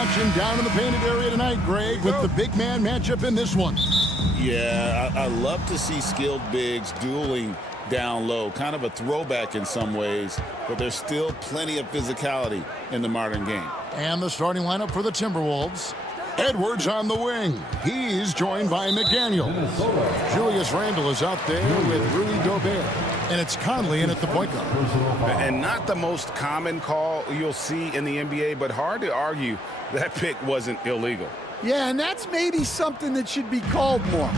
action down in the painted area tonight, Greg, with the big man matchup in this one. Yeah, I love to see skilled bigs dueling down low. Kind of a throwback in some ways, but there's still plenty of physicality in the modern game. And the starting lineup for the Timberwolves. Edwards on the wing. He's joined by McDaniel. Julius Randle is out there with Rudy Gobert. And it's Conley in at the point guard. And not the most common call you'll see in the NBA, but hard to argue that pick wasn't illegal. Yeah, and that's maybe something that should be called more.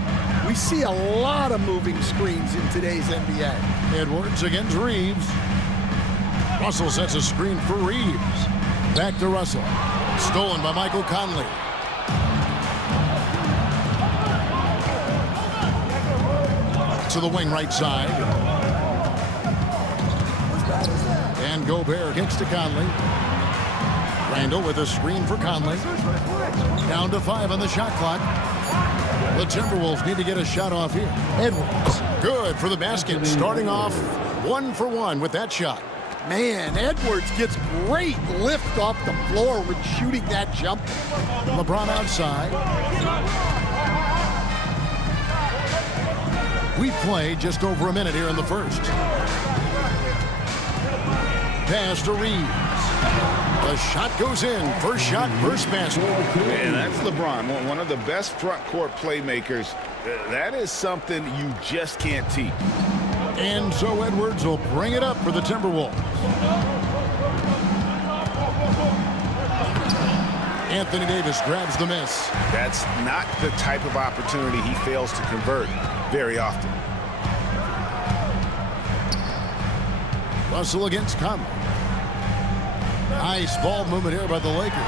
We see a lot of moving screens in today's NBA. Edwards against Reeves. Russell sets a screen for Reeves. Back to Russell. Stolen by Michael Conley. To the wing right side. And Gobert kicks to Conley. Randle with a screen for Conley. Down to 5 on the shot clock. The Timberwolves need to get a shot off here. Edwards, good for the basket. Starting off 1 for 1 with that shot. Man, Edwards gets great lift off the floor when shooting that jumper. LeBron outside. We've played just over a minute here in the first. Pass to Reeves. The shot goes in. First shot, first basket. And that's LeBron, one of the best front court playmakers. That is something you just can't teach. And so Edwards will bring it up for the Timberwolves. Anthony Davis grabs the miss. That's not the type of opportunity he fails to convert very often. Russell against Conley. Nice ball movement here by the Lakers.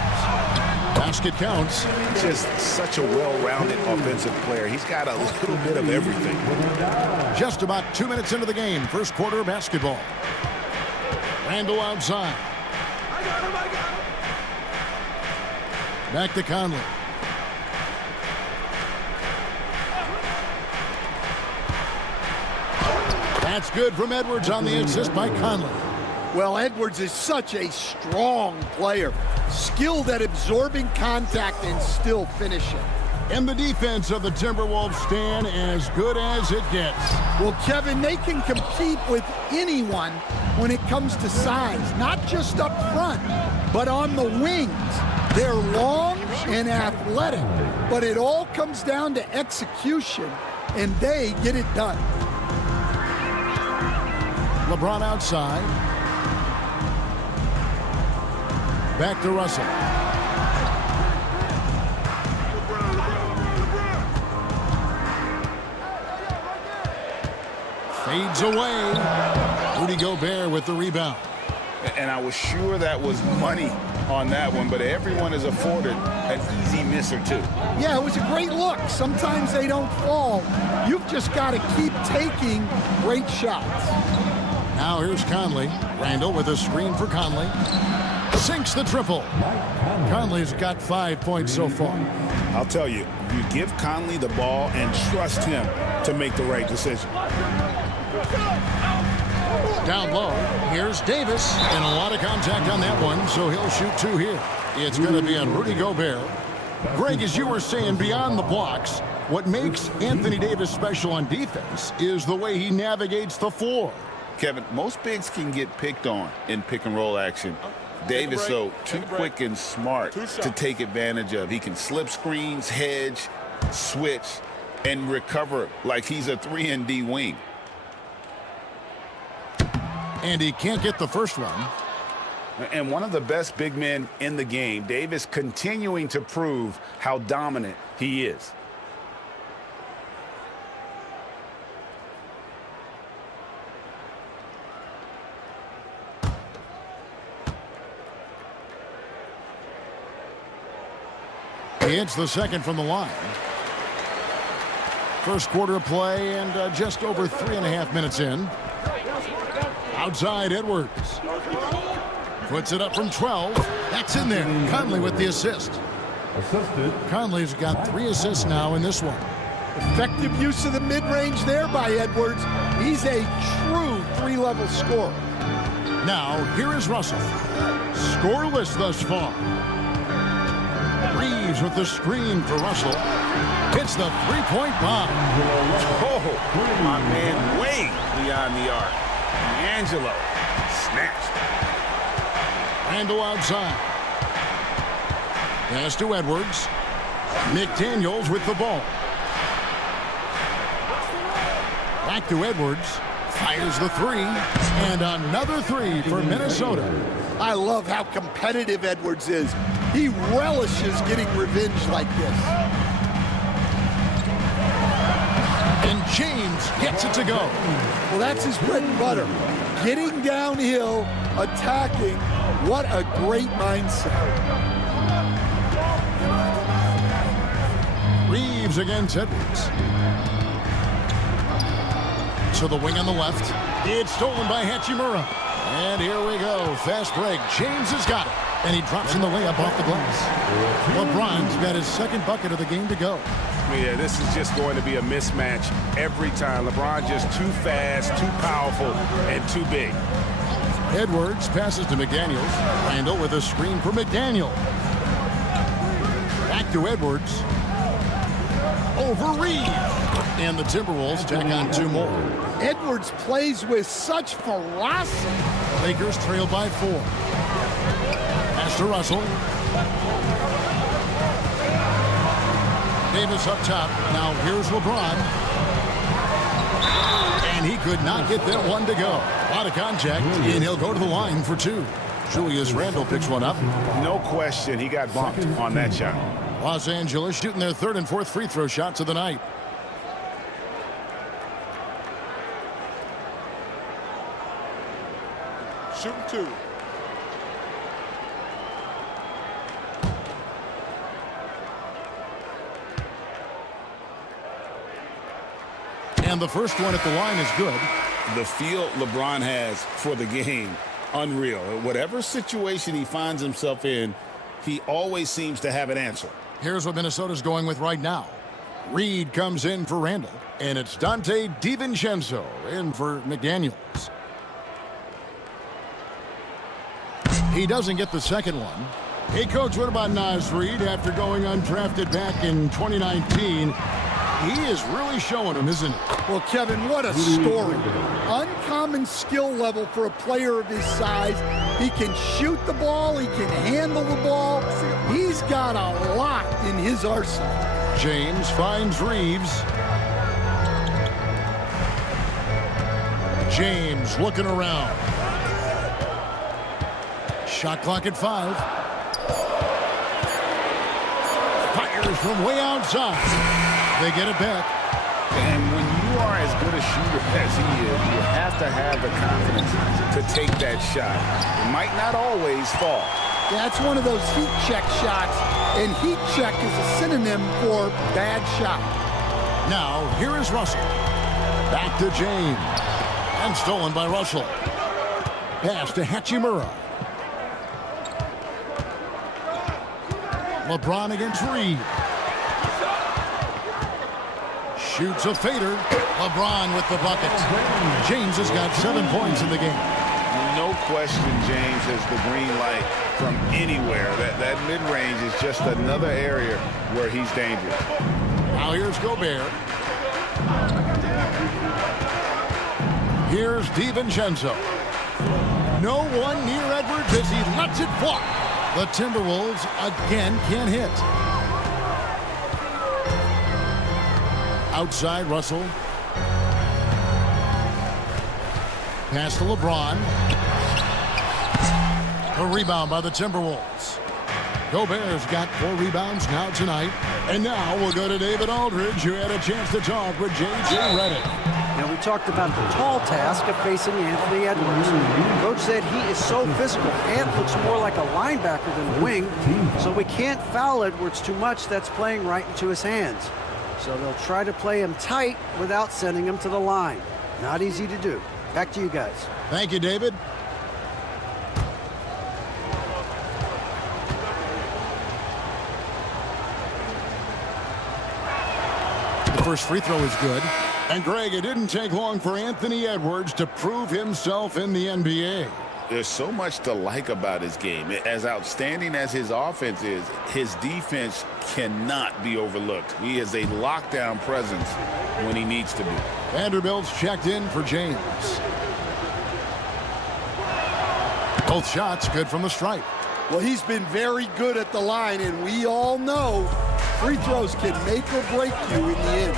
Basket counts. Just such a well-rounded offensive player. He's got a little bit of everything. Just about 2 minutes into the game. First quarter of basketball. Randle outside. Back to Conley. That's good from Edwards on the assist by Conley. Well, Edwards is such a strong player, skilled at absorbing contact and still finishing. And the defense of the Timberwolves stand as good as it gets. Well, Kevin, they can compete with anyone when it comes to size, not just up front, but on the wings. They're long and athletic, but it all comes down to execution, and they get it done. LeBron outside. Back to Russell. Fades away. Rudy Gobert with the rebound. And I was sure that was money on that one, but everyone is afforded an easy miss or two. Yeah, it was a great look. Sometimes they don't fall. You've just got to keep taking great shots. Now here's Conley. Randle with a screen for Conley. Sinks the triple. Conley's got 5 points so far. I'll tell you, you give Conley the ball and trust him to make the right decision. Down low, here's Davis. And a lot of contact on that one, so he'll shoot 2 here. It's going to be on Rudy Gobert. Greg, as you were saying, beyond the blocks, what makes Anthony Davis special on defense is the way he navigates the floor. Kevin, most bigs can get picked on in pick-and-roll action. Davis, though, too quick and smart to take advantage of. He can slip screens, hedge, switch, and recover like he's a 3-and-D wing. And he can't get the first one. And one of the best big men in the game, Davis continuing to prove how dominant he is. He hits the second from the line. First quarter of play and just over 3.5 minutes in. Outside Edwards. Puts it up from 12. That's in there. Conley with the assist. Conley's got 3 assists now in this one. Effective use of the mid-range there by Edwards. He's a true 3-level scorer. Now, here is Russell. Scoreless thus far. Reeves with the screen for Russell. Hits the three-point bomb. Oh, my man way beyond the arc. D'Angelo snatched. Randall outside. Pass to Edwards. McDaniels with the ball. Back to Edwards. Fires the three. And another three for Minnesota. I love how competitive Edwards is. He relishes getting revenge like this. And James gets it to go. Well, that's his bread and butter. Getting downhill, attacking. What a great mindset. Reeves against Edwards. To the wing on the left. It's stolen by Hachimura. And here we go. Fast break. James has got it. And he drops in the layup off the glass. LeBron's got his second bucket of the game to go. Yeah, this is just going to be a mismatch every time. LeBron just too fast, too powerful, and too big. Edwards passes to McDaniels. Randall with a screen for McDaniel. Back to Edwards. Over Reeves. And the Timberwolves tack on two more. Edwards plays with such ferocity. Lakers trail by 4. Pass to Russell. Davis up top. Now here's LeBron. And he could not get that one to go. A lot of contact, and he'll go to the line for 2. Julius Randle picks one up. No question, he got bumped on that shot. Los Angeles shooting their 3rd and 4th free throw shots of the night. Shooting 2. And the first one at the line is good. The feel LeBron has for the game, unreal. Whatever situation he finds himself in, he always seems to have an answer. Here's what Minnesota's going with right now. Reed comes in for Randall, and it's Dante DiVincenzo in for McDaniels. He doesn't get the second one. Hey, Coach, what about Naz Reid after going undrafted back in 2019? He is really showing him, isn't he? Well, Kevin, what a story. Uncommon skill level for a player of his size. He can shoot the ball. He can handle the ball. He's got a lot in his arsenal. James finds Reeves. James looking around. Shot clock at 5. Fires from way outside. They get it back. And when you are as good a shooter as he is, you have to have the confidence to take that shot. It might not always fall. That's one of those heat check shots, and heat check is a synonym for bad shot. Now, here is Russell. Back to James. And stolen by Russell. Pass to Hachimura. LeBron against Reed. Shoots a fader. LeBron with the bucket. James has got 7 points in the game. No question James has the green light from anywhere. That mid-range is just another area where he's dangerous. Now here's Gobert. Here's DiVincenzo. No one near Edwards as he lets it fly. The Timberwolves again can't hit. Outside Russell. Pass to LeBron. A rebound by the Timberwolves. Gobert's got 4 rebounds now tonight. And now we'll go to David Aldridge, who had a chance to talk with J.J. Redick. Now, we talked about the tall task of facing Anthony Edwards. Coach said he is so physical. Ant looks more like a linebacker than a wing, so we can't foul Edwards too much. That's playing right into his hands. So they'll try to play him tight without sending him to the line. Not easy to do. Back to you guys. Thank you, David. The first free throw is good. And Greg, it didn't take long for Anthony Edwards to prove himself in the NBA. There's so much to like about his game. As outstanding as his offense is, his defense cannot be overlooked. He is a lockdown presence when he needs to be. Vanderbilt's checked in for James. Both shots good from the stripe. Well, he's been very good at the line, and we all know free throws can make or break you in the end.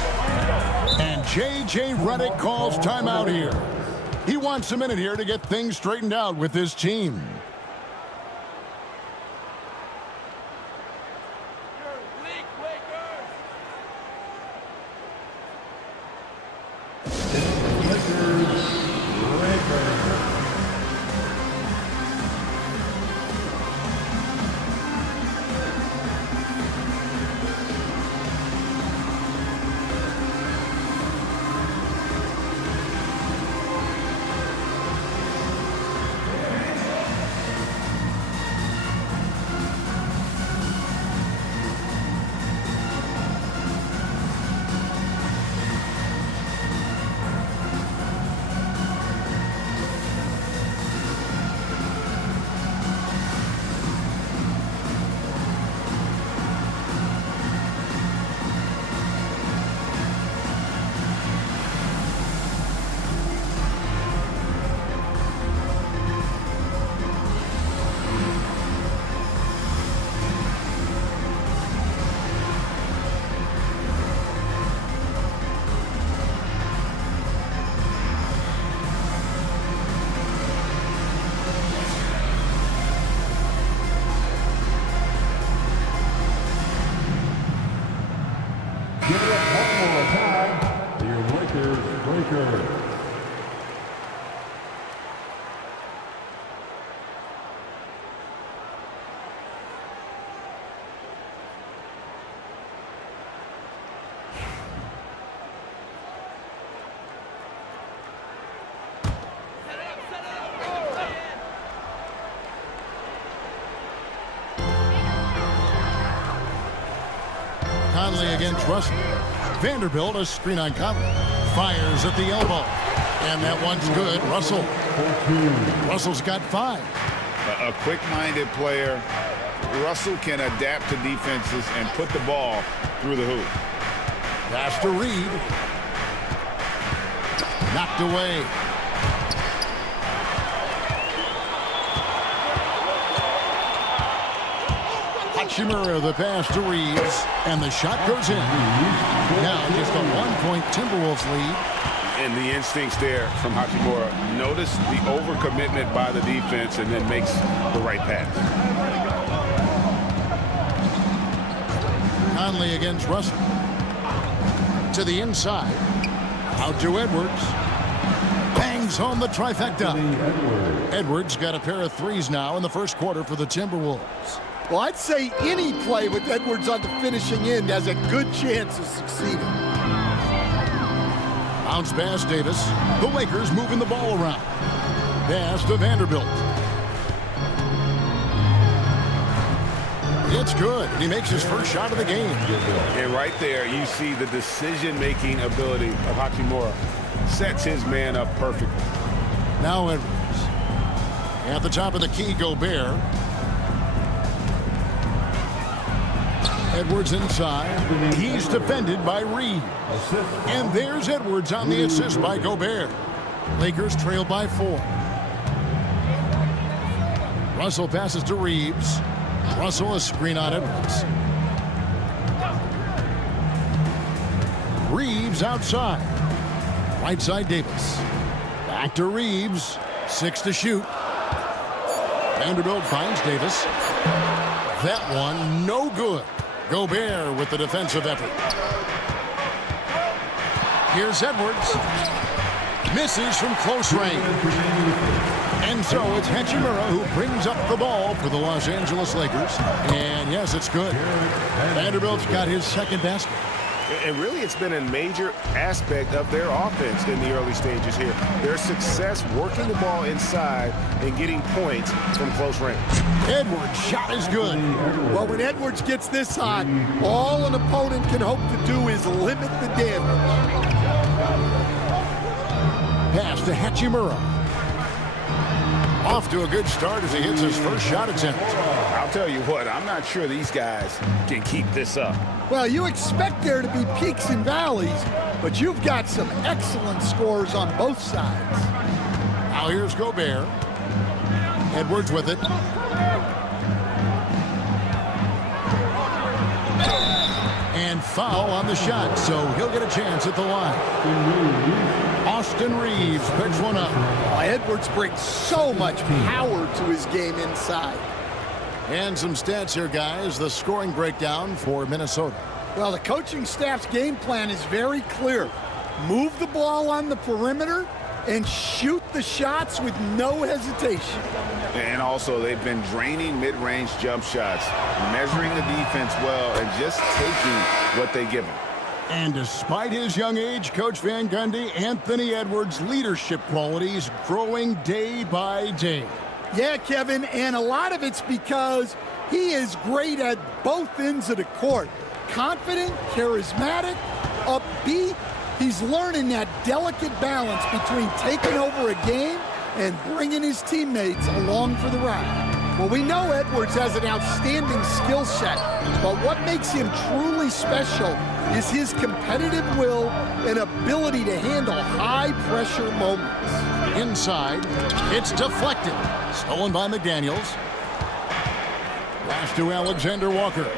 And J.J. Redick calls timeout here. He wants a minute here to get things straightened out with his team. Give it up one more time. Your Lakers. Conley against Russell. Vanderbilt, a screen on Conley. Fires at the elbow. And that one's good. Russell's got 5. A quick-minded player. Russell can adapt to defenses and put the ball through the hoop. Pass to Reed. Knocked away. Hachimura the pass to Reeves, and the shot goes in. Now just a 1-point Timberwolves lead. And the instincts there from Hachimura. Notice the overcommitment by the defense and then makes the right pass. Conley against Russell. To the inside. Out to Edwards. Bangs home the trifecta. Edwards got a pair of threes now in the first quarter for the Timberwolves. Well, I'd say any play with Edwards on the finishing end has a good chance of succeeding. Bounce pass Davis. The Lakers moving the ball around. Pass to Vanderbilt. It's good. He makes his first shot of the game. And right there, you see the decision-making ability of Hachimura. Sets his man up perfectly. Now Edwards. At the top of the key, Gobert. Edwards inside. He's defended by Reed. And there's Edwards on the assist by Gobert. Lakers trail by 4. Russell passes to Reeves. Russell a screen on Edwards. Reeves outside. Right side Davis. Back to Reeves. 6 to shoot. Vanderbilt finds Davis. That one no good. Gobert with the defensive effort. Here's Edwards. Misses from close range. And so it's Hachimura who brings up the ball for the Los Angeles Lakers. And yes, it's good. Vanderbilt's got his second basket. And really, it's been a major aspect of their offense in the early stages here. Their success working the ball inside and getting points from close range. Edwards' shot is good. Well, when Edwards gets this hot, all an opponent can hope to do is limit the damage. Pass to Hachimura. Off to a good start as he hits his first shot attempt. I'll tell you what, I'm not sure these guys can keep this up. Well, you expect there to be peaks and valleys, but you've got some excellent scores on both sides. Now here's Gobert. Edwards with it. And foul on the shot, so he'll get a chance at the line. Austin Reeves picks one up. Oh, Edwards brings so much power to his game inside. And some stats here, guys. The scoring breakdown for Minnesota. Well, the coaching staff's game plan is very clear. Move the ball on the perimeter and shoot the shots with no hesitation. And also, they've been draining mid-range jump shots, measuring the defense well, and just taking what they give them. And despite his young age, Coach Van Gundy, Anthony Edwards' leadership qualities growing day by day. Yeah, Kevin, and a lot of it's because he is great at both ends of the court. Confident, charismatic, upbeat. He's learning that delicate balance between taking over a game and bringing his teammates along for the ride. Well, we know Edwards has an outstanding skill set, but what makes him truly special is his competitive will and ability to handle high-pressure moments. Inside, it's deflected. Stolen by McDaniels. Pass to Alexander Walker.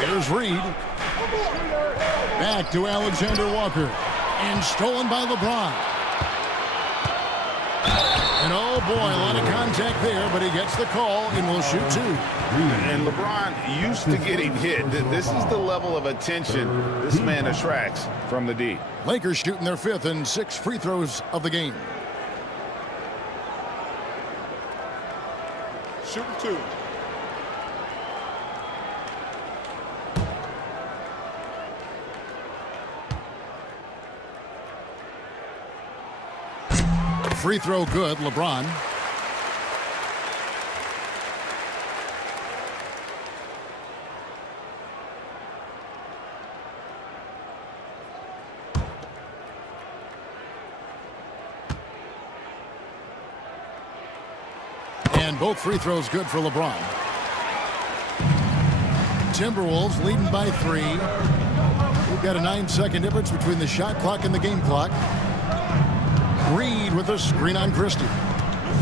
Here's Reed. Back to Alexander Walker. And stolen by LeBron. And oh boy, a lot of contact there, but he gets the call and will shoot two. And LeBron used to getting hit. This is the level of attention this man attracts from the D. Lakers shooting their fifth and 6 free throws of the game. Shooting two. Free throw good, LeBron. And both free throws good for LeBron. Timberwolves leading by 3. We've got a 9-second difference between the shot clock and the game clock. Reed with a screen on Christie.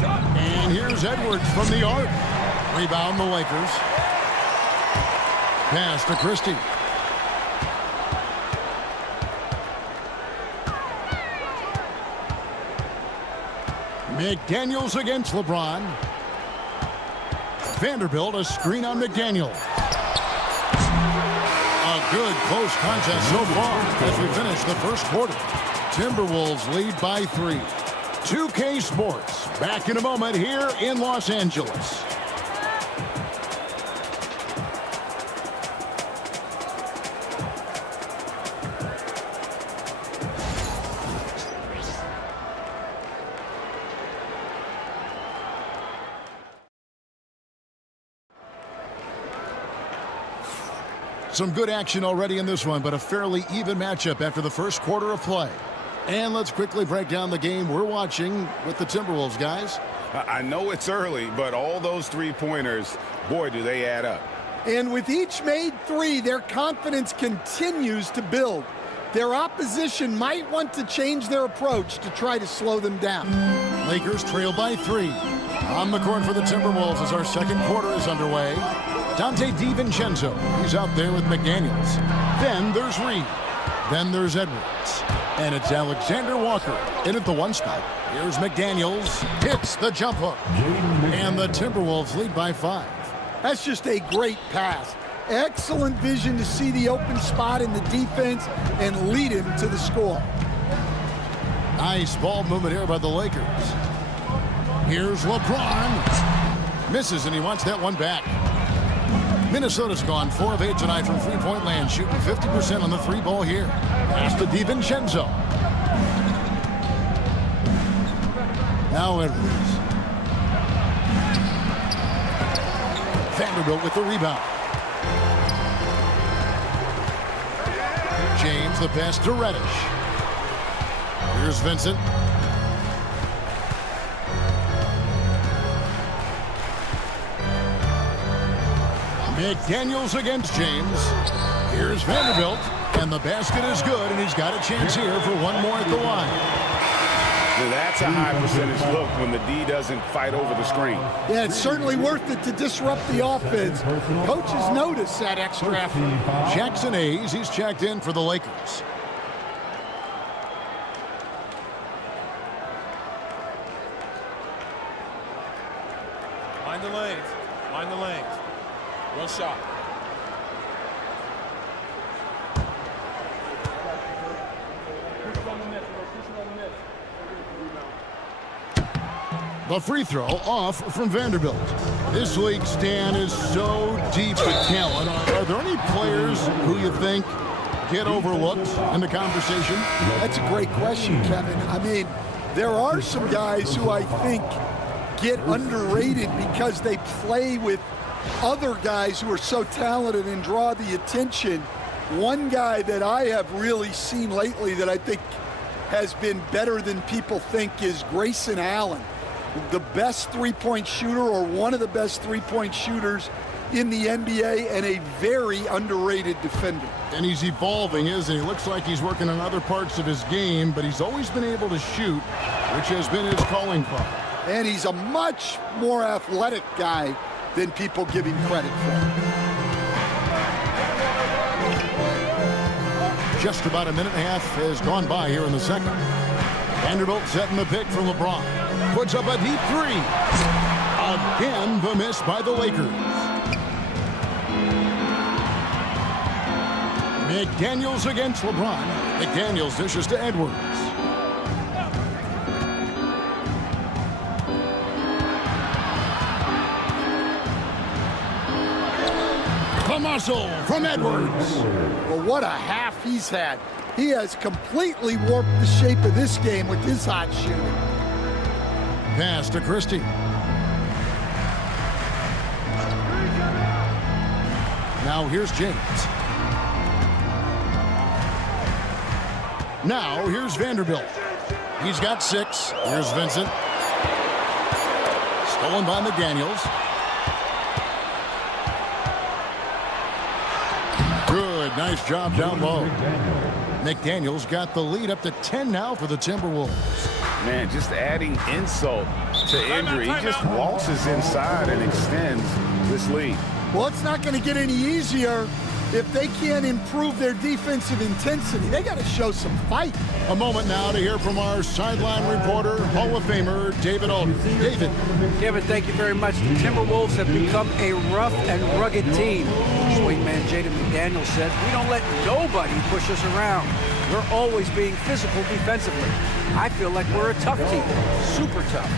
And here's Edwards from the arc. Rebound the Lakers. Pass to Christie. McDaniels against LeBron. Vanderbilt a screen on McDaniel. A good close contest so far as we finish the first quarter. Timberwolves lead by 3. 2K Sports back in a moment here in Los Angeles. Some good action already in this one, but a fairly even matchup after the first quarter of play. And let's quickly break down the game we're watching with the Timberwolves, guys. I know it's early, but all those three-pointers, boy, do they add up. And with each made 3, their confidence continues to build. Their opposition might want to change their approach to try to slow them down. Lakers trail by 3. On the court for the Timberwolves as our second quarter is underway. Dante DiVincenzo, he's out there with McDaniels. Then there's Reed. Then there's Edwards. And it's Alexander Walker in at the 1 spot. Here's McDaniels. Hits the jump hook. And the Timberwolves lead by 5. That's just a great pass. Excellent vision to see the open spot in the defense and lead him to the score. Nice ball movement here by the Lakers. Here's LeBron. Misses, and he wants that one back. Minnesota's gone 4 of 8 tonight from three-point land, shooting 50% on the 3-ball here. Pass to DiVincenzo. Now Edwards. Vanderbilt with the rebound. James, the pass to Reddish. Here's Vincent. McDaniels against James. Here's Vanderbilt, and the basket is good, and he's got a chance here for one more at the line. Now that's a high percentage look when the D doesn't fight over the screen. Yeah, it's certainly worth it to disrupt the offense. Coaches notice that extra effort. Jackson Hayes, he's checked in for the Lakers. Mind the lanes. Mind the lanes. One shot. The free throw off from Vanderbilt. This league, Stan, is so deep with talent. Are there any players who you think get overlooked in the conversation? That's a great question, Kevin. I mean, there are some guys who I think get underrated because they play with other guys who are so talented and draw the attention. One guy that I have really seen lately that I think has been better than people think is Grayson Allen. The best three-point shooter, or one of the best three-point shooters in the NBA, and a very underrated defender. And he's evolving, isn't he? Looks like he's working on other parts of his game, but he's always been able to shoot, which has been his calling card. And he's a much more athletic guy than people give him credit for. Just about a minute and a half has gone by here in the second. Vanderbilt setting the pick for LeBron. Puts up a deep three. Again, the miss by the Lakers. McDaniels against LeBron. McDaniels dishes to Edwards. The muscle from Edwards. Well, what a half he's had. He has completely warped the shape of this game with his hot shooting. Pass to Christie. Now here's James. Now here's Vanderbilt. He's got 6. Here's Vincent. Stolen by McDaniels. Good, nice job down low. McDaniels got the lead up to 10 now for the Timberwolves. Man, just adding insult to injury. He just waltzes inside and extends this lead. Well, it's not going to get any easier if they can't improve their defensive intensity. They got to show some fight. A moment now to hear from our sideline reporter, Hall of Famer David Aldridge. David. Kevin, thank you very much. The Timberwolves have become a rough and rugged team. Swingman Jaden McDaniels said, "We don't let nobody push us around. We're always being physical defensively. I feel like we're a tough team, super tough."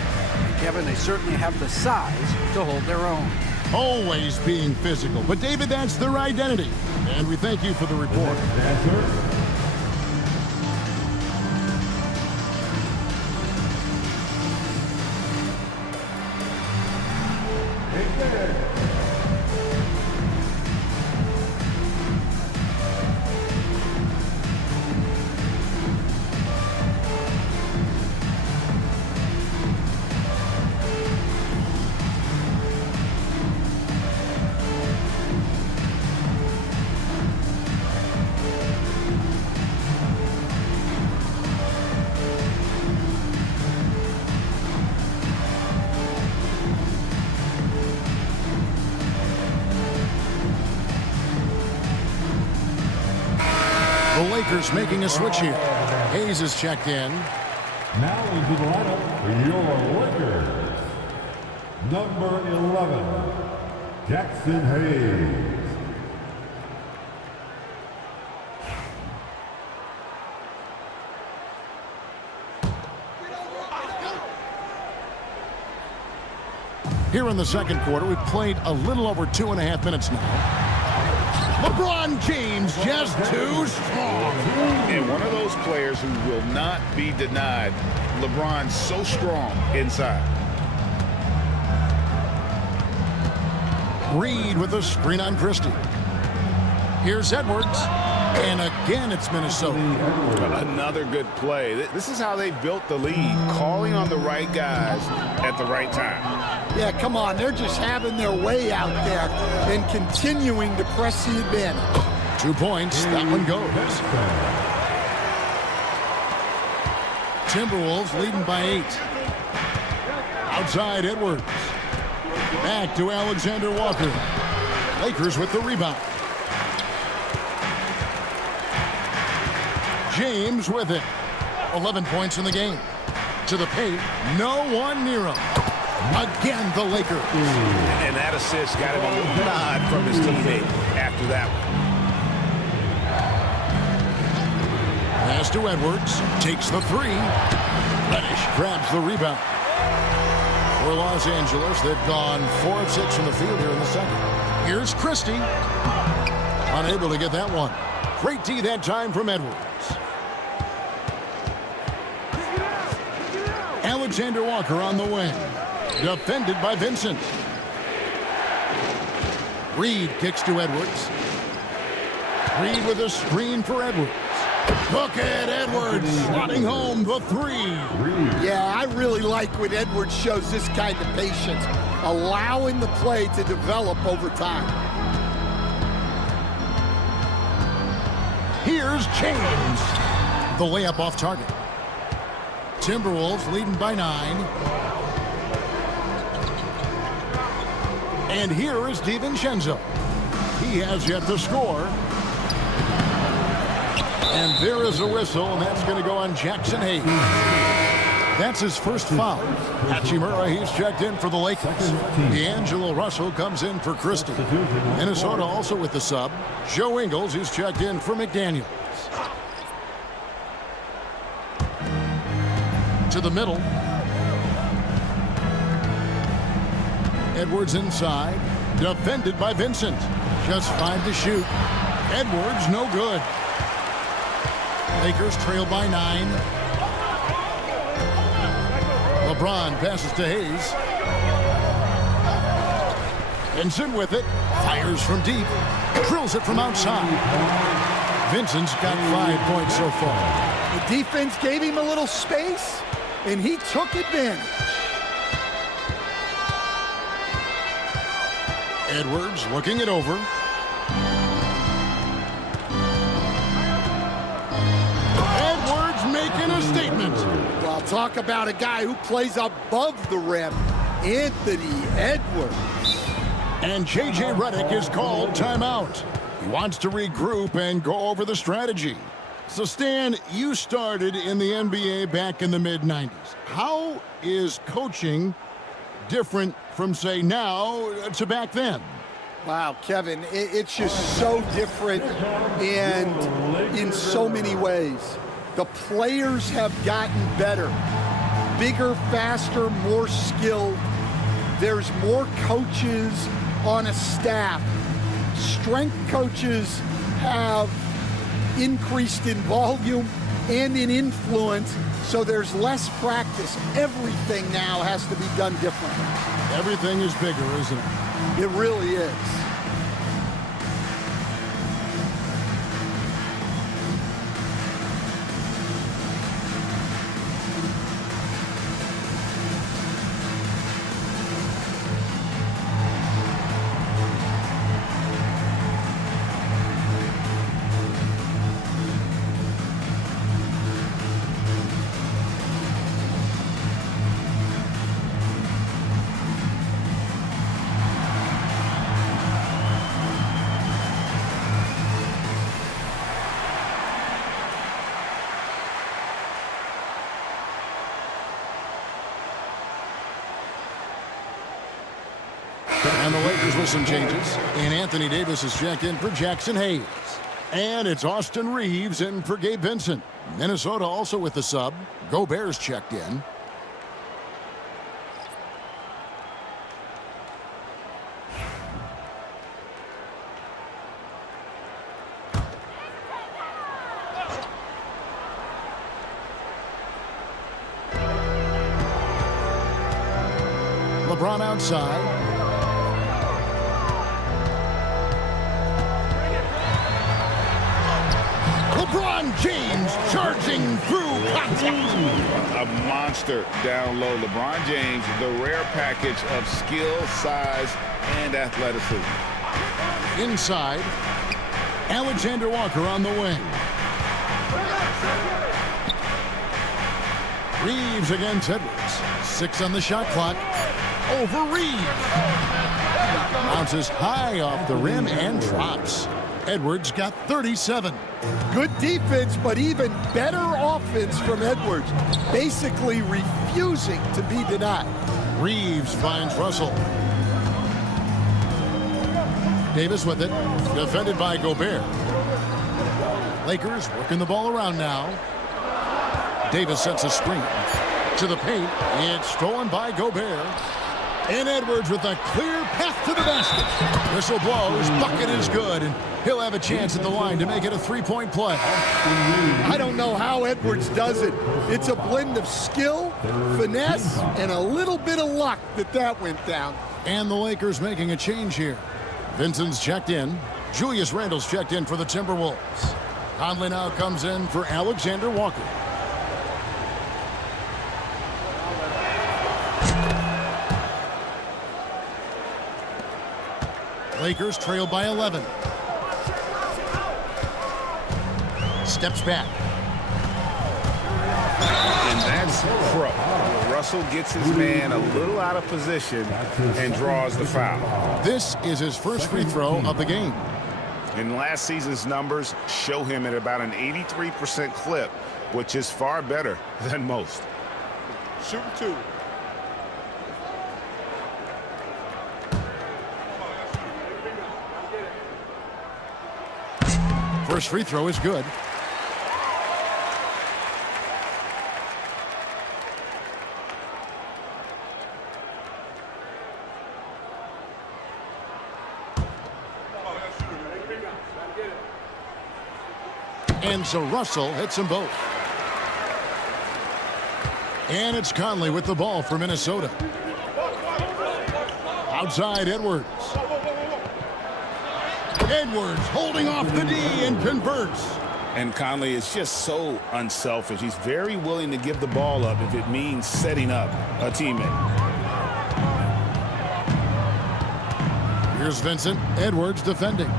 And Kevin, they certainly have the size to hold their own. Always being physical. But David, that's their identity. And we thank you for the report. The Lakers making a switch here. Hayes is checked in. Now into the lineup, your Lakers. Number 11, Jackson Hayes. Here in the second quarter, we've played a little over 2.5 minutes now. LeBron James just too strong. And one of those players who will not be denied. LeBron's so strong inside. Reed with a screen on Christie. Here's Edwards. And again, it's Minnesota. Another good play. This is how they built the lead, calling on the right guys at the right time. Yeah, come on. They're just having their way out there and continuing to press the advantage. 2 points. That one goes. Timberwolves leading by 8. Outside Edwards. Back to Alexander Walker. Lakers with the rebound. James with it. 11 points in the game. To the paint. No one near him. Again, the Lakers. And that assist got him a little nod from his teammate after that one. Pass to Edwards. Takes the 3. Reddish grabs the rebound. For Los Angeles, they've gone 4 of 6 from the field here in the second. Here's Christie. Unable to get that one. Great D that time from Edwards. Alexander Walker on the wing. Defended by Vincent. Reed kicks to Edwards. Reed with a screen for Edwards. Look at Edwards slotting home the 3. Yeah, I really like when Edwards shows this kind of patience, allowing the play to develop over time. Here's James. The layup off target. Timberwolves leading by 9. And here is DiVincenzo. He has yet to score. And there is a whistle, and that's going to go on Jackson Hayes. That's his first foul. Hachimura, he's checked in for the Lakers. D'Angelo Russell comes in for Christie. Minnesota also with the sub. Joe Ingles, he's checked in for McDaniels. To the middle. Edwards inside. Defended by Vincent. Just 5 to shoot. Edwards, no good. Lakers trail by 9. LeBron passes to Hayes. Vincent with it. Fires from deep. Drills it from outside. Vincent's got 5 points so far. The defense gave him a little space, and he took advantage. Edwards looking it over. Edwards making a statement. Well, talk about a guy who plays above the rim, Anthony Edwards. And J.J. Redick is called timeout. He wants to regroup and go over the strategy. So, Stan, you started in the NBA back in the mid-'90s. How is coaching different from, say, now to back then? Wow, Kevin, it's just so different and in so many ways. The players have gotten better, bigger, faster, more skilled. There's more coaches on a staff. Strength coaches have increased in volume and in influence, so there's less practice. Everything now has to be done differently. Everything is bigger, isn't it? It really is. And the Lakers with some changes. And Anthony Davis is checked in for Jackson Hayes. And it's Austin Reeves in for Gabe Vincent. Minnesota also with the sub. Gobert's checked in. LeBron outside. LeBron James charging through contact. A monster down low. LeBron James, the rare package of skill, size, and athleticism. Inside, Alexander Walker on the wing. Reeves against Edwards. 6 on the shot clock. Over Reeves. Bounces high off the rim and drops. Edwards got 37. Good defense, but even better offense from Edwards. Basically refusing to be denied. Reeves finds Russell. Davis with it. Defended by Gobert. Lakers working the ball around now. Davis sets a screen. To the paint. It's stolen by Gobert. And Edwards with a clear path to the basket. Whistle blows. Bucket is good. And he'll have a chance at the line to make it a three-point play. I don't know how Edwards does it. It's a blend of skill, finesse, and a little bit of luck that went down. And the Lakers making a change here. Vincent's checked in. Julius Randle's checked in for the Timberwolves. Conley now comes in for Alexander Walker. Lakers trail by 11. Steps back. And that's pro. Russell gets his man a little out of position and draws the foul. This is his first free throw of the game. And last season's numbers show him at about an 83% clip, which is far better than most. Shooting 2. First free throw is good. And so Russell hits them both. And it's Conley with the ball for Minnesota. Outside Edwards. Edwards holding off the D and converts. And Conley is just so unselfish. He's very willing to give the ball up if it means setting up a teammate. Here's Vincent. Edwards defending.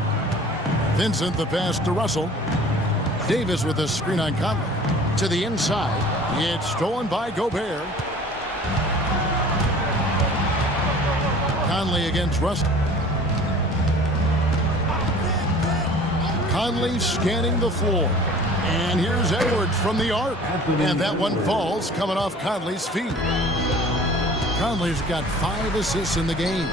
Vincent the pass to Russell. Davis with a screen on Conley. To the inside. It's stolen by Gobert. Conley against Russell. Conley scanning the floor. And here's Edwards from the arc. And that one falls coming off Conley's feet. Conley's got 5 assists in the game.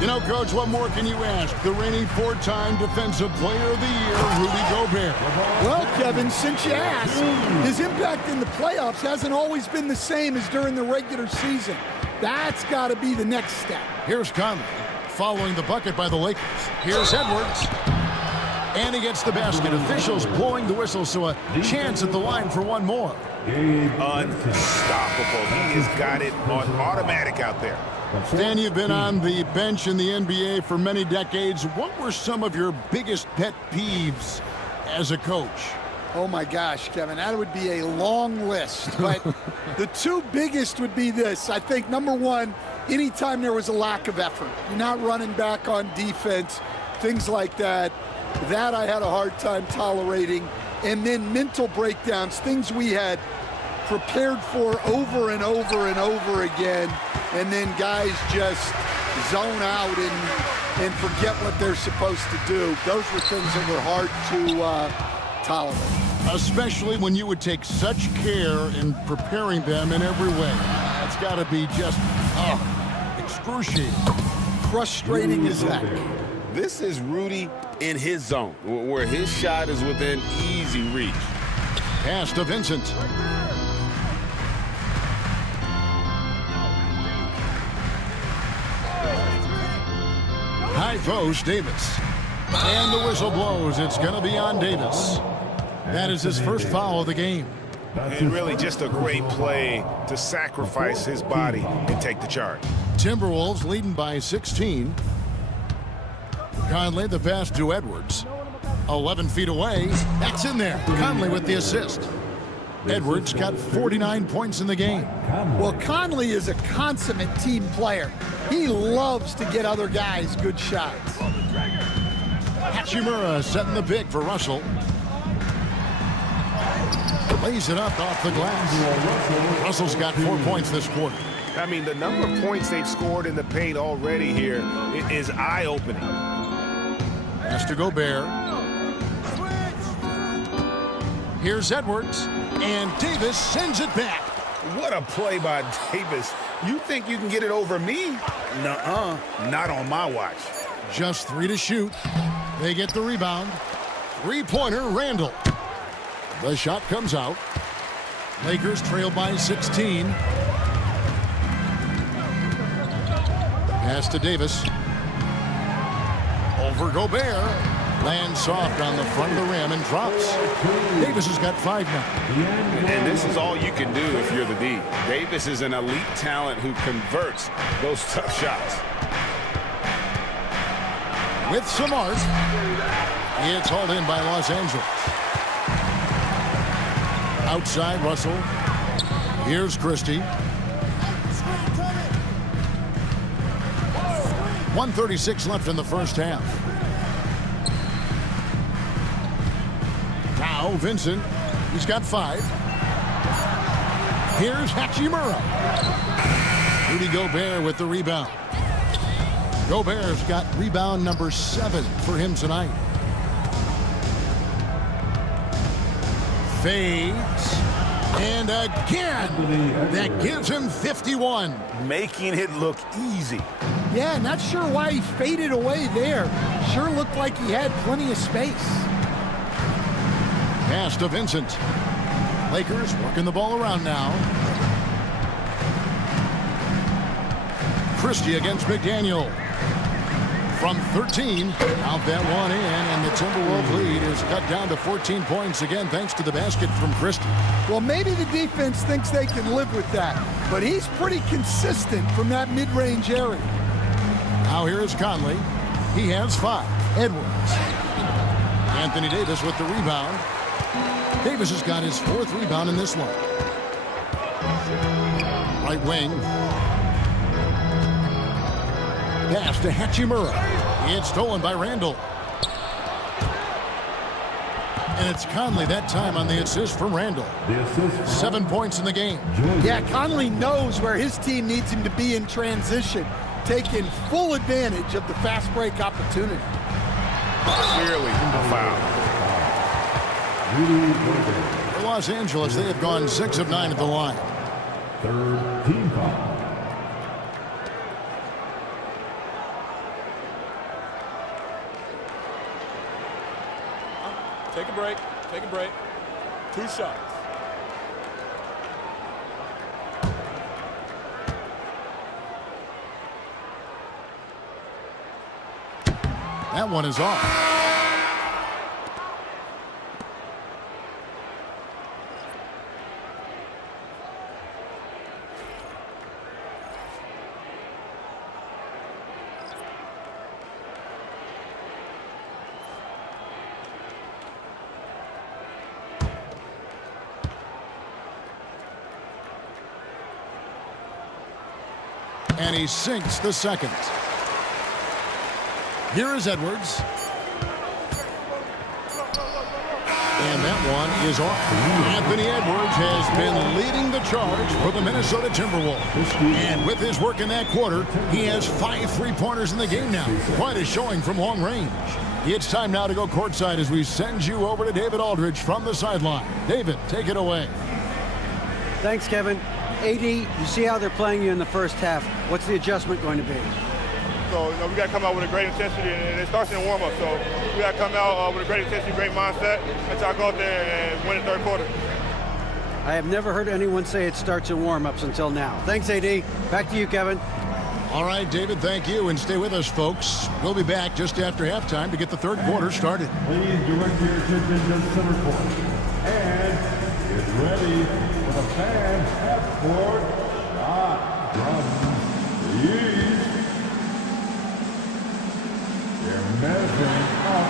You know, Coach, what more can you ask? The reigning 4-time Defensive Player of the Year, Rudy Gobert. Well, Kevin, since you asked, his impact in the playoffs hasn't always been the same as during the regular season. That's got to be the next step. Here's Conley following the bucket by the Lakers. Here's Edwards. And he gets the basket. Officials blowing the whistle, so a chance at the line for one more. Unstoppable. He has got it on automatic out there. Stan, you've been on the bench in the NBA for many decades. What were some of your biggest pet peeves as a coach? Oh, my gosh, Kevin, that would be a long list. But the 2 biggest would be this. I think, number 1, anytime there was a lack of effort. You're not running back on defense, things like that. That I had a hard time tolerating. And then mental breakdowns, things we had prepared for over and over and over again. And then guys just zone out and forget what they're supposed to do. Those were things that were hard to tolerate. Especially when you would take such care in preparing them in every way. It's got to be just excruciating. Frustrating as heck. This is Rudy in his zone, where his shot is within easy reach. Pass to Vincent. High post, Davis. And the whistle blows. It's going to be on Davis. That is his first foul of the game. And really just a great play to sacrifice his body and take the charge. Timberwolves leading by 16. Conley the pass to Edwards. 11 feet away. That's in there. Conley with the assist. Edwards got 49 points in the game. Well, Conley is a consummate team player. He loves to get other guys good shots. Hachimura setting the pick for Russell. Lays it up off the glass. Russell's got 4 points this quarter. I mean, the number of points they've scored in the paint already here is eye-opening. Has to Gobert. Here's Edwards, and Davis sends it back. What a play by Davis. You think you can get it over me? Nuh-uh. Not on my watch. Just 3 to shoot. They get the rebound. Three-pointer, Randall. The shot comes out. Lakers trail by 16. Pass to Davis. Over Gobert. Lands soft on the front of the rim and drops. Davis has got 5 now. And this is all you can do if you're the D. Davis is an elite talent who converts those tough shots. With some art. It's hauled in by Los Angeles. Outside Russell. Here's Christie. 1:36 left in the first half. Now Vincent. He's got 5. Here's Hachimura. Rudy Gobert with the rebound. Gobert's got rebound number 7 for him tonight. Fades. And again, that gives him 51. Making it look easy. Yeah, not sure why he faded away there. Sure looked like he had plenty of space. Pass to Vincent. Lakers working the ball around now. Christie against McDaniel. From 13, count that one in, and the Timberwolves lead is cut down to 14 points again thanks to the basket from Christie. Well, maybe the defense thinks they can live with that, but he's pretty consistent from that mid-range area. Now here is Conley. He has 5. Edwards. Anthony Davis with the rebound. Davis has got his 4th rebound in this one. Right wing. Pass to Hachimura. It's stolen by Randall. And it's Conley that time on the assist from Randall. 7 points in the game. Yeah, Conley knows where his team needs him to be in transition, taking full advantage of the fast break opportunity. Clearly a foul. For Los Angeles, they have gone 6 of 9 at the line. 3rd team foul. Take a break. Take a break. 2 shots. That one is off. And he sinks the second. Here is Edwards. And that one is off. Anthony Edwards has been leading the charge for the Minnesota Timberwolves. And with his work in that quarter, he has 5 3-pointers in the game now. Quite a showing from long range. It's time now to go courtside as we send you over to David Aldridge from the sideline. David, take it away. Thanks, Kevin. AD, you see how they're playing you in the first half. What's the adjustment going to be? So, we got to come out with a great intensity, and it starts in the warm-up. So, we got to come out with a great intensity, great mindset, and try to go out there and win the third quarter. I have never heard anyone say it starts in warm-ups until now. Thanks, AD. Back to you, Kevin. All right, David, thank you, and stay with us, folks. We'll be back just after halftime to get the third quarter started. Please direct your attention to center court. And get ready for the fan half-court shot from the East. They're measuring up.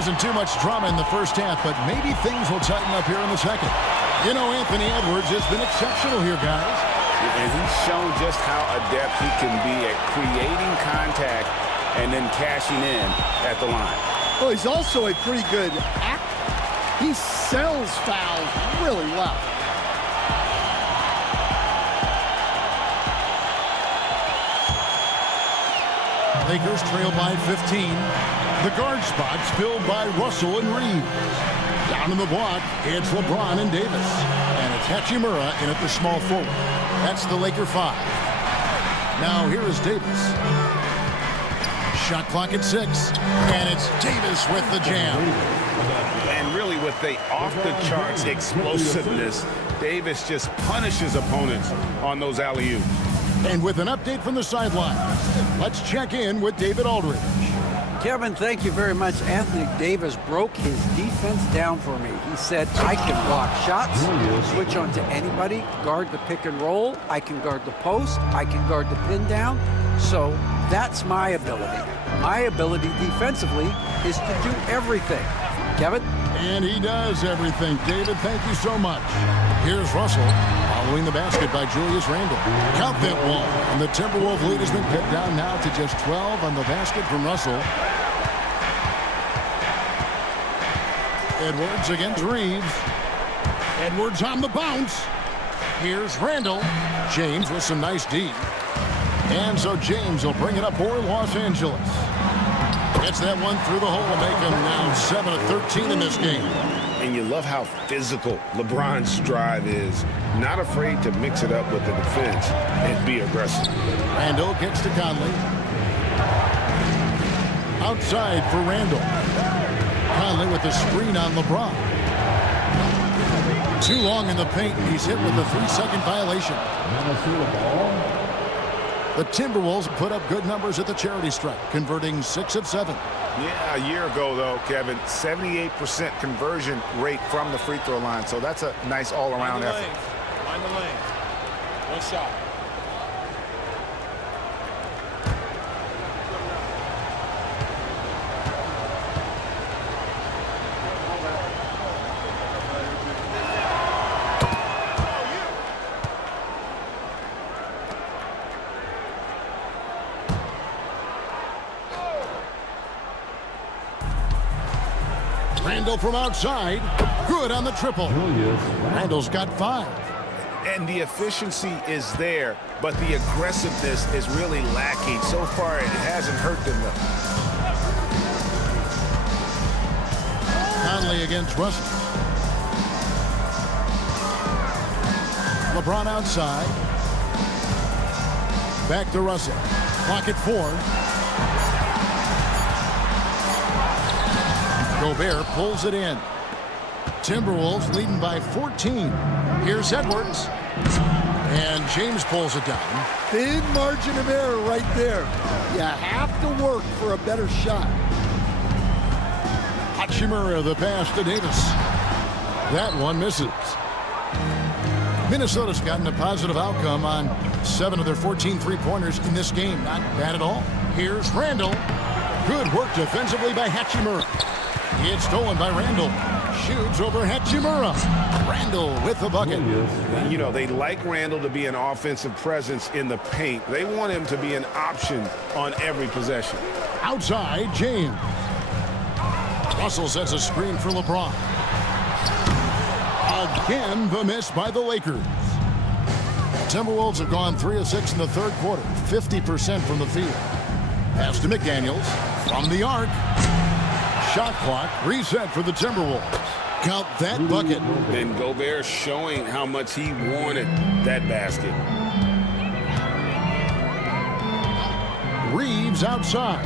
wasn't too much drama in the first half, but maybe things will tighten up here in the second. You know, Anthony Edwards has been exceptional here, guys. And he's shown just how adept he can be at creating contact and then cashing in at the line. Well, he's also a pretty good actor. He sells fouls really well. Lakers trail by 15. The guard spots filled by Russell and Reeves. Down in the block, it's LeBron and Davis. And it's Hachimura in at the small forward. That's the Laker 5. Now here is Davis. Shot clock at 6. And it's Davis with the jam. And really with the off-the-charts explosiveness, Davis just punishes opponents on those alley-oops. And with an update from the sideline, let's check in with David Aldridge. Kevin, thank you very much. Anthony Davis broke his defense down for me. He said, I can block shots, switch on to anybody, guard the pick and roll, I can guard the post, I can guard the pin down. So that's my ability. My ability defensively is to do everything. Kevin? And he does everything. David, thank you so much. Here's Russell following the basket by Julius Randle. Count that one. And the Timberwolves lead has been cut down now to just 12 on the basket from Russell. Edwards against Reeves. Edwards on the bounce. Here's Randle. James with some nice D. And so James will bring it up for Los Angeles. Gets that one through the hole to make him now 7 of 13 in this game. And you love how physical LeBron's drive is. Not afraid to mix it up with the defense and be aggressive. Randle gets to Conley. Outside for Randle. Conley with the screen on LeBron. Too long in the paint. He's hit with a 3-second violation. The Timberwolves put up good numbers at the charity stripe, converting 6 of 7. Yeah, a year ago, though, Kevin, 78% conversion rate from the free throw line. So that's a nice all-around effort. Find the lane. One shot. Randle from outside. Good on the triple. Randle's got 5. And the efficiency is there, but the aggressiveness is really lacking. So far, it hasn't hurt them, though. Conley against Russell. LeBron outside. Back to Russell. Clock at 4. Gobert pulls it in. Timberwolves leading by 14. Here's Edwards. And James pulls it down. Thin margin of error right there. You have to work for a better shot. Hachimura the pass to Davis. That one misses. Minnesota's gotten a positive outcome on 7 of their 14 three-pointers in this game. Not bad at all. Here's Randle. Good work defensively by Hachimura. It's stolen by Randle. Shoots over Hachimura. Randle with the bucket. You know, they like Randle to be an offensive presence in the paint. They want him to be an option on every possession. Outside, James. Russell sets a screen for LeBron. Again, the miss by the Lakers. Timberwolves have gone 3 of 6 in the third quarter, 50% from the field. Pass to McDaniels from the arc. Shot clock reset for the Timberwolves. Count that bucket. And Gobert showing how much he wanted that basket. Reeves outside.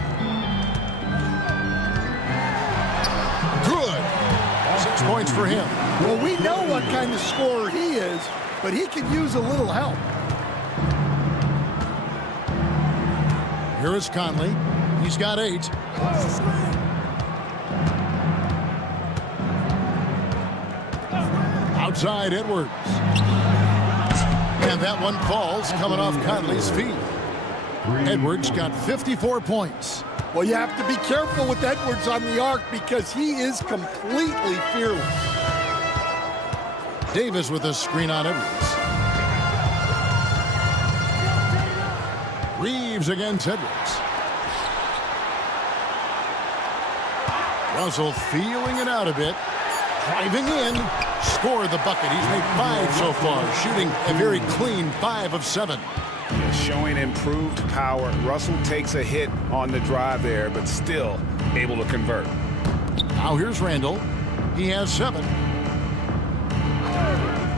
Good. 6 points for him. Well, we know what kind of scorer he is, but he could use a little help. Here is Conley. He's got 8. Outside, Edwards. And that one falls coming off Conley's feet. Edwards got 54 points. Well, you have to be careful with Edwards on the arc because he is completely fearless. Davis with a screen on Edwards. Reeves against Edwards. Russell feeling it out a bit. Driving in. Scored the bucket. He's made 5 so far. Shooting a very clean 5 of 7. Showing improved power. Russell takes a hit on the drive there, but still able to convert. Now here's Randall. He has 7.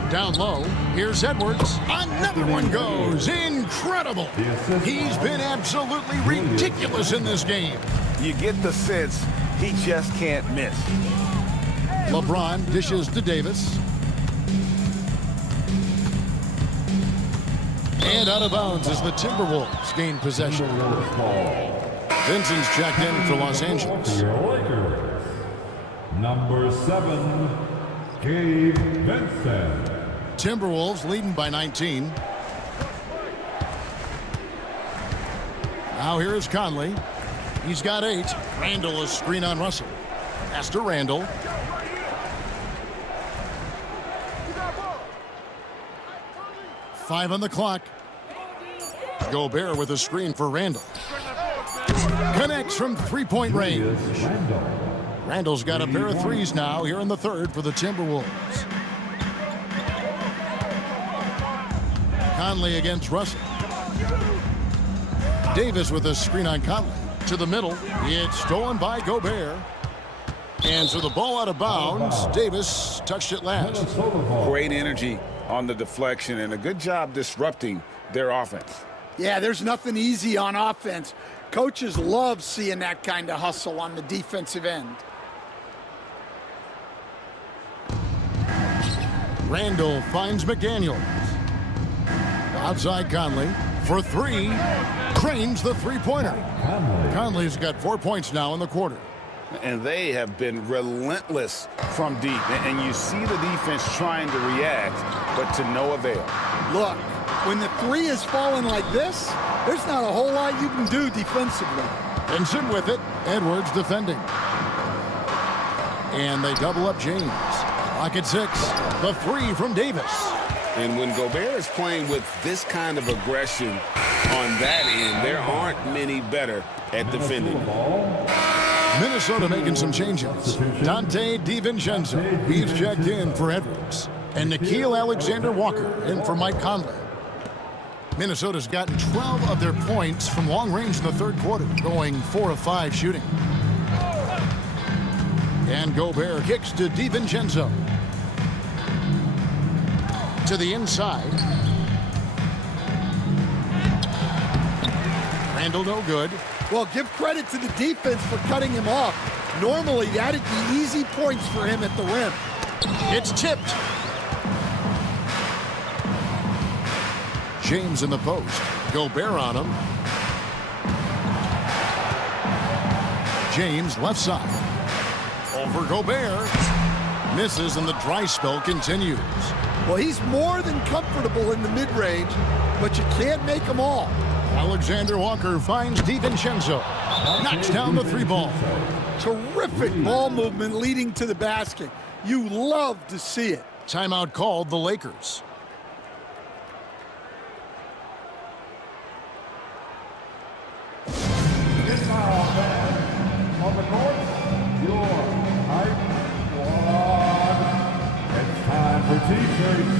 Down low. Here's Edwards. Another one goes. Incredible. He's been absolutely ridiculous in this game. You get the sense he just can't miss. LeBron dishes to Davis. And out of bounds as the Timberwolves gain possession. Vincent's checked in for Los Angeles. Lakers. Number 7, Gabe Vincent. Timberwolves leading by 19. Now here's Conley. He's got 8. Randall a screen on Russell. Pass to Randall. Five on the clock. Gobert with a screen for Randall. Connects from three-point range. Randall's got a pair of threes now here in the third for the Timberwolves. Conley against Russell. Davis with a screen on Conley. To the middle. It's stolen by Gobert. And so the ball out of bounds. Davis touched it last. Great energy on the deflection and a good job disrupting their offense. Yeah, there's nothing easy on offense. Coaches love seeing that kind of hustle on the defensive end. Randall finds McDaniels. Outside Conley for 3. Cranes the three-pointer. Conley's got 4 points now in the quarter. And they have been relentless from deep. And you see the defense trying to react, but to no avail. Look, when the 3 is falling like this, there's not a whole lot you can do defensively. Vincent with it. Edwards defending. And they double up James. Clock at 6. The 3 from Davis. And when Gobert is playing with this kind of aggression on that end, there aren't many better at defending. Minnesota making some changes. Dante DiVincenzo. He's checked in for Edwards. And Nickeil Alexander-Walker in for Mike Conley. Minnesota's gotten 12 of their points from long range in the third quarter, going 4 of 5 shooting. And Gobert kicks to DiVincenzo. To the inside. Randall no good. Well, give credit to the defense for cutting him off. Normally, that'd be easy points for him at the rim. It's tipped. James in the post. Gobert on him. James left side. Over Gobert. Misses and the dry spell continues. Well, he's more than comfortable in the mid-range, but you can't make them all. Alexander Walker finds DiVincenzo. Knocks down the 3 ball. Terrific ball movement leading to the basket. You love to see it. Timeout called the Lakers. It's our man on the court, your hype squad. It's time for T-shirts.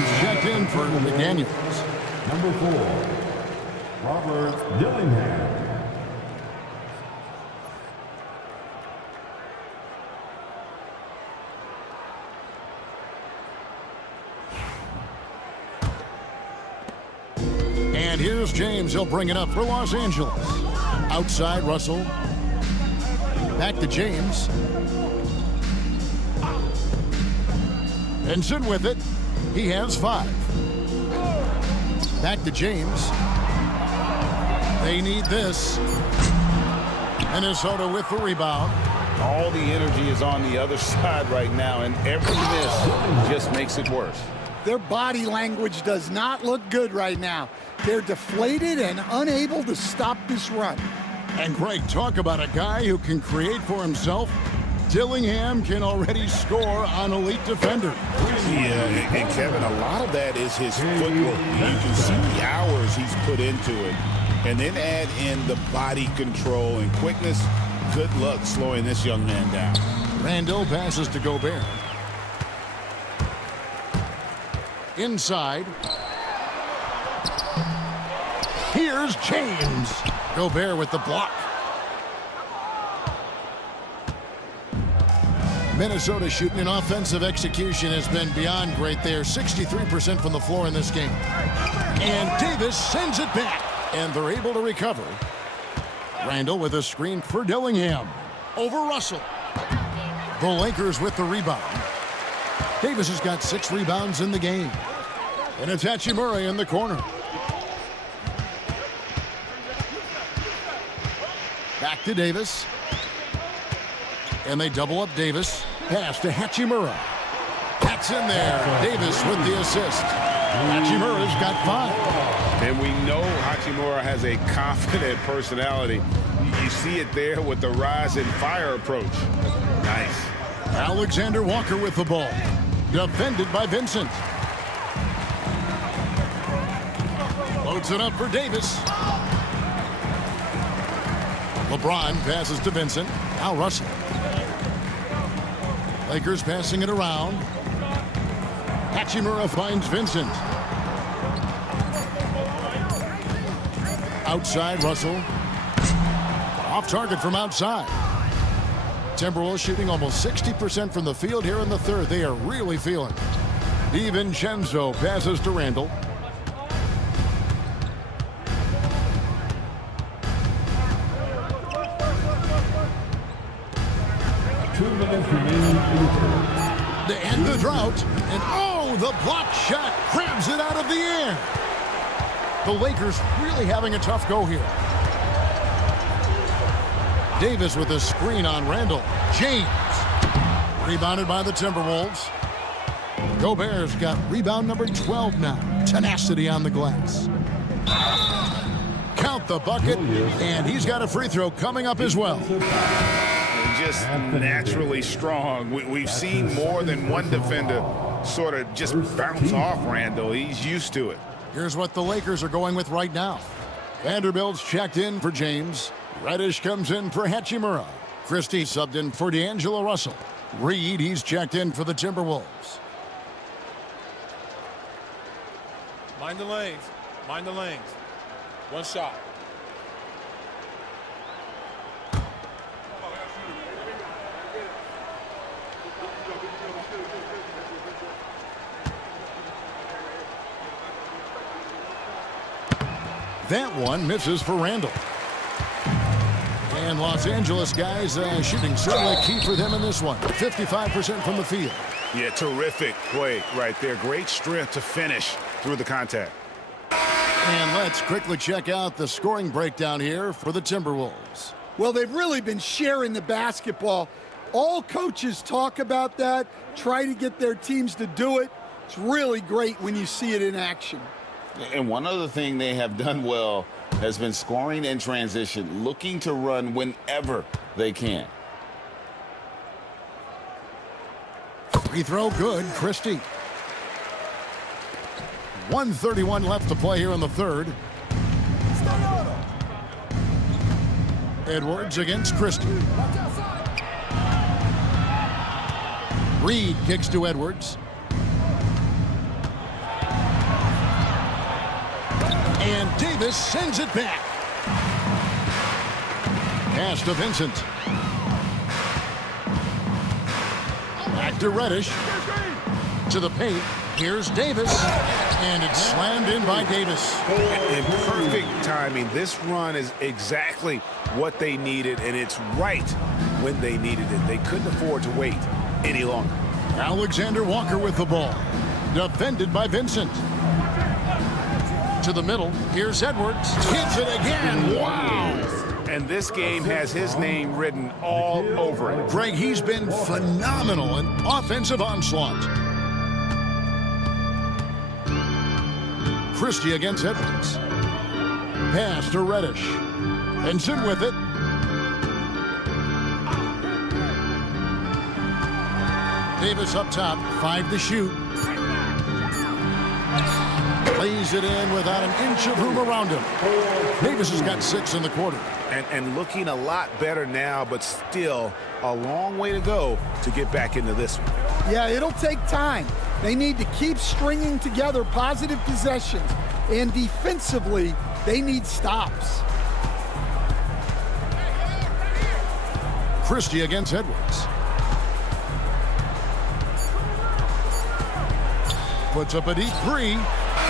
He's checked in for McDaniels. Number 4, Robert Dillingham. And here's James. He'll bring it up for Los Angeles. Outside, Russell. Back to James. Vincent with it. He has 5. Back to James. They need this. Minnesota with the rebound. All the energy is on the other side right now, and every miss just makes it worse. Their body language does not look good right now. They're deflated and unable to stop this run. And Greg, talk about a guy who can create for himself. Dillingham can already score on elite defenders. Yeah, and Kevin, a lot of that is his footwork. You can see the hours he's put into it. And then add in the body control and quickness. Good luck slowing this young man down. Randall passes to Gobert. Inside. Here's James. Gobert with the block. Minnesota shooting in offensive execution has been beyond great there. 63% from the floor in this game. And Davis sends it back. And they're able to recover. Randall with a screen for Dillingham. Over Russell. The Lakers with the rebound. Davis has got 6 rebounds in the game. And it's Hachimura in the corner. Back to Davis. And they double up Davis. Pass to Hachimura. That's in there. Davis with the assist. Hachimura's got 5. And we know Hachimura has a confident personality. You see it there with the rise and fire approach. Nice. Alexander Walker with the ball. Defended by Vincent. Loads it up for Davis. LeBron passes to Vincent. Now Russell. Lakers passing it around. Hachimura finds Vincent. Outside, Russell. Off target from outside. Timberwolves shooting almost 60% from the field here in the third. They are really feeling. DiVincenzo passes to Randall. To end the drought. And oh, the block shot grabs it out of the air. The Lakers really having a tough go here. Davis with a screen on Randall. James. Rebounded by the Timberwolves. Gobert's got rebound number 12 now. Tenacity on the glass. Count the bucket. And he's got a free throw coming up as well. Just naturally strong. We've seen more than one defender sort of just bounce off Randall. He's used to it. Here's what the Lakers are going with right now. Vanderbilt's checked in for James. Reddish comes in for Hachimura. Christie subbed in for D'Angelo Russell. Reed, he's checked in for the Timberwolves. Mind the lanes. Mind the lanes. One shot. That one misses for Randall. And Los Angeles guys shooting certainly key for them in this one. 55% from the field. Yeah, terrific play right there. Great strength to finish through the contact. And let's quickly check out the scoring breakdown here for the Timberwolves. Well, they've really been sharing the basketball. All coaches talk about that, try to get their teams to do it. It's really great when you see it in action. And one other thing they have done well has been scoring in transition, looking to run whenever they can. Free throw good, Christie. 1:31 left to play here in the third. Edwards against Christie. Reed kicks to Edwards. And Davis sends it back. Pass to Vincent. Back to Reddish. To the paint. Here's Davis. And it's slammed in by Davis. In perfect timing. This run is exactly what they needed, and it's right when they needed it. They couldn't afford to wait any longer. Alexander Walker with the ball. Defended by Vincent. To the middle. Here's Edwards. Hits it again. Wow. And this game has his name written all over it. Greg, he's been phenomenal in offensive onslaught. Christie against Edwards. Pass to Reddish. Benson with it. Davis up top. 5 to shoot. Plays it in without an inch of room around him. Davis has got 6 in the quarter. And looking a lot better now, but still a long way to go to get back into this one. Yeah, it'll take time. They need to keep stringing together positive possessions. And defensively, they need stops. Christie against Edwards. Puts up a deep 3.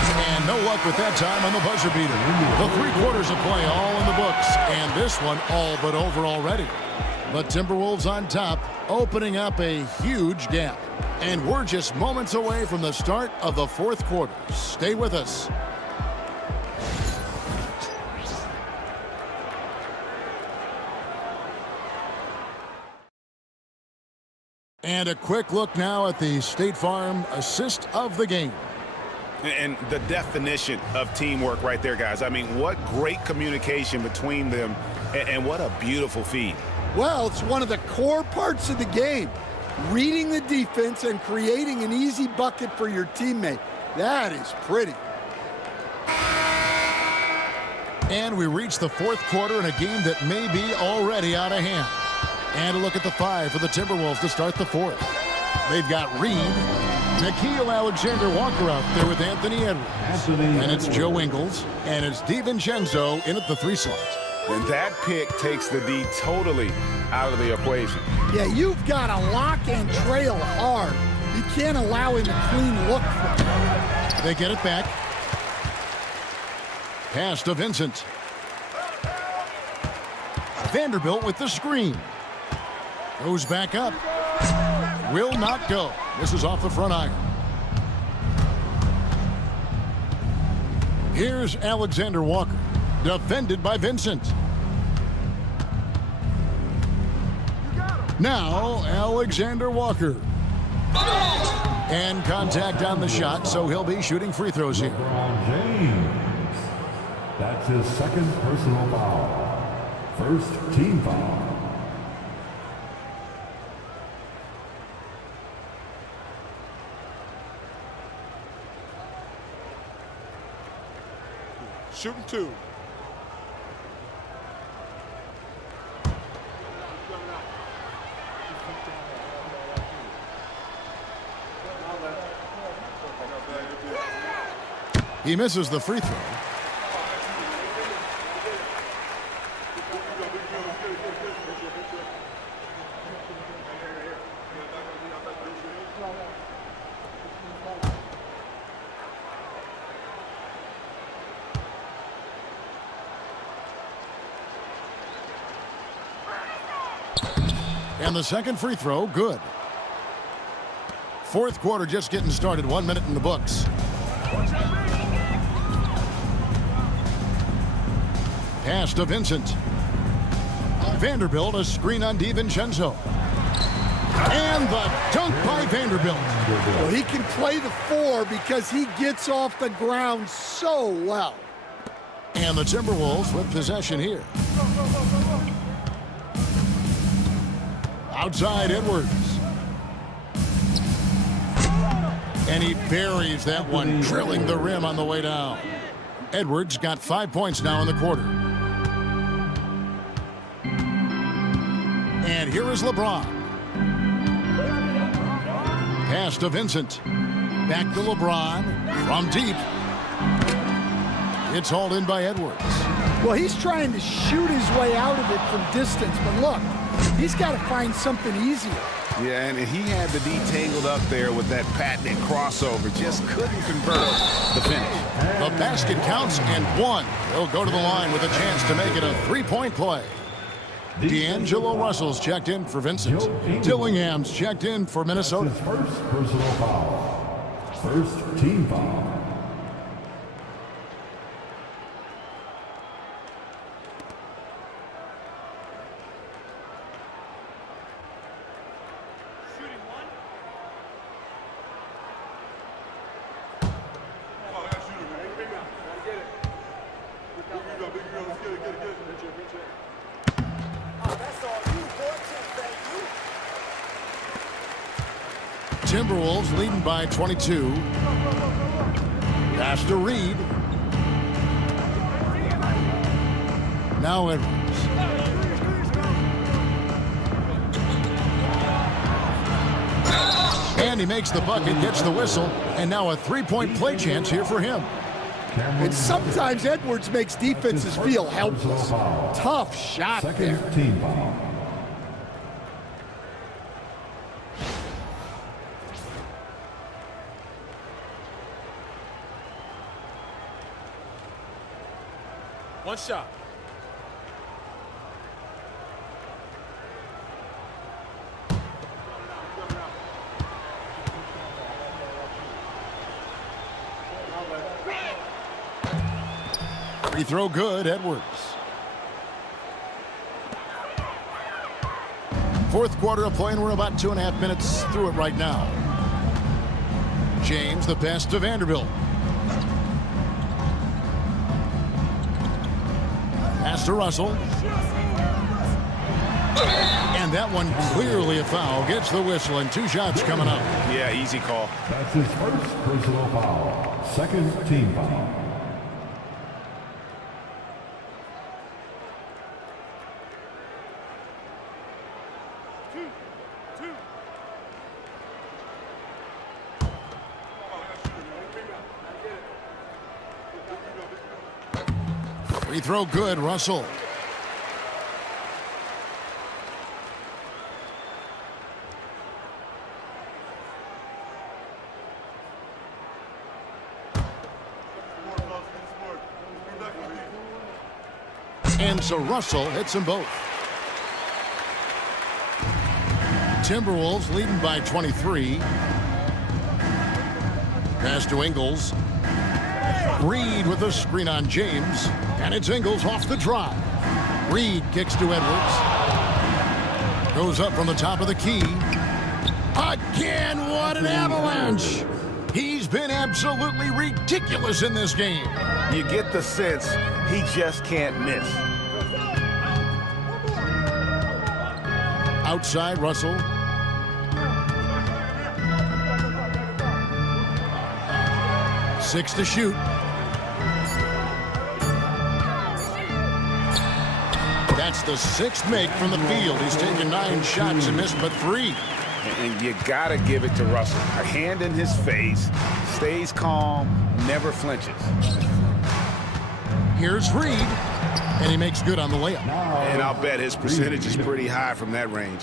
And no luck with that time on the buzzer beater. The 3 quarters of play all in the books. And this one all but over already. The Timberwolves on top, opening up a huge gap. And we're just moments away from the start of the 4th quarter. Stay with us. And a quick look now at the State Farm assist of the game. And the definition of teamwork right there, guys. I mean, what great communication between them, and what a beautiful feed. Well, it's one of the core parts of the game. Reading the defense and creating an easy bucket for your teammate. That is pretty. And we reach the 4th quarter in a game that may be already out of hand. And a look at the 5 for the Timberwolves to start the 4th. They've got Reed, Nickeil Alexander-Walker out there with Anthony Edwards. And it's Joe Ingles, and it's DiVincenzo in at the 3 slot. And that pick takes the D totally out of the equation. Yeah, you've got to lock and trail hard. You can't allow him a clean look from him. They get it back. Pass to Vincent. Vanderbilt with the screen. Goes back up. Will not go. This is off the front iron. Here's Alexander Walker. Defended by Vincent. Now, Alexander Walker. And contact on the shot, so he'll be shooting free throws here. LeBron James. That's his 2nd personal foul. 1st team foul. Shooting 2. He misses the free throw. And the 2nd free throw, good. 4th quarter just getting started. 1 minute in the books. Pass to Vincent. Vanderbilt, a screen on DiVincenzo. And the dunk by Vanderbilt. Well, he can play the 4 because he gets off the ground so well. And the Timberwolves with possession here. Outside Edwards. And he buries that one, drilling the rim on the way down. Edwards got 5 points now in the quarter. And here is LeBron. Pass to Vincent. Back to LeBron from deep. It's hauled in by Edwards. Well, he's trying to shoot his way out of it from distance, but look, he's got to find something easier. Yeah, and he had the D tangled up there with that patented crossover. Just couldn't convert the finish. The basket counts and one. He'll go to the line with a chance to make it a three-point play. D'Angelo Russell's checked in for Vincent. Dillingham's checked in for Minnesota. His first personal foul. First team foul. Timberwolves leading by 22. Pass to Reed. Now Edwards. And he makes the bucket, gets the whistle, and now a three-point play chance here for him. And sometimes Edwards makes defenses feel helpless. Tough shot there. Second team foul. One shot. Free throw good, Edwards. Fourth quarter of play, and we're about 2.5 minutes through it right now. James, the pass to Vanderbilt. Pass to Russell. And that one clearly a foul. Gets the whistle, and 2 shots coming up. Yeah, easy call. That's his first personal foul. Second team foul. Free throw good, Russell. And so Russell hits them both. Timberwolves leading by 23. Pass to Ingles. Reed with a screen on James. And it's Ingles off the drive. Reed kicks to Edwards. Goes up from the top of the key. Again, what an avalanche! He's been absolutely ridiculous in this game. You get the sense he just can't miss. Outside, Russell. Six to shoot. That's the 6th make from the field. He's taken 9 shots and missed but 3. And you gotta give it to Russell. A hand in his face, stays calm, never flinches. Here's Reed, and he makes good on the layup. And I'll bet his percentage is pretty high from that range.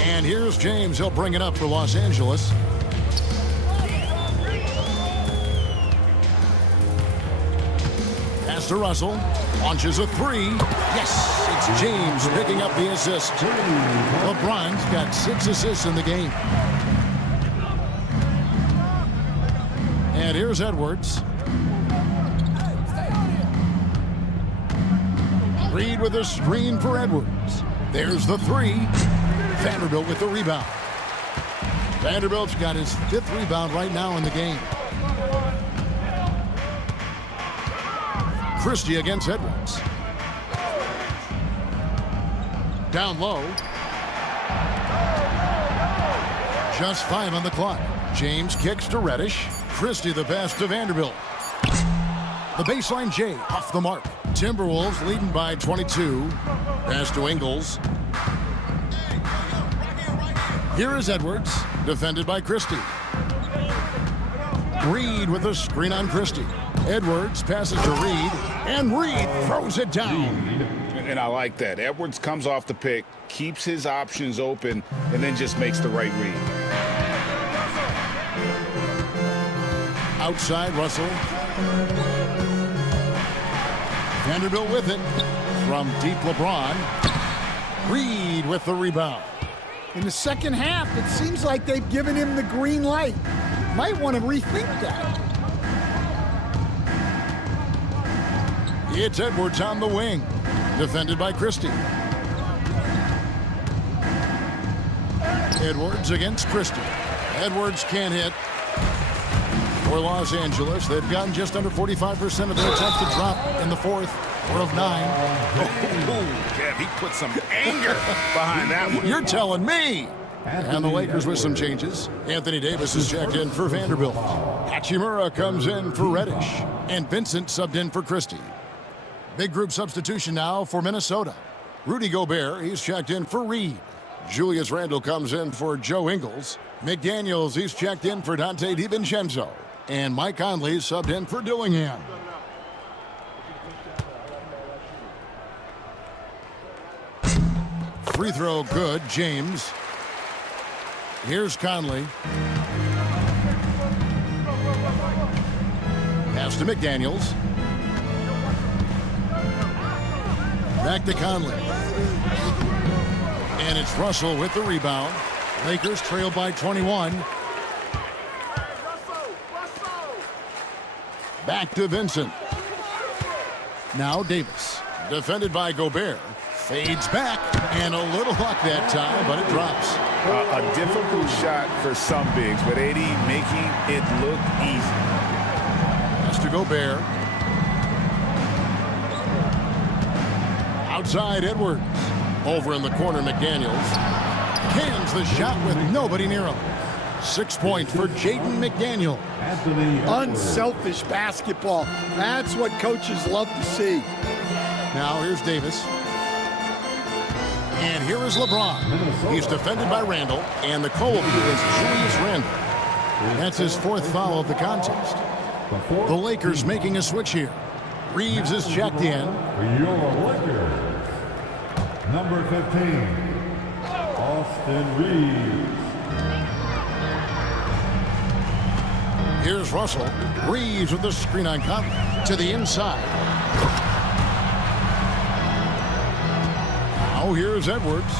And here's James. He'll bring it up for Los Angeles. Pass to Russell. Launches a 3. Yes, it's James picking up the assist. LeBron's got 6 assists in the game. And here's Edwards. Reed with a screen for Edwards. There's the 3. Vanderbilt with the rebound. Vanderbilt's got his 5th rebound right now in the game. Christie against Edwards. Down low. Just 5 on the clock. James kicks to Reddish. Christie the pass to Vanderbilt. The baseline J off the mark. Timberwolves leading by 22. Pass to Ingles. Here is Edwards, defended by Christie. Reed with a screen on Christie. Edwards passes to Reed, and Reed throws it down. And I like that. Edwards comes off the pick, keeps his options open, and then just makes the right read. Outside, Russell. Vanderbilt with it. From deep, LeBron. Reed with the rebound. In the second half, it seems like they've given him the green light. Might want to rethink that. It's Edwards on the wing. Defended by Christie. Edwards against Christie. Edwards can't hit. For Los Angeles, they've gotten just under 45% of their attempts to drop in the fourth. 4 of 9. Oh, Kev, he put some anger behind that one. You're telling me. And the Lakers with some changes. Anthony Davis is checked in for Vanderbilt. Hachimura comes in for Reddish. And Vincent subbed in for Christie. Big group substitution now for Minnesota. Rudy Gobert, he's checked in for Reed. Julius Randle comes in for Joe Ingles. McDaniels, he's checked in for Dante DiVincenzo. And Mike Conley subbed in for Dillingham. Free throw good, James. Here's Conley. Pass to McDaniels. Back to Conley. And it's Russell with the rebound. Lakers trail by 21. Back to Vincent. Now Davis. Defended by Gobert. Fades back. And a little luck that time, but it drops. A difficult shot for some bigs, but AD making it look easy. Pass to Gobert. Outside Edwards. Over in the corner, McDaniels. Cans the shot with nobody near him. 6 points for Jaden McDaniel. Unselfish basketball. That's what coaches love to see. Now here's Davis. And here is LeBron. He's defended by Randle, and the call will be against Julius Randle. That's his 4th foul of the contest. The Lakers making a switch here. Reeves is checked in. Your Lakers, number 15, Austin Reeves. Here's Russell. Reeves with the screen on Conley. To the inside. Now here's Edwards.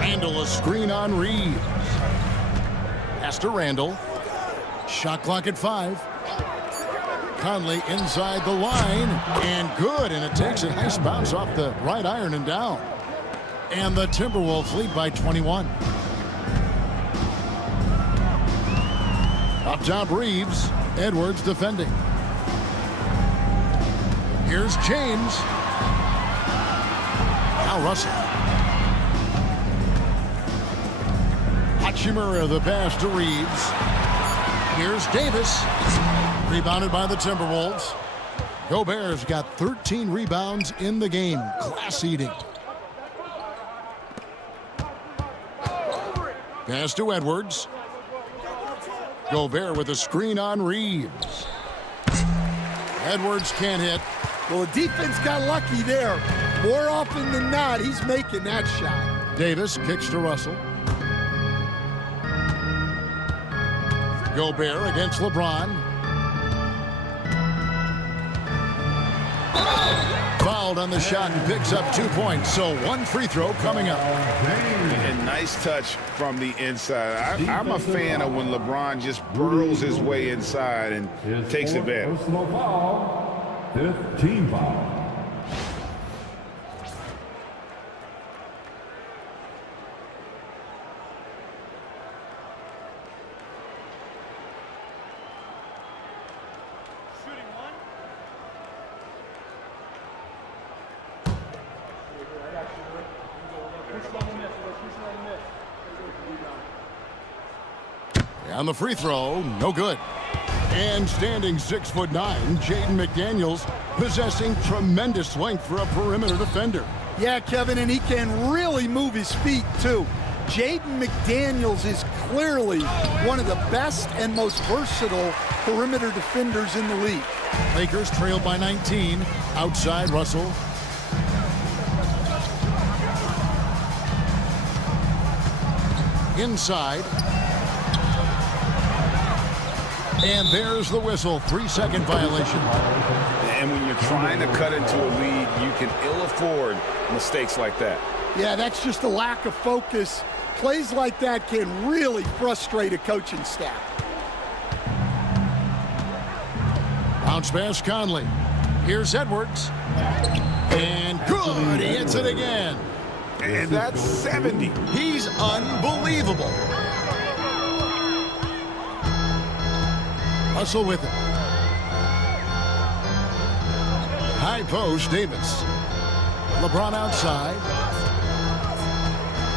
Randle a screen on Reeves. Pass to Randle. Shot clock at 5. Conley inside the line, and good, and it takes a nice bounce off the right iron and down. And the Timberwolves lead by 21. Up top, Reeves. Edwards defending. Here's James. Now Russell. Hachimura the pass to Reeves. Here's Davis. Rebounded by the Timberwolves. Gobert's got 13 rebounds in the game. Class eating. Pass to Edwards. Gobert with a screen on Reeves. Edwards can't hit. Well, the defense got lucky there. More often than not, he's making that shot. Davis kicks to Russell. Gobert against LeBron. Fouled on the shot and picks up 2 points. So 1 free throw coming up. And nice touch from the inside. I'm a fan of when LeBron just burrows his way inside and takes advantage. Personal foul, 5th team foul. On the free throw, no good. And standing 6'9", Jaden McDaniels possessing tremendous length for a perimeter defender. Yeah, Kevin, and he can really move his feet, too. Jaden McDaniels is clearly one of the best and most versatile perimeter defenders in the league. Lakers trail by 19. Outside, Russell. Inside. And there's the whistle. 3-second violation. And when you're trying to cut into a lead, you can ill afford mistakes like that. Yeah, that's just a lack of focus. Plays like that can really frustrate a coaching staff. Bounce pass, Conley. Here's Edwards. And good. He hits it again. And that's 70. He's unbelievable. Hustle with it. High post, Davis. LeBron outside.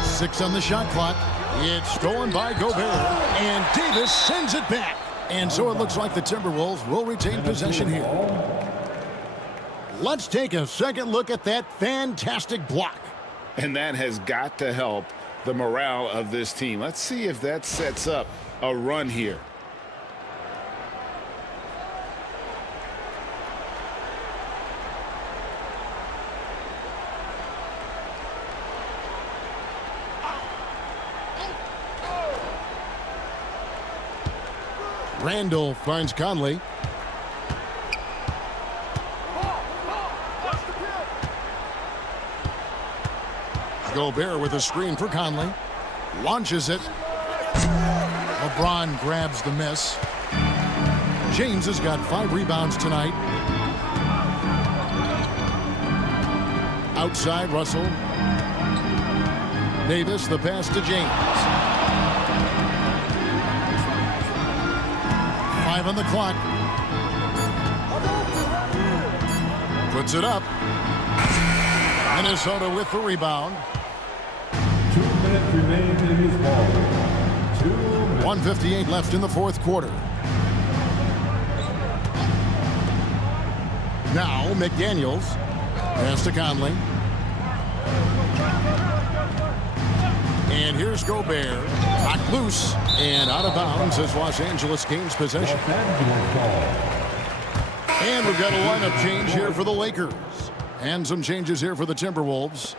6 on the shot clock. It's stolen by Gobert. And Davis sends it back. And so it looks like the Timberwolves will retain possession here. Let's take a second look at that fantastic block. And that has got to help the morale of this team. Let's see if that sets up a run here. Randall finds Conley. Gobert with a screen for Conley. Launches it. LeBron grabs the miss. James has got 5 rebounds tonight. Outside, Russell. Davis, the pass to James. 5 on the clock. Puts it up. Minnesota with the rebound. 2 minutes remain in this ball. 2 minutes. 1:58 left in the fourth quarter. Now McDaniels. Pass to Conley. And here's Gobert. Knocked loose and out of bounds as Los Angeles gains possession. And we've got a lineup change here for the Lakers. And some changes here for the Timberwolves.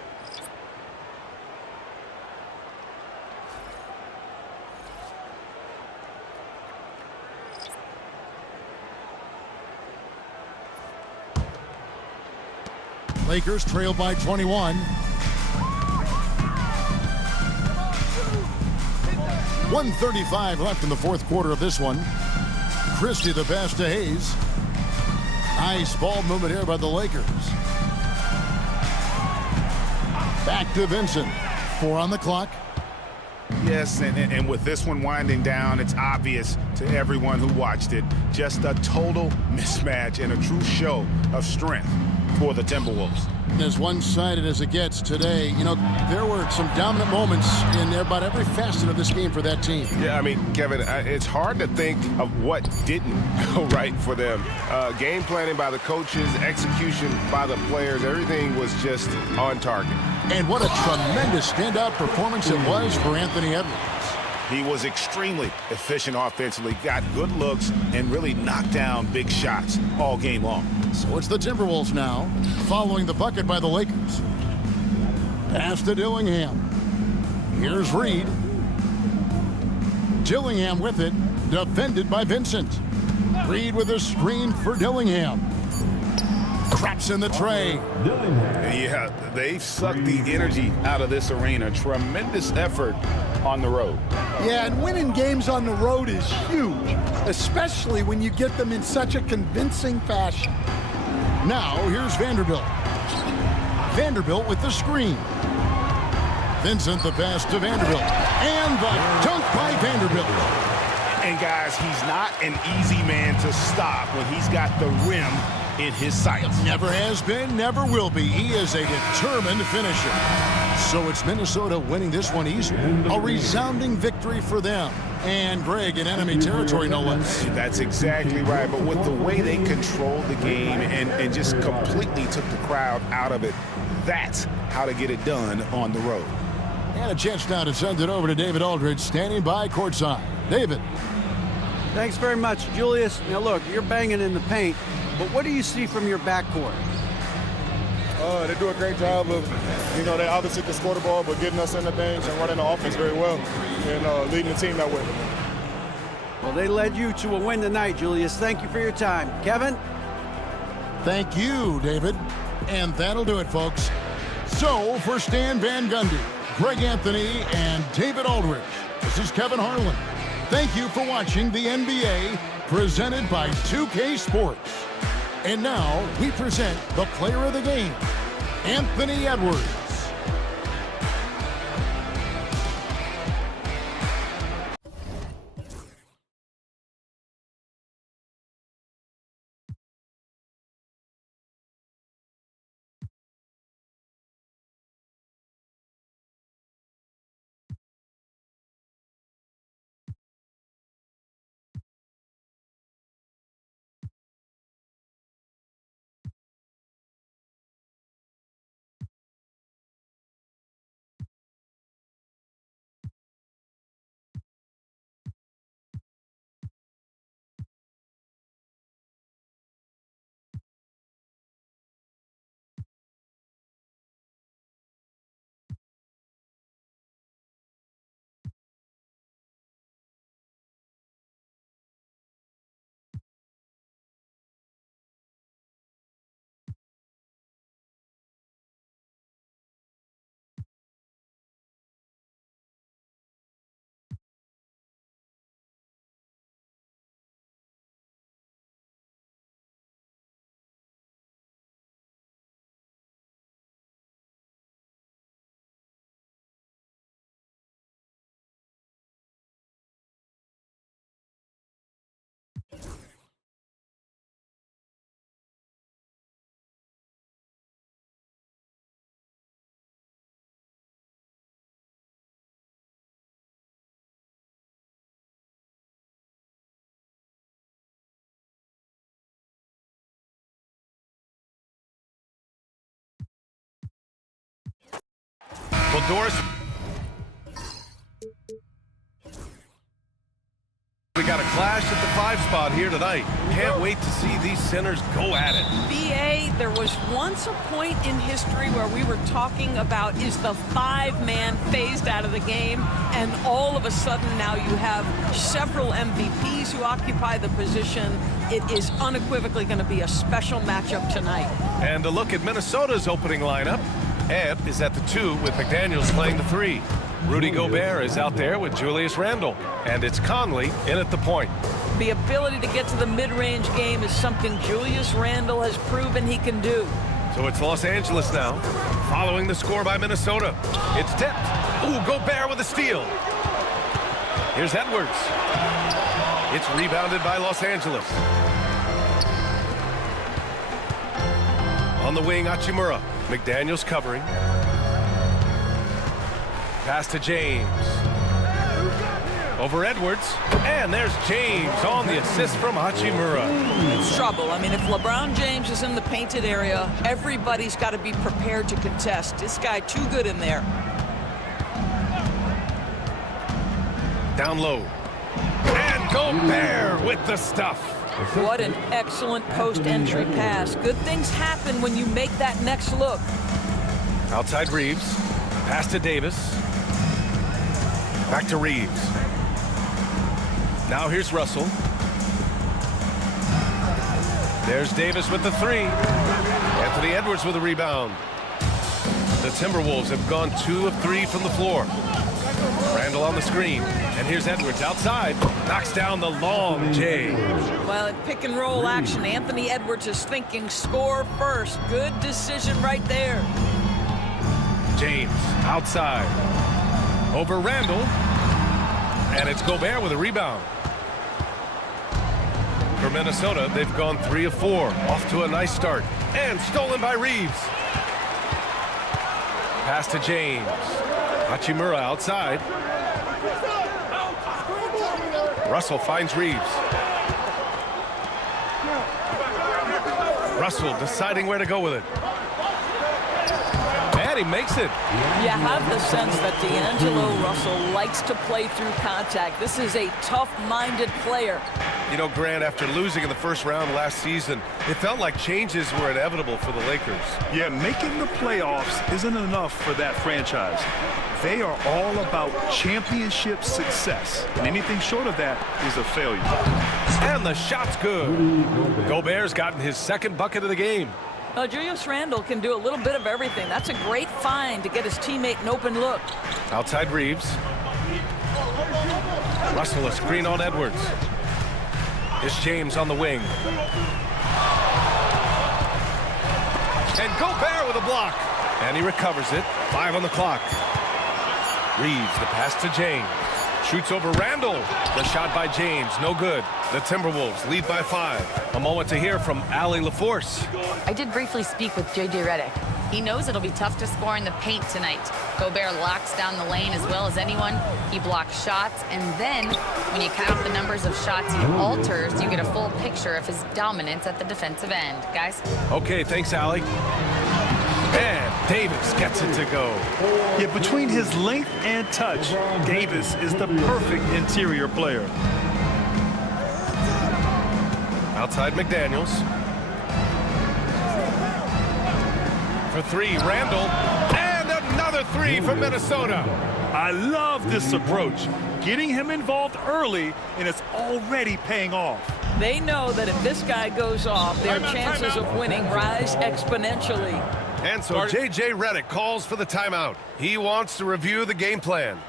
Lakers trail by 21. 1:35 left in the fourth quarter of this one. Christie the pass to Hayes. Nice ball movement here by the Lakers. Back to Vincent. 4 on the clock. Yes, and with this one winding down, it's obvious to everyone who watched it. Just a total mismatch and a true show of strength for the Timberwolves. As one-sided as it gets today, you know, there were some dominant moments in about every facet of this game for that team. Yeah, I mean, Kevin, it's hard to think of what didn't go right for them. Game planning by the coaches, execution by the players, everything was just on target. And what a tremendous standout performance it was for Anthony Edwards. He was extremely efficient offensively, got good looks, and really knocked down big shots all game long. So it's the Timberwolves now, following the bucket by the Lakers. Pass to Dillingham. Here's Reed. Dillingham with it, defended by Vincent. Reed with a screen for Dillingham. Traps in the tray. Yeah, they've sucked the energy out of this arena. Tremendous effort on the road. Yeah, and winning games on the road is huge, especially when you get them in such a convincing fashion. Now, here's Vanderbilt. Vanderbilt with the screen. Vincent the pass to Vanderbilt. And the dunk by Vanderbilt. And guys, he's not an easy man to stop when he's got the rim in his sights. Never has been, never will be. He is a determined finisher. So it's Minnesota winning this one easily. A resounding victory for them. And Greg in enemy territory, no less. That's exactly right. But with the way they controlled the game and just completely took the crowd out of it, that's how to get it done on the road. And a chance now to send it over to David Aldridge, standing by courtside. David. Thanks very much, Julius. Now look, you're banging in the paint, but what do you see from your backcourt? They do a great job of, they obviously can score the ball, but getting us into things and running the offense very well and leading the team that way. Well, they led you to a win tonight, Julius. Thank you for your time. Kevin? Thank you, David. And that'll do it, folks. So, for Stan Van Gundy, Greg Anthony, and David Aldridge, this is Kevin Harlan. Thank you for watching the NBA, presented by 2K Sports. And now, we present the player of the game, Anthony Edwards. Well, Doris, we got a clash at the 5 spot here tonight. Can't wait to see these centers go at it. BA, there was once a point in history where we were talking about, is the 5-man phased out of the game? And all of a sudden now you have several MVPs who occupy the position. It is unequivocally going to be a special matchup tonight. And a look at Minnesota's opening lineup. Ed is at the 2 with McDaniels playing the 3. Rudy Gobert is out there with Julius Randle. And it's Conley in at the point. The ability to get to the mid-range game is something Julius Randle has proven he can do. So it's Los Angeles now, following the score by Minnesota. It's tipped. Ooh, Gobert with a steal. Here's Edwards. It's rebounded by Los Angeles. On the wing, Hachimura. McDaniels covering. Pass to James. Over Edwards. And there's James on the assist from Hachimura. It's trouble. I mean, if LeBron James is in the painted area, everybody's got to be prepared to contest. This guy too good in there. Down low. And Gobert with the stuff. What an excellent post-entry pass. Good things happen when you make that next look. Outside Reeves. Pass to Davis. Back to Reeves. Now here's Russell. There's Davis with the 3. Anthony Edwards with a rebound. The Timberwolves have gone 2 of 3 from the floor. Randle on the screen. And here's Edwards outside. Knocks down the long J. Well, in pick and roll action, Anthony Edwards is thinking score first. Good decision right there. James outside. Over Randle. And it's Gobert with a rebound. For Minnesota, they've gone 3 of 4. Off to a nice start. And stolen by Reeves. Pass to James. Hachimura outside. Russell finds Reeves. Russell deciding where to go with it. And he makes it. You have the sense that D'Angelo Russell likes to play through contact. This is a tough-minded player. You know, Grant, after losing in the first round last season, it felt like changes were inevitable for the Lakers. Yeah, making the playoffs isn't enough for that franchise. They are all about championship success, and anything short of that is a failure. And the shot's good. Gobert's gotten his second bucket of the game. Julius Randle can do a little bit of everything. That's a great find to get his teammate an open look. Outside Reeves. Russell a screen on Edwards. It's James on the wing. And Gobert with a block. And he recovers it. 5 on the clock. Reeves, the pass to James. Shoots over Randle. The shot by James, no good. The Timberwolves lead by 5. A moment to hear from Allie LaForce. I did briefly speak with J.J. Redick. He knows it'll be tough to score in the paint tonight. Gobert locks down the lane as well as anyone. He blocks shots, and then when you count the numbers of shots he alters, you get a full picture of his dominance at the defensive end. Guys? Okay, thanks, Allie. And Davis gets it to go. Yeah, between his length and touch, Davis is the perfect interior player. Outside McDaniels. For 3, Randle. And another 3 for Minnesota. I love this approach. Getting him involved early, and it's already paying off. They know that if this guy goes off, their chances of winning rise exponentially. And so J.J. Redick calls for the timeout. He wants to review the game plan.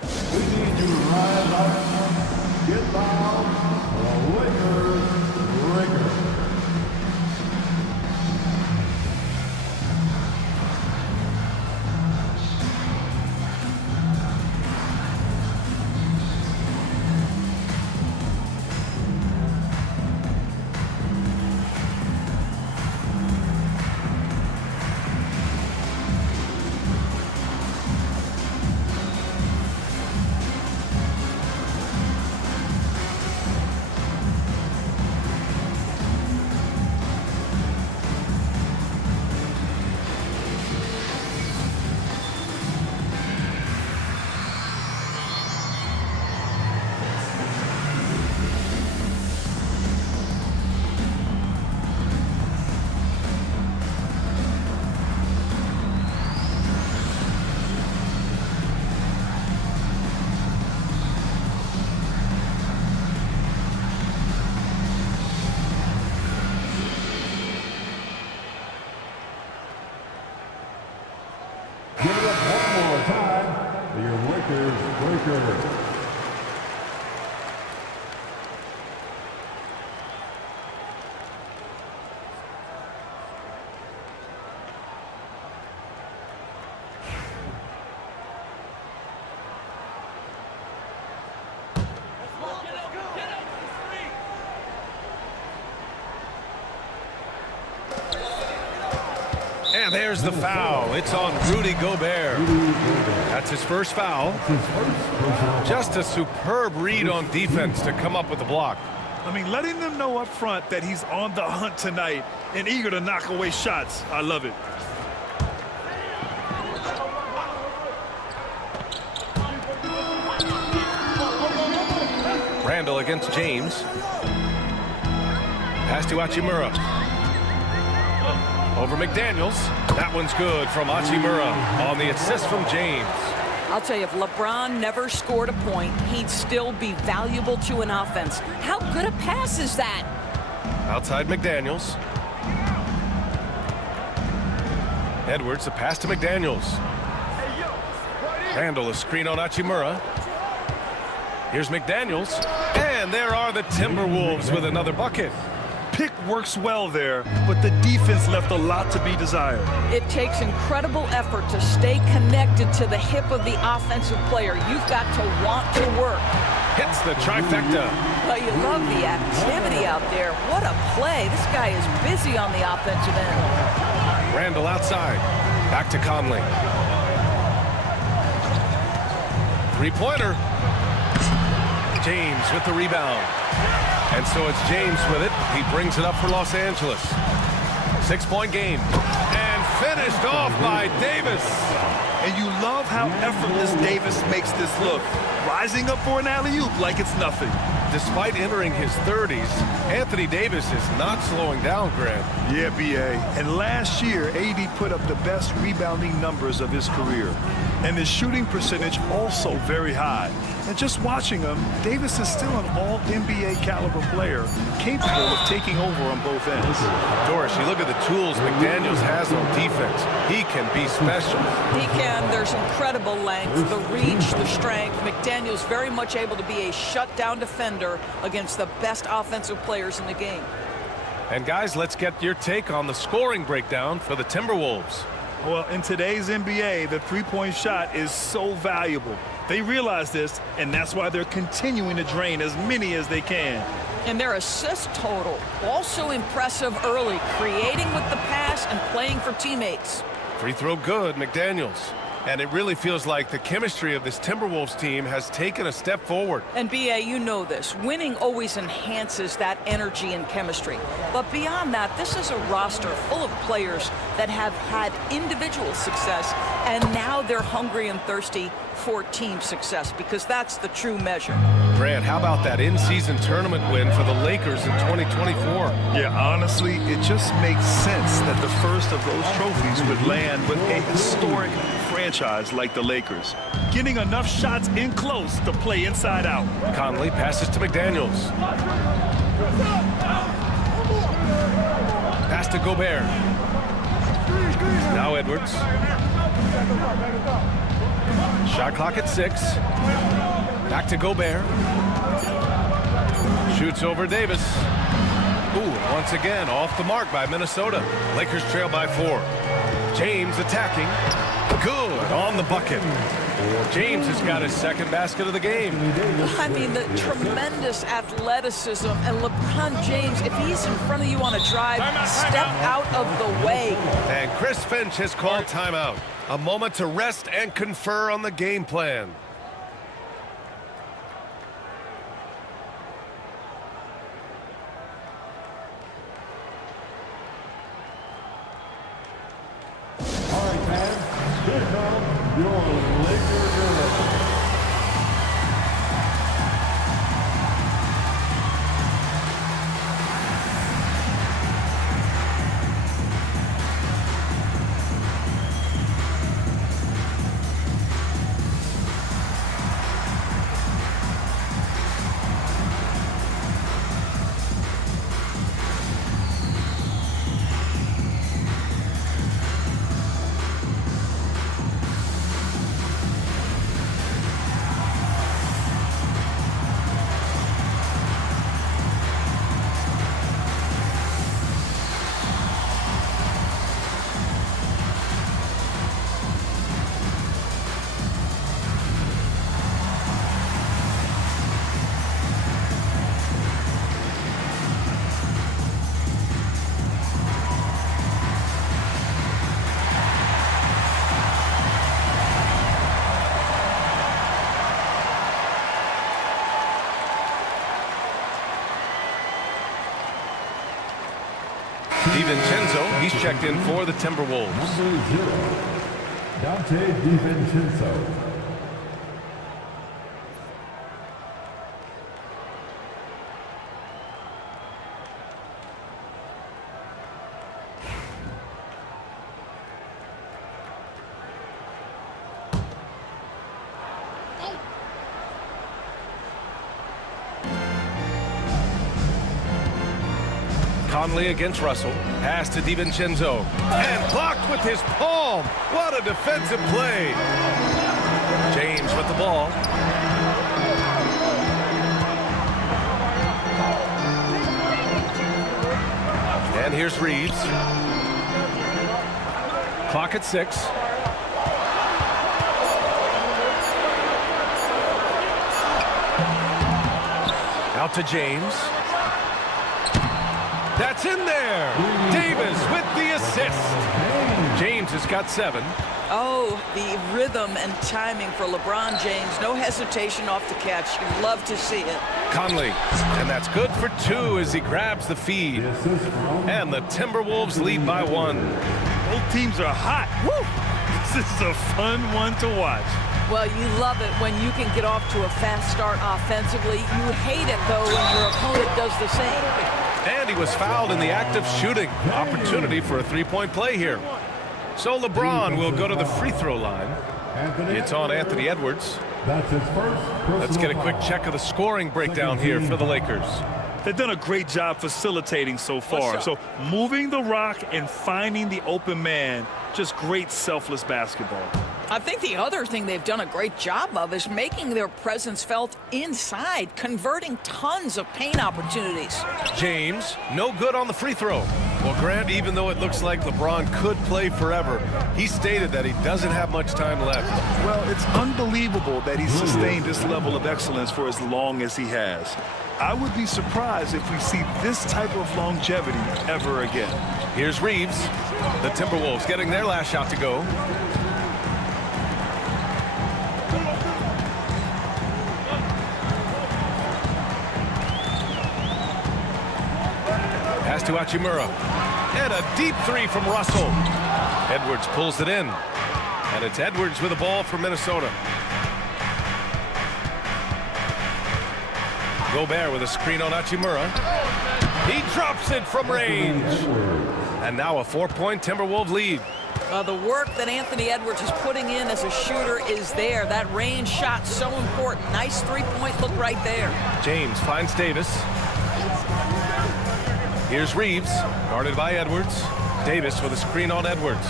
We need you to rise up, get down, the Lakers breaker. Give it up one more time. Your Lakers breaker. And there's the foul. It's on Rudy Gobert. That's his first foul. Just a superb read on defense to come up with the block. I mean, letting them know up front that he's on the hunt tonight and eager to knock away shots. I love it. Randle against James. Pass to Hachimura. Over McDaniels. That one's good from Hachimura on the assist from James. I'll tell you, if LeBron never scored a point, he'd still be valuable to an offense. How good a pass is that? Outside McDaniels. Edwards, the pass to McDaniels. Randle, a screen on Hachimura. Here's McDaniels. And there are the Timberwolves with another bucket. stick works well there, but the defense left a lot to be desired. It takes incredible effort to stay connected to the hip of the offensive player. You've got to want to work. Hits the trifecta. But you love the activity out there. What a play. This guy is busy on the offensive end. Randall outside. Back to Conley. Three-pointer. James with the rebound. And so it's James with it. He brings it up for Los Angeles. 6-point game. And finished off by Davis. And you love how effortless Davis makes this look. Rising up for an alley-oop like it's nothing. Despite entering his 30s, Anthony Davis is not slowing down, Grant. Yeah, B.A. And last year, AD put up the best rebounding numbers of his career. And his shooting percentage also very high. And just watching him, Davis is still an all-NBA caliber player, capable of taking over on both ends. Doris, you look at the tools McDaniels has on defense. He can be special. He can. There's incredible length, the reach, the strength. McDaniels very much able to be a shutdown defender against the best offensive players in the game. And guys, let's get your take on the scoring breakdown for the Timberwolves. Well, in today's NBA, the three-point shot is so valuable. They realize this, and that's why they're continuing to drain as many as they can. And their assist total, also impressive early, creating with the pass and playing for teammates. Free throw good, McDaniels. And it really feels like the chemistry of this Timberwolves team has taken a step forward. And B.A., you know this. Winning always enhances that energy and chemistry. But beyond that, this is a roster full of players that have had individual success, and now they're hungry and thirsty for team success, because that's the true measure. Grant, how about that in-season tournament win for the Lakers in 2024? Yeah, honestly, it just makes sense that the first of those trophies would land with a historic franchise like the Lakers, getting enough shots in close to play inside out. Conley passes to McDaniels. Pass to Gobert. Now Edwards. Shot clock at 6. Back to Gobert. Shoots over Davis. Ooh, once again off the mark by Minnesota. Lakers trail by 4. James attacking. Good on the bucket. James has got his second basket of the game. I mean, the tremendous athleticism, and LeBron James, if he's in front of you on a drive, step out of the way. And Chris Finch has called timeout. A moment to rest and confer on the game plan. All right, fans, here comes your Lakers era. DiVincenzo, he's checked in for the Timberwolves. Number 0, Dante DiVincenzo. Conley against Russell. Pass to DiVincenzo. And blocked with his palm. What a defensive play. James with the ball. And here's Reeves. Clock at 6. Out to James. That's in there. Davis with the assist. James has got 7. Oh, the rhythm and timing for LeBron James. No hesitation off the catch. You love to see it. Conley, and that's good for 2 as he grabs the feed. And the Timberwolves lead by 1. Both teams are hot. Woo! This is a fun one to watch. Well, you love it when you can get off to a fast start offensively. You hate it, though, when your opponent does the same. And he was fouled in the act of shooting. Opportunity for a 3-point play here. So LeBron will go to the free throw line. It's on Anthony Edwards. That's his first. Let's get a quick check of the scoring breakdown here for the Lakers. They've done a great job facilitating so far. So moving the rock and finding the open man, just great selfless basketball. I think the other thing they've done a great job of is making their presence felt inside, converting tons of paint opportunities. James, no good on the free throw. Well, Grant, even though it looks like LeBron could play forever, he stated that he doesn't have much time left. Well, it's unbelievable that he's sustained this level of excellence for as long as he has. I would be surprised if we see this type of longevity ever again. Here's Reeves. The Timberwolves getting their last shot to go. Pass to Hachimura. And a deep 3 from Russell. Edwards pulls it in. And it's Edwards with the ball for Minnesota. Gobert with a screen on Hachimura. He drops it from range. And now a 4-point Timberwolves lead. The work that Anthony Edwards is putting in as a shooter is there. That range shot so important. Nice 3-point look right there. James finds Davis. Here's Reeves, guarded by Edwards. Davis with a screen on Edwards.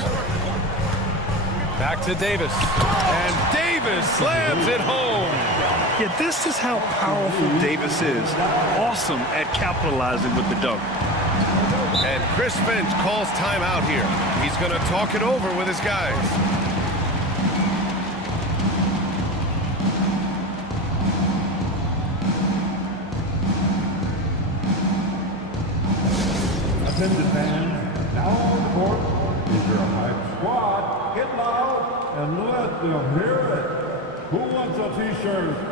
Back to Davis. And Davis slams it home. Yeah, this is how powerful Davis is. Awesome at capitalizing with the dunk. And Chris Finch calls timeout here. He's going to talk it over with his guys. Attention fans, now on the court is your hype squad. Get loud and let them hear it. Who wants a t-shirt?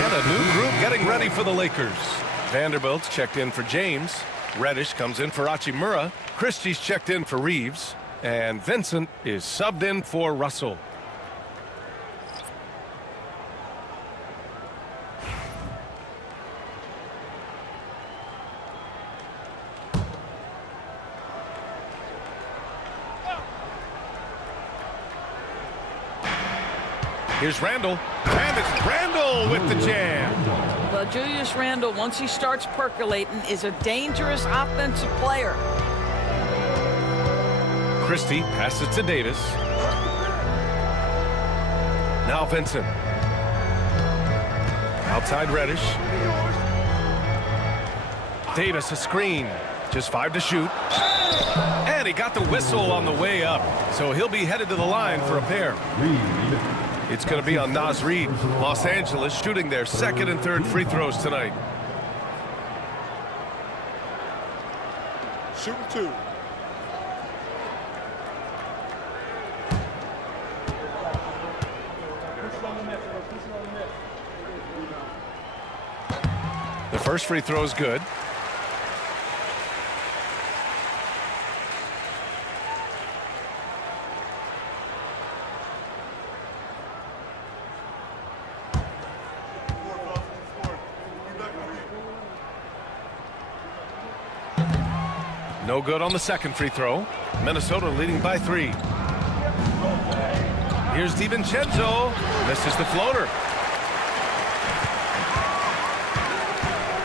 And a new group getting ready for the Lakers. Vanderbilt's checked in for James. Reddish comes in for Hachimura. Christie's checked in for Reeves. And Vincent is subbed in for Russell. Here's Randall, and it's Randall with the jam. Well, Julius Randle, once he starts percolating, is a dangerous offensive player. Christie passes to Davis. Now Vincent. Outside Reddish. Davis a screen. Just 5 to shoot. And he got the whistle on the way up. So he'll be headed to the line for a pair. It's going to be on Naz Reid. Los Angeles shooting their second and third free throws tonight. Shooting 2. The first free throw is good. No good on the second free throw. Minnesota leading by 3. Here's DiVincenzo. Misses the floater.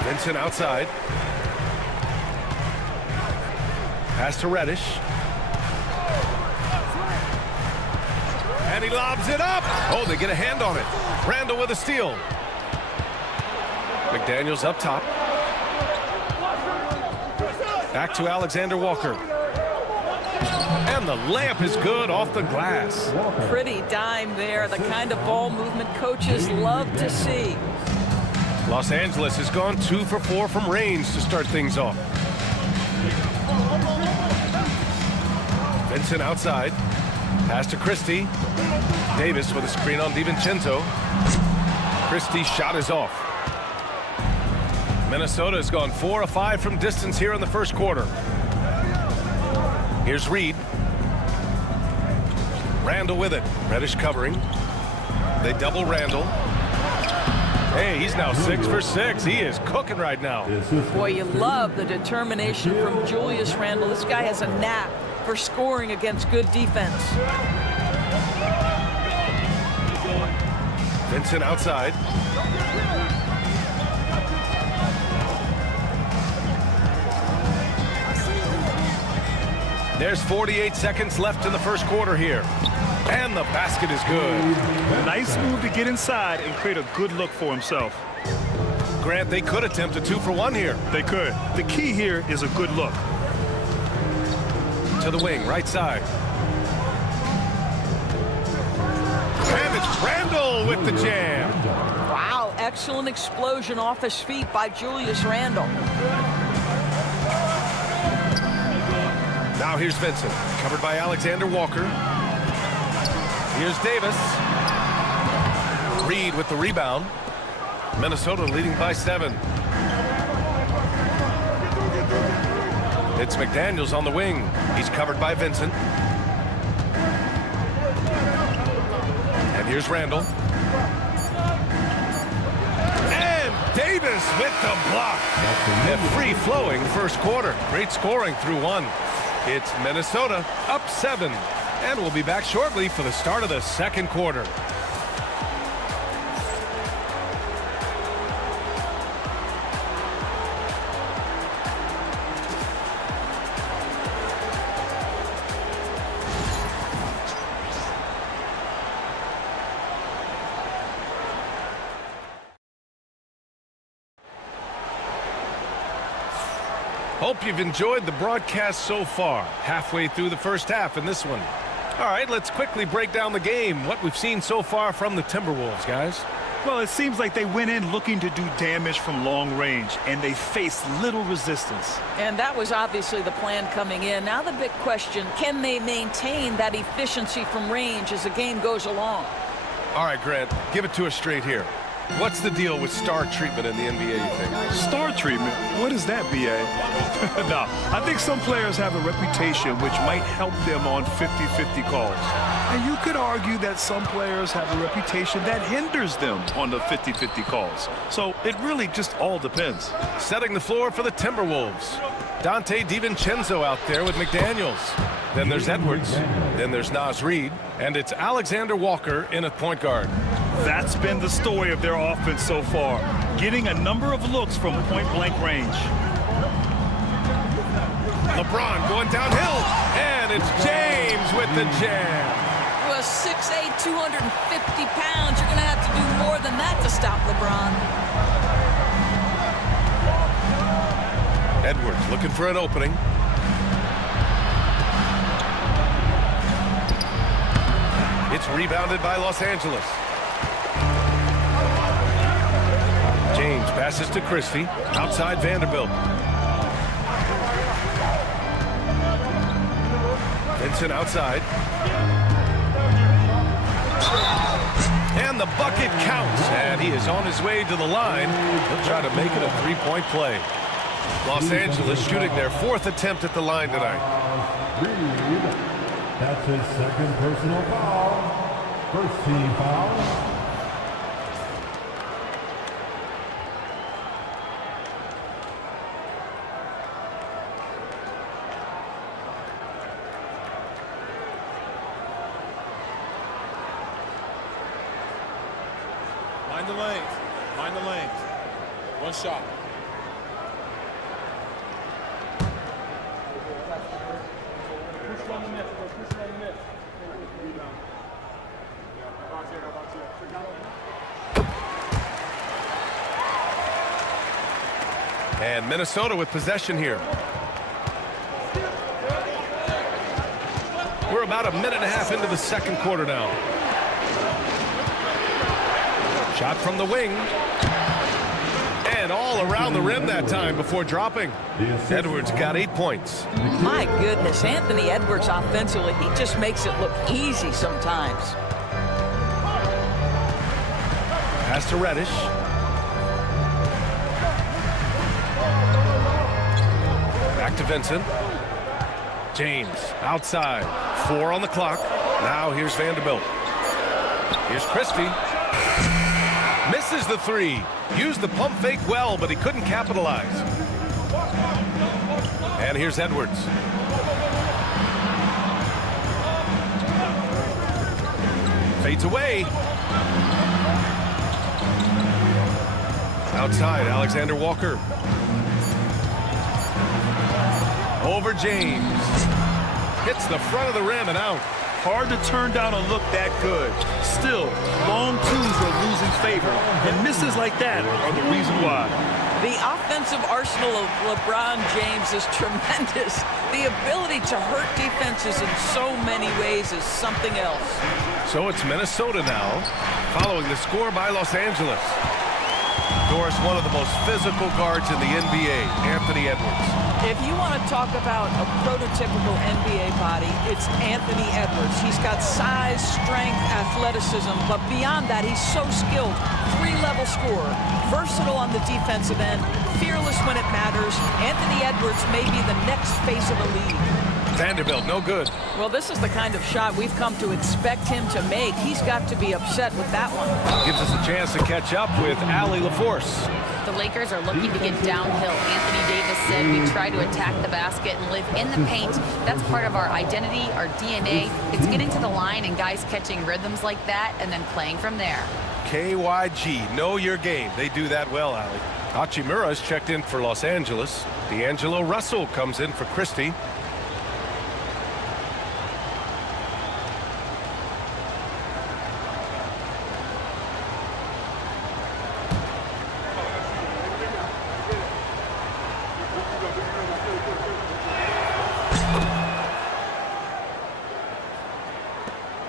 Vincent outside. Pass to Reddish. And he lobs it up. Oh, they get a hand on it. Randall with a steal. McDaniels up top. Back to Alexander Walker. And the layup is good off the glass. Pretty dime there, the kind of ball movement coaches love to see. Los Angeles has gone 2 for 4 from range to start things off. Vincent outside. Pass to Christie. Davis with a screen on DiVincenzo. Christie's shot is off. Minnesota has gone 4 of 5 from distance here in the first quarter. Here's Reed. Randall with it. Reddish covering. They double Randall. Hey, he's now 6 for 6. He is cooking right now. Boy, you love the determination from Julius Randle. This guy has a knack for scoring against good defense. Vincent outside. There's 48 seconds left in the first quarter here. And the basket is good. Nice move to get inside and create a good look for himself. Grant, they could attempt a 2 for 1 here. They could. The key here is a good look. To the wing, right side. And it's Randall with the jam. Wow, excellent explosion off his feet by Julius Randle. Now here's Vincent, covered by Alexander Walker. Here's Davis. Reed with the rebound. Minnesota leading by 7. It's McDaniels on the wing. He's covered by Vincent. And here's Randall. And Davis with the block. A free-flowing first quarter. Great scoring through 1. It's Minnesota up 7. And we'll be back shortly for the start of the second quarter. Hope you've enjoyed the broadcast so far. Halfway through the first half in this one. All right, let's quickly break down the game. What we've seen so far from the Timberwolves, guys. Well, it seems like they went in looking to do damage from long range, and they faced little resistance. And that was obviously the plan coming in. Now the big question, can they maintain that efficiency from range as the game goes along? All right, Grant, give it to us straight here. What's the deal with star treatment in the NBA, you think? Star treatment? What is that, B.A.? No, I think some players have a reputation which might help them on 50-50 calls. And you could argue that some players have a reputation that hinders them on the 50-50 calls. So it really just all depends. Setting the floor for the Timberwolves. Dante DiVincenzo out there with McDaniels. Then there's Edwards. Then there's Naz Reid. And it's Alexander Walker in at point guard. That's been the story of their offense so far, getting a number of looks from point-blank range. LeBron going downhill, and it's James with the jam. Well, 6'8", 250 pounds. You're going to have to do more than that to stop LeBron. Edwards looking for an opening. It's rebounded by Los Angeles. James passes to Christie. Outside Vanderbilt. Vincent outside. And the bucket counts, and he is on his way to the line. He'll try to make it a three-point play. Los Angeles shooting their 4th attempt at the line tonight. That's his 2nd personal foul. First team foul. Mind the lanes. Mind the lanes. One shot. And Minnesota with possession here. We're about a minute and a half into the second quarter now. Shot from the wing. And all around the rim that time before dropping. Edwards got 8 points. My goodness, Anthony Edwards offensively, he just makes it look easy sometimes. Pass to Reddish. Back to Vincent. James outside. 4 on the clock. Now here's Vanderbilt. Here's Christie. Misses the 3. Used the pump fake well, but he couldn't capitalize. And here's Edwards. Fades away. Outside, Alexander Walker. Over James. Hits the front of the rim and out. Hard to turn down a look that good. Still, long twos are losing favor, and misses like that are the reason why. The offensive arsenal of LeBron James is tremendous. The ability to hurt defenses in so many ways is something else. So it's Minnesota now, following the score by Los Angeles. Doris, one of the most physical guards in the NBA, Anthony Edwards. If you want to talk about a prototypical NBA body, it's Anthony Edwards. He's got size, strength, athleticism, but beyond that, he's so skilled. 3-level scorer, versatile on the defensive end, fearless when it matters. Anthony Edwards may be the next face of the league. Vanderbilt, no good. Well, this is the kind of shot we've come to expect him to make. He's got to be upset with that one. Gives us a chance to catch up with Allie LaForce. The Lakers are looking to get downhill. Anthony Davis said we try to attack the basket and live in the paint. That's part of our identity, our DNA. It's getting to the line and guys catching rhythms like that and then playing from there. KYG, know your game. They do that well, Allie. Hachimura's checked in for Los Angeles. D'Angelo Russell comes in for Christie.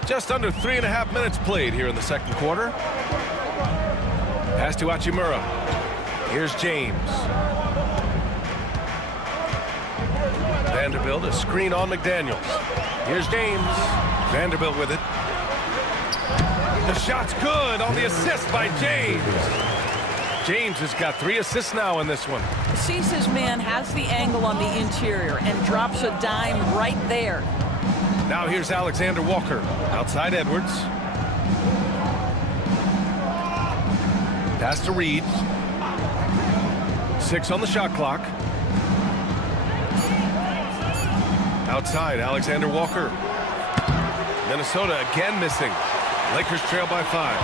Just under 3.5 minutes played here in the second quarter. Pass to Hachimura. Here's James. Vanderbilt, a screen on McDaniels. Here's James. Vanderbilt with it. The shot's good on the assist by James. James has got 3 assists now in this one. Sees his man, has the angle on the interior, and drops a dime right there. Now here's Alexander Walker. Outside Edwards. Pass to Reed. 6 on the shot clock. Outside, Alexander Walker. Minnesota again missing. Lakers trail by 5.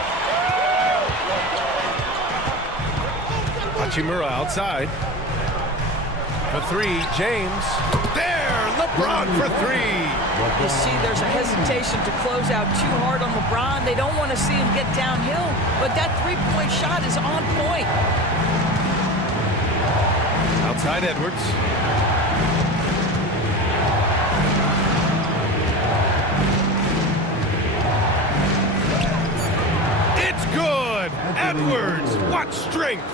Hachimura outside. For 3, James. There, LeBron for 3. You see, there's a hesitation to close out too hard on LeBron. They don't want to see him get downhill, but that three-point shot is on point. Outside Edwards. It's good. Edwards, what strength.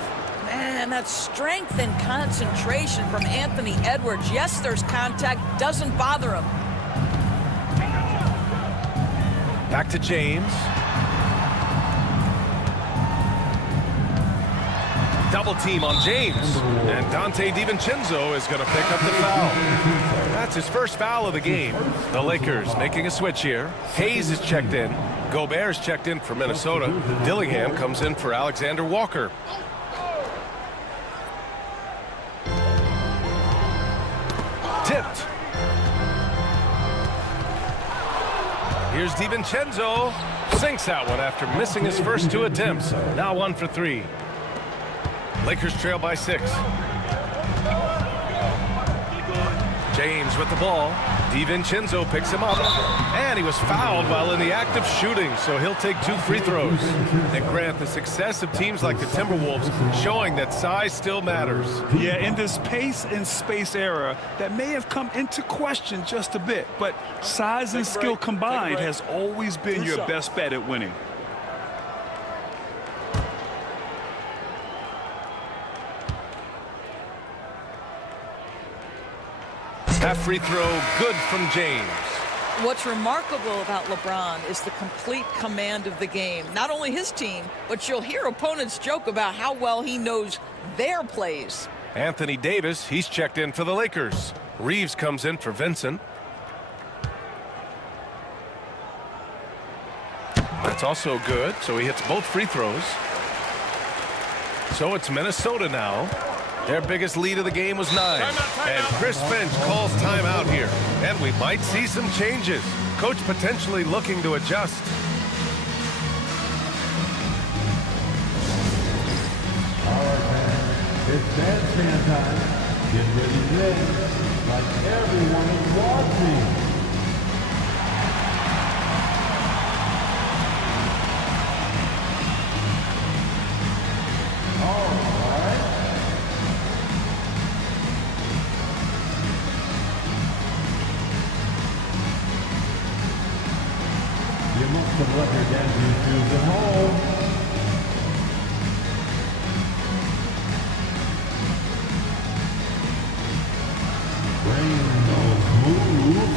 Man, that's strength and concentration from Anthony Edwards. Yes, there's contact, doesn't bother him. Back to James. Double team on James. And Dante DiVincenzo is going to pick up the foul. That's his first foul of the game. The Lakers making a switch here. Hayes is checked in. Gobert's checked in for Minnesota. Dillingham comes in for Alexander Walker. Tipped. Here's DiVincenzo. Sinks that one after missing his first 2 attempts. Now 1 for 3. Lakers trail by 6. James with the ball. DiVincenzo picks him up. And he was fouled while in the act of shooting, so he'll take 2 free throws. And Grant, the success of teams like the Timberwolves showing that size still matters. Yeah, in this pace and space era, that may have come into question just a bit, but size and skill combined has always been your best bet at winning. That free throw good from James. What's remarkable about LeBron is the complete command of the game. Not only his team, but you'll hear opponents joke about how well he knows their plays. Anthony Davis, he's checked in for the Lakers. Reeves comes in for Vincent. That's also good, so he hits both free throws. So it's Minnesota now. Their biggest lead of the game was 9. And Chris Finch calls timeout here. And we might see some changes. Coach potentially looking to adjust. All right, man. It's bandstand time. Get ready to dance like everyone is watching. You must have left your dancing shoes at home. Bring those moves.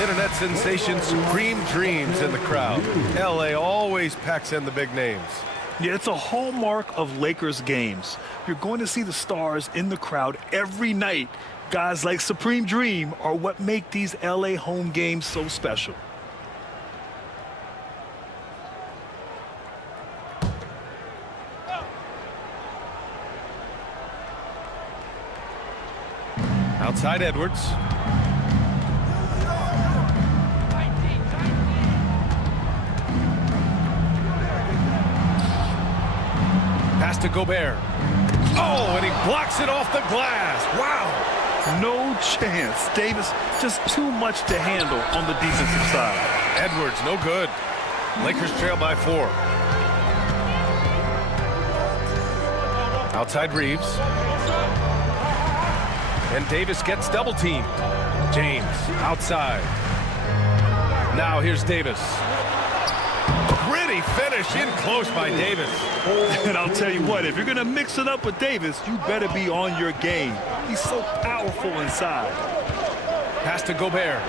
Internet sensation Supreme Dreams in the crowd. LA always packs in the big names. Yeah, it's a hallmark of Lakers games. You're going to see the stars in the crowd every night. Guys like Supreme Dream are what make these LA home games so special. Outside Edwards. Pass to Gobert. Oh, and he blocks it off the glass. Wow. No chance. Davis just too much to handle on the defensive side. Edwards, no good. Lakers trail by 4. Outside Reeves. And Davis gets double teamed. James outside. Now here's Davis. Gritty finish in close by Davis. And I'll tell you what, if you're going to mix it up with Davis, you better be on your game. He's so powerful inside. Pass to Gobert.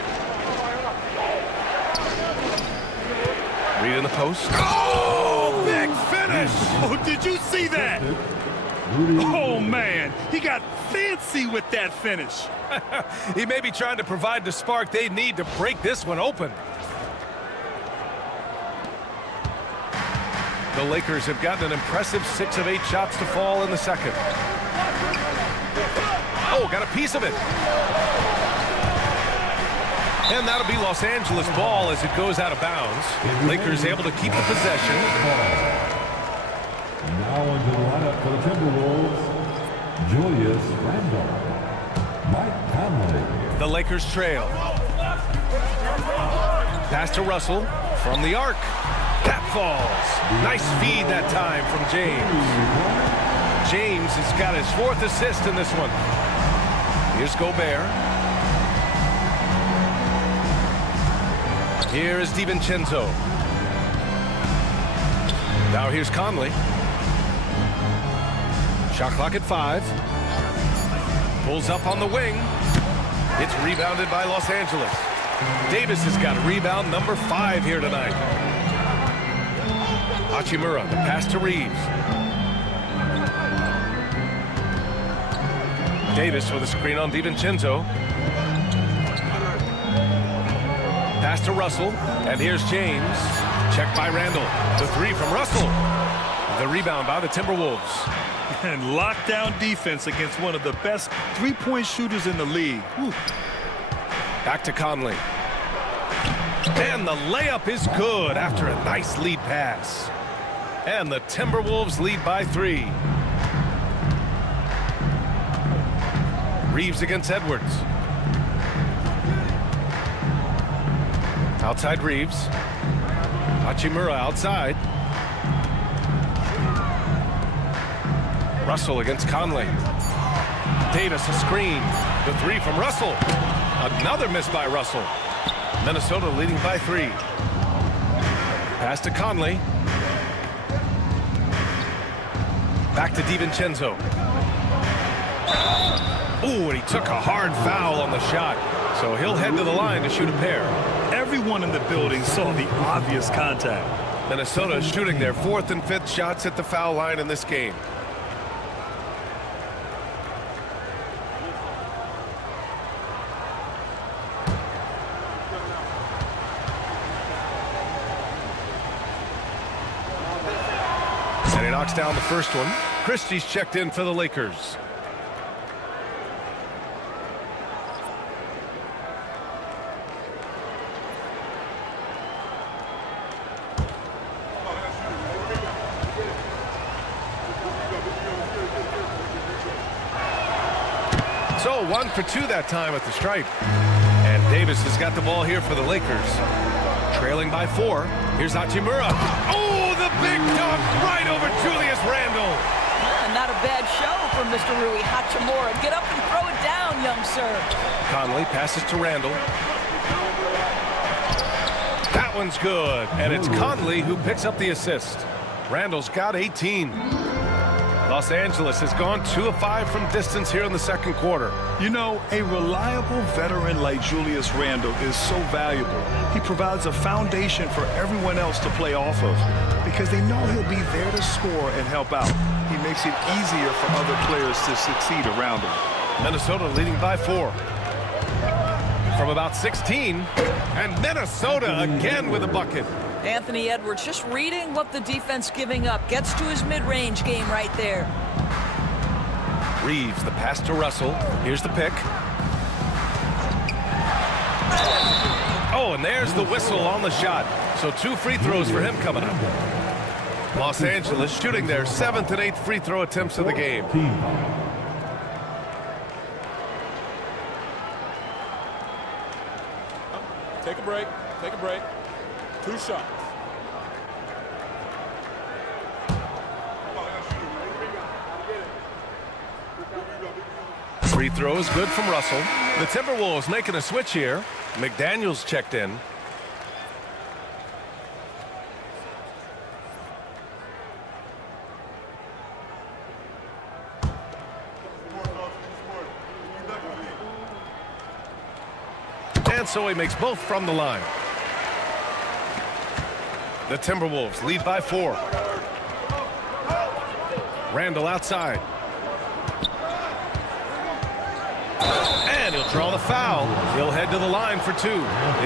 Reed in the post. Oh, big finish. Oh, did you see that? Oh, man, he got fancy with that finish. He may be trying to provide the spark they need to break this one open. The Lakers have gotten an impressive 6 of 8 shots to fall in the second. Oh, got a piece of it. And that'll be Los Angeles ball as it goes out of bounds. Lakers able to keep the possession. Now into the lineup for the Timberwolves, Julius Randle, Mike Conley. The Lakers trail. Pass to Russell from the arc. That falls. Nice feed that time from James. James has got his 4th assist in this one. Here's Gobert. Here is DiVincenzo. Now here's Conley. Shot clock at 5. Pulls up on the wing. It's rebounded by Los Angeles. Davis has got rebound number 5 here tonight. Hachimura, the pass to Reeves. Davis with a screen on DiVincenzo. Pass to Russell, and here's James. Checked by Randall. The 3 from Russell. The rebound by the Timberwolves. And lockdown defense against one of the best three-point shooters in the league. Whew. Back to Conley. And the layup is good after a nice lead pass. And the Timberwolves lead by 3. Reeves against Edwards. Outside Reeves. Hachimura outside. Russell against Conley. Davis a screen. The 3 from Russell. Another miss by Russell. Minnesota leading by 3. Pass to Conley. Back to DiVincenzo. Ooh, and he took a hard foul on the shot. So he'll head to the line to shoot a pair. Everyone in the building saw the obvious contact. Minnesota is shooting their 4th and 5th shots at the foul line in this game. And he knocks down the first one. Christie's checked in for the Lakers. So 1 for 2 that time at the stripe. And Davis has got the ball here for the Lakers. Trailing by 4. Here's Hachimura. Oh, the big dunk right over Julius Randle. Not a bad show from Mr. Rui Hachimura. Get up and throw it down, young sir. Conley passes to Randle. That one's good. And it's Conley who picks up the assist. Randle's got 18. Los Angeles has gone 2 of 5 from distance here in the second quarter. You know, a reliable veteran like Julius Randle is so valuable. He provides a foundation for everyone else to play off of because they know he'll be there to score and help out. He makes it easier for other players to succeed around him. Minnesota leading by 4. From about 16. And Minnesota again with a bucket. Anthony Edwards just reading what the defense giving up. Gets to his mid-range game right there. Reeves, the pass to Russell. Here's the pick. Oh, and there's the whistle on the shot. So 2 free throws for him coming up. Los Angeles shooting their 7th and 8th free throw attempts of the game. Take a break. Take a break. 2 shots. Free throw is good from Russell. The Timberwolves making a switch here. McDaniels checked in. And so he makes both from the line. The Timberwolves lead by 4. Randall outside. And he'll draw the foul. He'll head to the line for 2.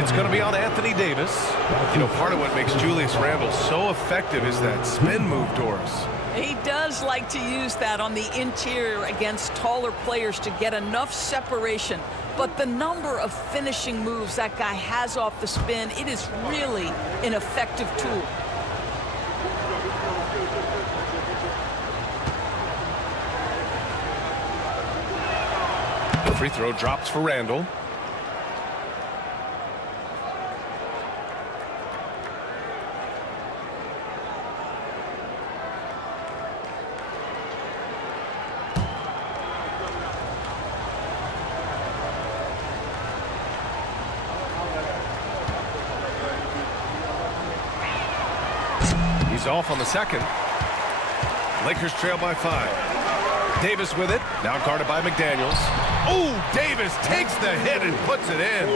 It's going to be on Anthony Davis. You know, part of what makes Julius Randle so effective is that spin move, Doris. He does like to use that on the interior against taller players to get enough separation. But the number of finishing moves that guy has off the spin, it is really an effective tool. The free throw drops for Randall. He's off on the second. Lakers trail by 5. Davis with it. Now guarded by McDaniels. Oh, Davis takes the hit and puts it in.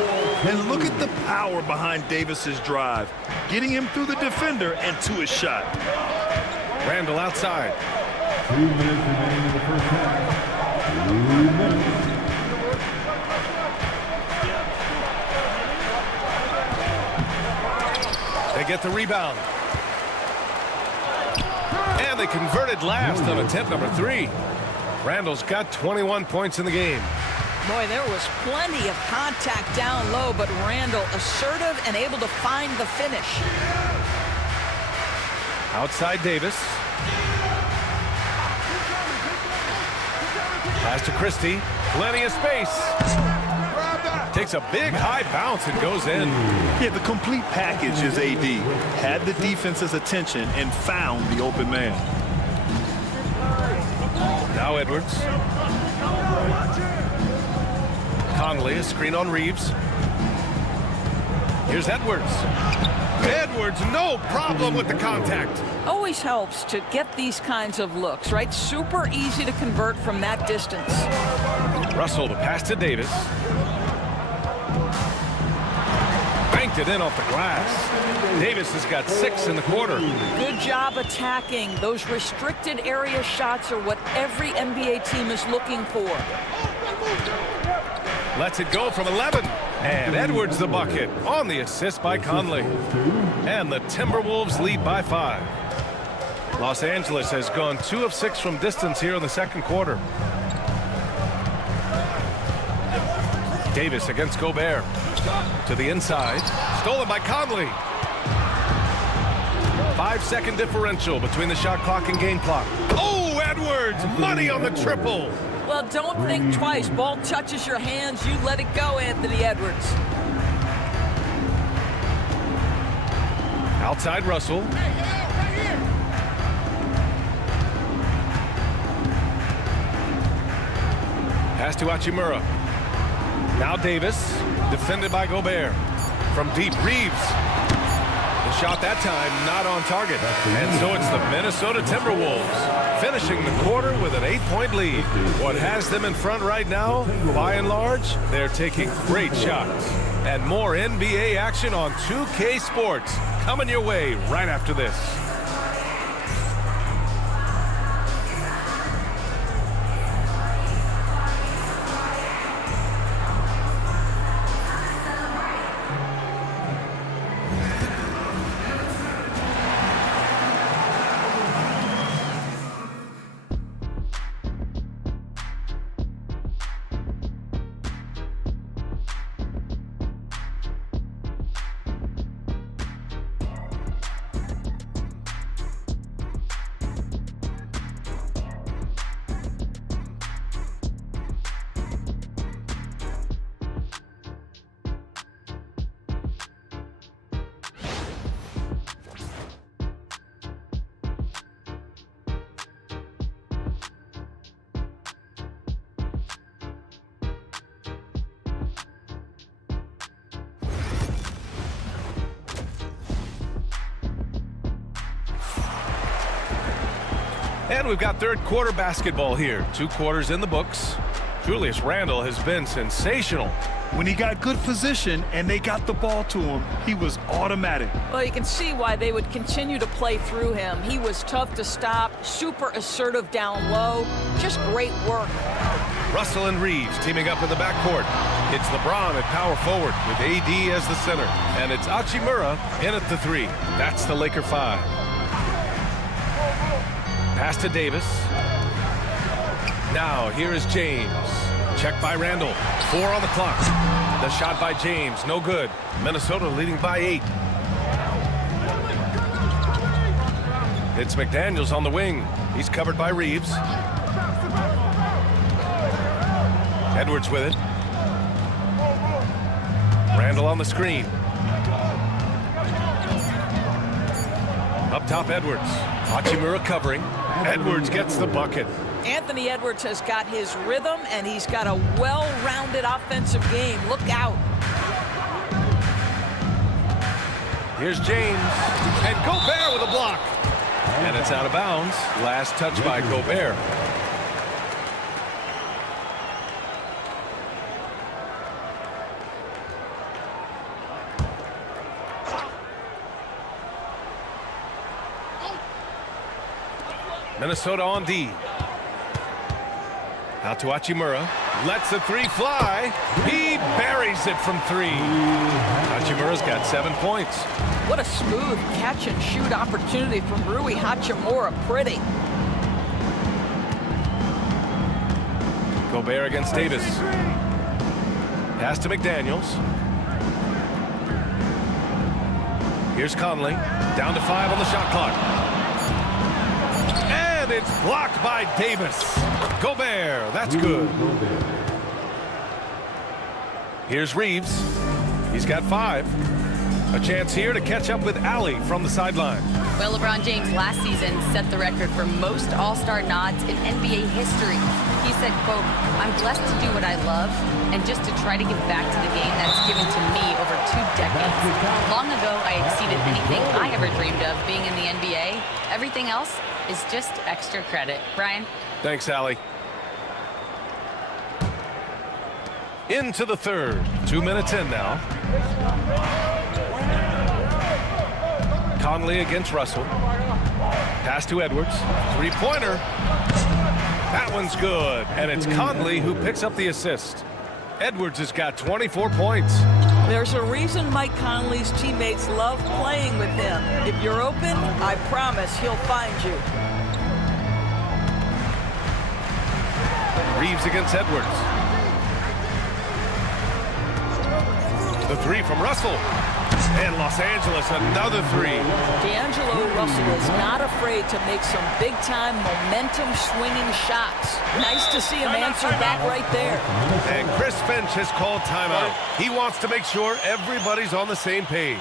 And look at the power behind Davis's drive, getting him through the defender and to his shot. Randall outside. 2 minutes remaining in the first half. 2 minutes. They get the rebound. And they converted last on attempt number 3. Randall's got 21 points in the game. Boy, there was plenty of contact down low, but Randall assertive and able to find the finish. Outside Davis. Pass to Christie. Plenty of space. Takes a big high bounce and goes in. Yeah, the complete package is AD. Had the defense's attention and found the open man. Now Edwards. Conley, a screen on Reeves. Here's Edwards. Edwards, no problem with the contact. Always helps to get these kinds of looks, right? Super easy to convert from that distance. Russell, the pass to Davis. Banked it in off the glass. Davis has got 6 in the quarter. Good job attacking. Those restricted area shots are what every NBA team is looking for. Lets it go from 11. And Edwards the bucket on the assist by Conley. And the Timberwolves lead by 5. Los Angeles has gone 2 of 6 from distance here in the second quarter. Davis against Gobert. To the inside. Stolen by Conley. 5-second differential between the shot clock and game clock. Oh, Edwards! Money on the triple. Well, don't think twice. Ball touches your hands, you let it go, Anthony Edwards. Outside Russell. Pass to Hachimura. Now Davis, defended by Gobert. From deep, Reeves. The shot that time not on target. And so it's the Minnesota Timberwolves finishing the quarter with an 8-point lead. What has them in front right now, by and large, they're taking great shots. And more NBA action on 2K Sports coming your way right after this. And we've got third quarter basketball here. 2 quarters in the books. Julius Randle has been sensational. When he got good position and they got the ball to him, he was automatic. Well, you can see why they would continue to play through him. He was tough to stop, super assertive down low. Just great work. Russell and Reeves teaming up in the backcourt. It's LeBron at power forward with AD as the center. And it's Hachimura in at the 3. That's the Laker 5. Pass to Davis. Now here is James. Check by Randall. 4 on the clock. The shot by James, no good. Minnesota leading by 8. It's McDaniels on the wing. He's covered by Reeves. Edwards with it. Randall on the screen. Up top, Edwards. Hachimura covering. Edwards gets the bucket. Anthony Edwards has got his rhythm, and he's got a well-rounded offensive game. Look out. Here's James. And Gobert with a block. And it's out of bounds. Last touch by Gobert. Minnesota on D. Out to Hachimura. Lets the three fly. He buries it from 3. Hachimura's got 7 points. What a smooth catch and shoot opportunity from Rui Hachimura. Pretty. Gobert against Davis. Pass to McDaniels. Here's Conley. Down to 5 on the shot clock. And it's blocked by Davis. Gobert, that's good. Here's Reeves. He's got 5. A chance here to catch up with Allie from the sideline. Well, LeBron James last season set the record for most All-Star nods in NBA history. He said, quote, "I'm blessed to do what I love and just to try to give back to the game that's given to me over 2 decades. Long ago, I exceeded anything I ever dreamed of being in the NBA. Everything else is just extra credit." Brian? Thanks, Allie. Into the third. 2 minutes in now. Conley against Russell. Pass to Edwards. 3-pointer. That one's good. And it's Conley who picks up the assist. Edwards has got 24 points. There's a reason Mike Conley's teammates love playing with him. If you're open, I promise he'll find you. Reeves against Edwards. The 3 from Russell. And Los Angeles, another 3. D'Angelo Russell is not afraid to make some big-time momentum-swinging shots. Nice to see him answer back right there. And Chris Finch has called timeout. He wants to make sure everybody's on the same page.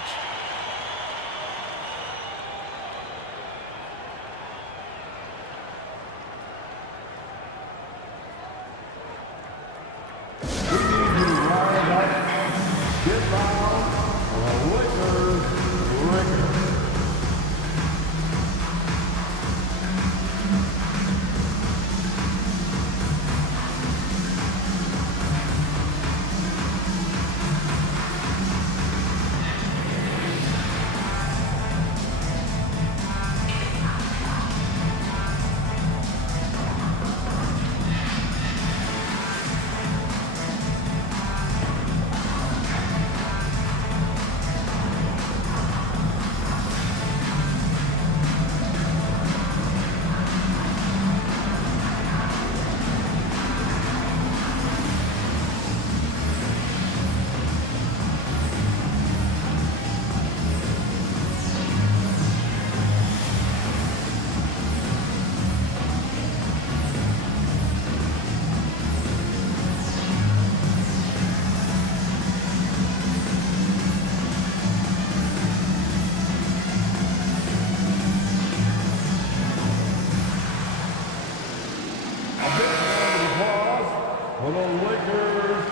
For the Lakers.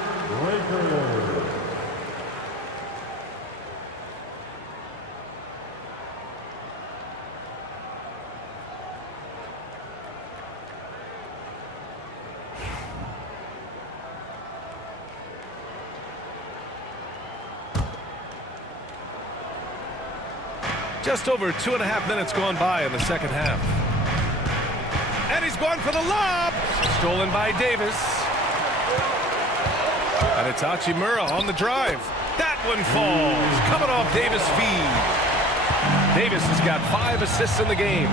Just over 2.5 minutes gone by in the second half. And he's going for the lob. Stolen by Davis. And it's Hachimura on the drive. That one falls. Coming off Davis' feed. Davis has got 5 assists in the game.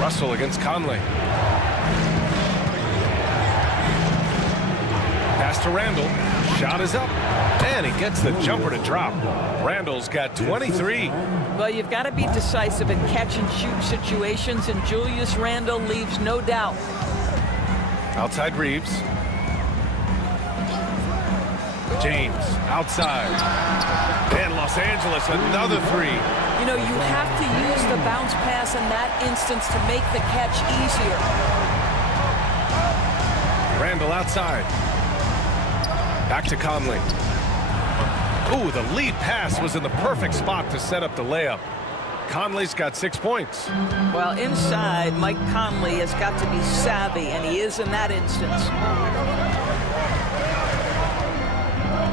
Russell against Conley. Pass to Randall. Shot is up. And he gets the jumper to drop. Randall's got 23. Well, you've got to be decisive in catch-and-shoot situations, and Julius Randle leaves no doubt. Outside Reeves. James outside. And Los Angeles, another 3. You know, you have to use the bounce pass in that instance to make the catch easier. Randall outside. Back to Conley. Ooh, the lead pass was in the perfect spot to set up the layup. Conley's got 6 points. Well, inside, Mike Conley has got to be savvy, and he is in that instance.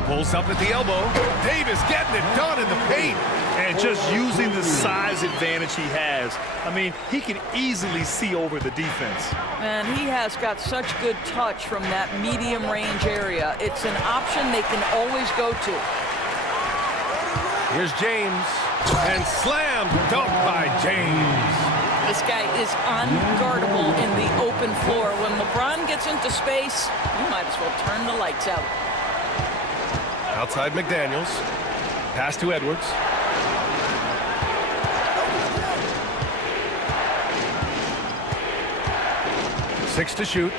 Pulls up at the elbow. Davis getting it done in the paint. And just using the size advantage he has. I mean, he can easily see over the defense. And he has got such good touch from that medium range area. It's an option they can always go to. Here's James. And slam dunk by James. This guy is unguardable in the open floor. When LeBron gets into space, you might as well turn the lights out. Outside McDaniels. Pass to Edwards. Six to shoot.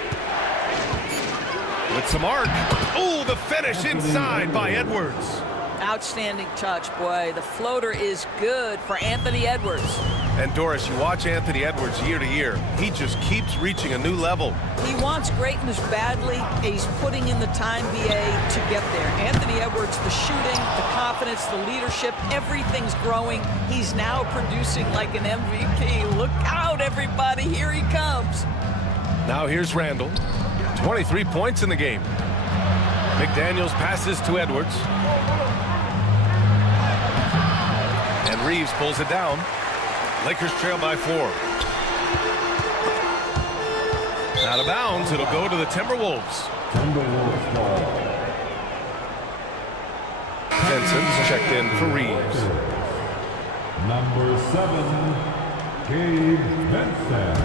With some arc. Oh, the finish inside by Edwards. Outstanding touch, boy. The floater is good for Anthony Edwards. And Doris, you watch Anthony Edwards year to year. He just keeps reaching a new level. He wants greatness badly. He's putting in the time, BA, to get there. Anthony Edwards, the shooting, the confidence, the leadership, everything's growing. He's now producing like an MVP. Look out, everybody. Here he comes. Now here's Randall. 23 points in the game. McDaniels passes to Edwards. And Reeves pulls it down. Lakers trail by 4. Out of bounds, it'll go to the Timberwolves. Timberwolves ball. Benson's checked in for Reeves. Number 7, Gabe Benson.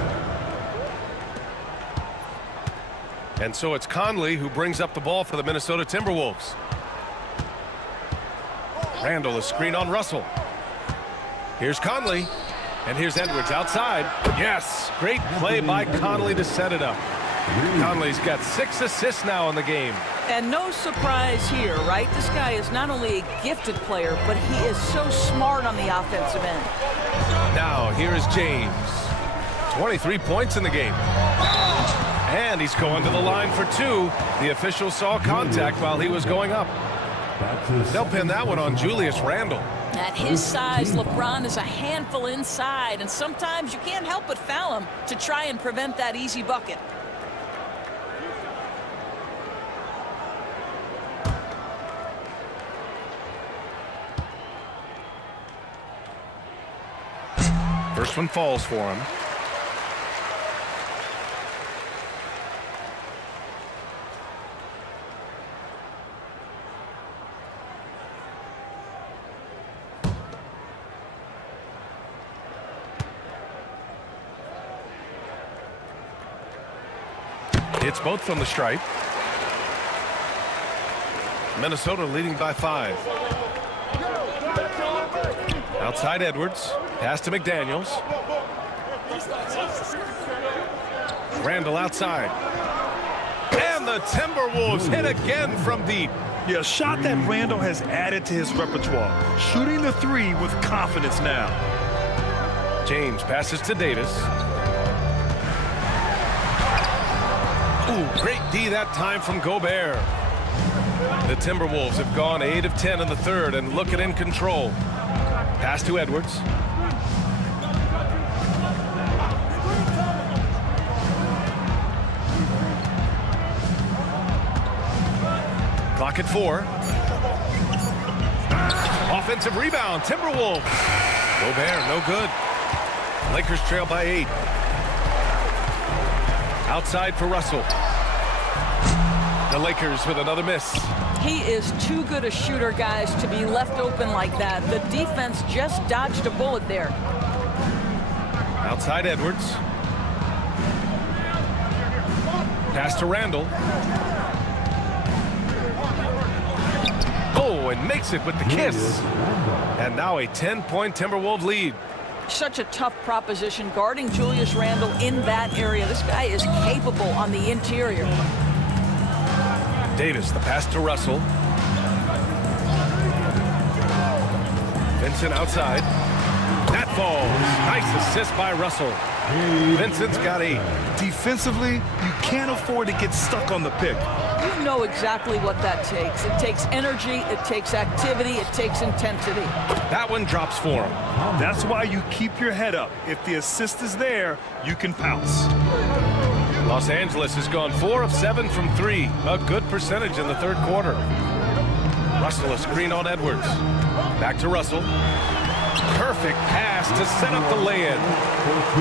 And so it's Conley who brings up the ball for the Minnesota Timberwolves. Randall, a screen on Russell. Here's Conley. And here's Edwards outside. Yes, great play by Conley to set it up. Conley's got 6 assists now in the game. And no surprise here, right? This guy is not only a gifted player, but he is so smart on the offensive end. Now, here is James. 23 points in the game. And he's going to the line for 2. The official saw contact while he was going up. They'll pin that one on Julius Randle. At his size, LeBron is a handful inside, and sometimes you can't help but foul him to try and prevent that easy bucket. First one falls for him. It's both from the stripe. Minnesota leading by 5. Outside Edwards. Pass to McDaniels. Randall outside. And the Timberwolves hit again from deep. Yeah, a shot that Randall has added to his repertoire. Shooting the 3 with confidence now. James passes to Davis. Ooh, great D that time from Gobert. The Timberwolves have gone 8 of 10 in the third and looking in control. Pass to Edwards. Clock at 4. Offensive rebound, Timberwolves. Gobert, no good. Lakers trail by 8. Outside for Russell. The Lakers with another miss. He is too good a shooter, guys, to be left open like that. The defense just dodged a bullet there. Outside Edwards. Pass to Randall. Oh, and makes it with the kiss. And now a 10-point Timberwolves lead. Such a tough proposition guarding Julius Randle in that area. This guy is capable on the interior. Davis, the pass to Russell. Vincent outside. That falls. Nice assist by Russell. Vincent's got 8. Defensively, you can't afford to get stuck on the pick. You know exactly what that takes. It takes energy, it takes activity, it takes intensity. That one drops for him. That's why you keep your head up. If the assist is there, you can pounce. Los Angeles has gone 4 of 7 from 3. A good percentage in the third quarter. Russell a screen on Edwards. Back to Russell. Perfect pass to set up the lay-in.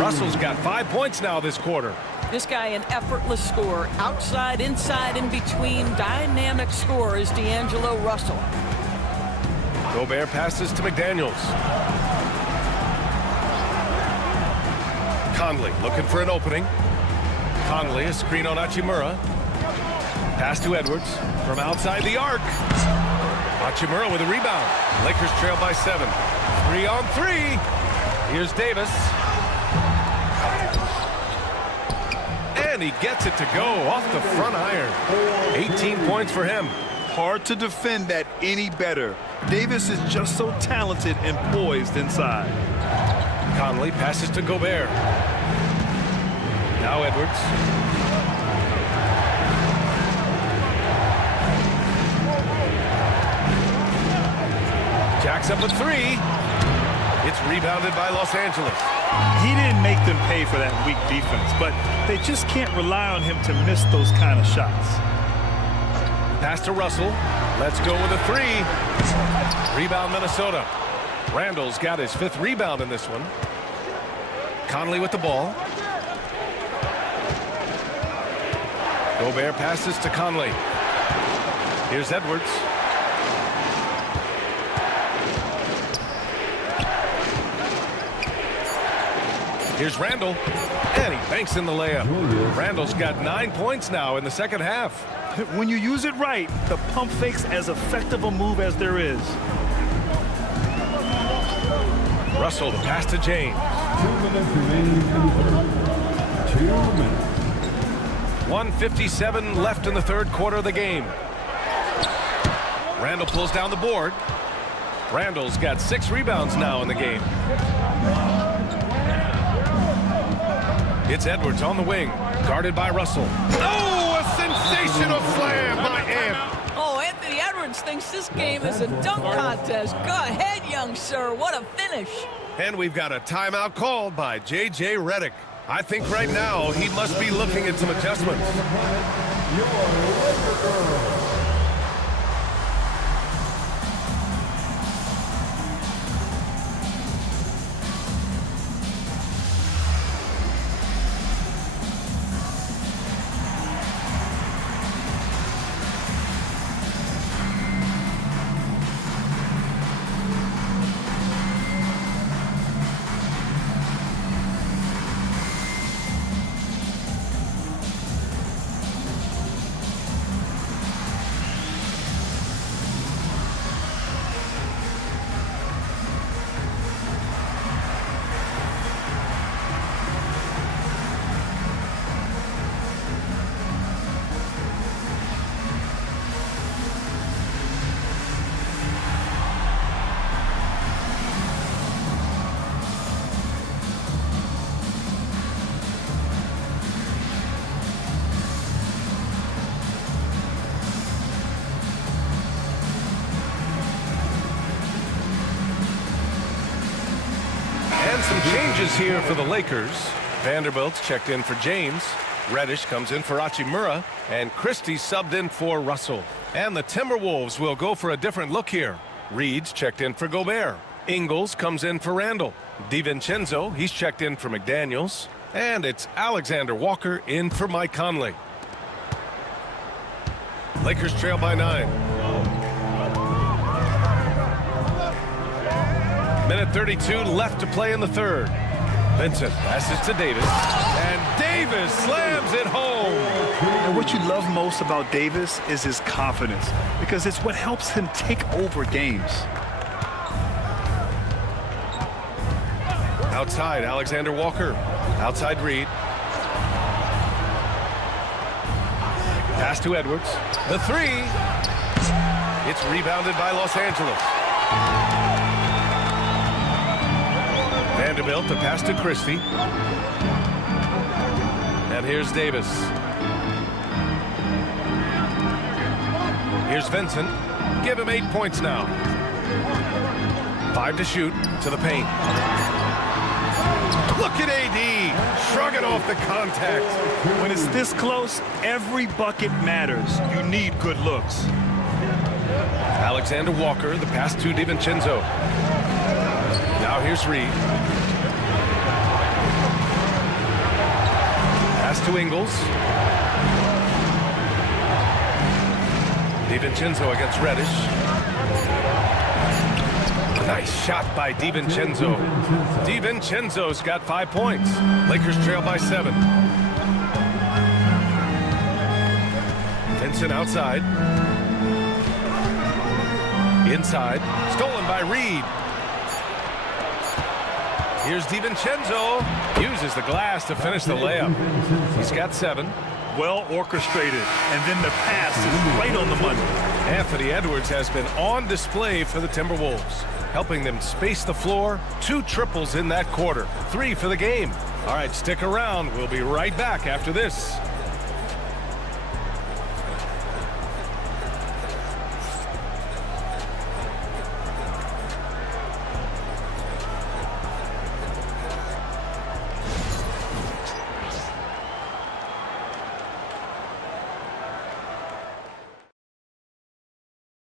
Russell's got 5 points now this quarter. This guy an effortless scorer. Outside, inside, in between. Dynamic scorer is D'Angelo Russell. Gobert passes to McDaniels. Conley looking for an opening. Conley a screen on Hachimura. Pass to Edwards from outside the arc. Hachimura with a rebound. Lakers trail by 7. 3 on 3. Here's Davis. And he gets it to go off the front iron. 18 points for him. Hard to defend that any better. Davis is just so talented and poised inside. Conley passes to Gobert. Now Edwards. Jacks up a 3. It's rebounded by Los Angeles. He didn't make them pay for that weak defense, but they just can't rely on him to miss those kind of shots. Pass to Russell. Let's go with a 3. Rebound Minnesota. Randall's got his 5th rebound in this one. Conley with the ball. Gobert passes to Conley. Here's Edwards. Here's Randall. And he banks in the layup. Randall's got 9 points now in the second half. When you use it right, the pump fake's as effective a move as there is. Russell, the pass to James. 2 minutes remaining in the third. 2 minutes. 1:57 left in the third quarter of the game. Randall pulls down the board. Randall's got 6 rebounds now in the game. It's Edwards on the wing, guarded by Russell. Oh, a sensational slam by Ant. Oh, Anthony Edwards thinks this game is a dunk contest. Go ahead, young sir. What a finish. And we've got a timeout called by J.J. Redick. I think right now he must be looking at some adjustments. Some changes here for the Lakers. Vanderbilt's checked in for James. Reddish comes in for Hachimura. And Christie subbed in for Russell. And the Timberwolves will go for a different look here. Reed's checked in for Gobert. Ingles comes in for Randall. DiVincenzo, he's checked in for McDaniels. And it's Alexander Walker in for Mike Conley. Lakers trail by 9. Minute 32 left to play in the third. Vincent passes to Davis. And Davis slams it home. And what you love most about Davis is his confidence, because it's what helps him take over games. Outside, Alexander Walker. Outside, Reed. Pass to Edwards. The 3. It's rebounded by Los Angeles. Vanderbilt, the pass to Christie. And here's Davis. Here's Vincent. Give him 8 points now. 5 to shoot to the paint. Look at AD shrugging off the contact. When it's this close, every bucket matters. You need good looks. Alexander Walker, the pass to DiVincenzo. Now here's Reed. Pass to Ingles. DiVincenzo against Reddish. Nice shot by DiVincenzo. DiVincenzo's got 5 points. Lakers trail by 7. Vincent outside. Inside. Stolen by Reed. Here's DiVincenzo. Uses the glass to finish the layup. He's got 7. Well orchestrated, and then the pass is right on the money. Anthony Edwards has been on display for the Timberwolves, helping them space the floor. 2 triples in that quarter. 3 for the game. All right, stick around. We'll be right back after this.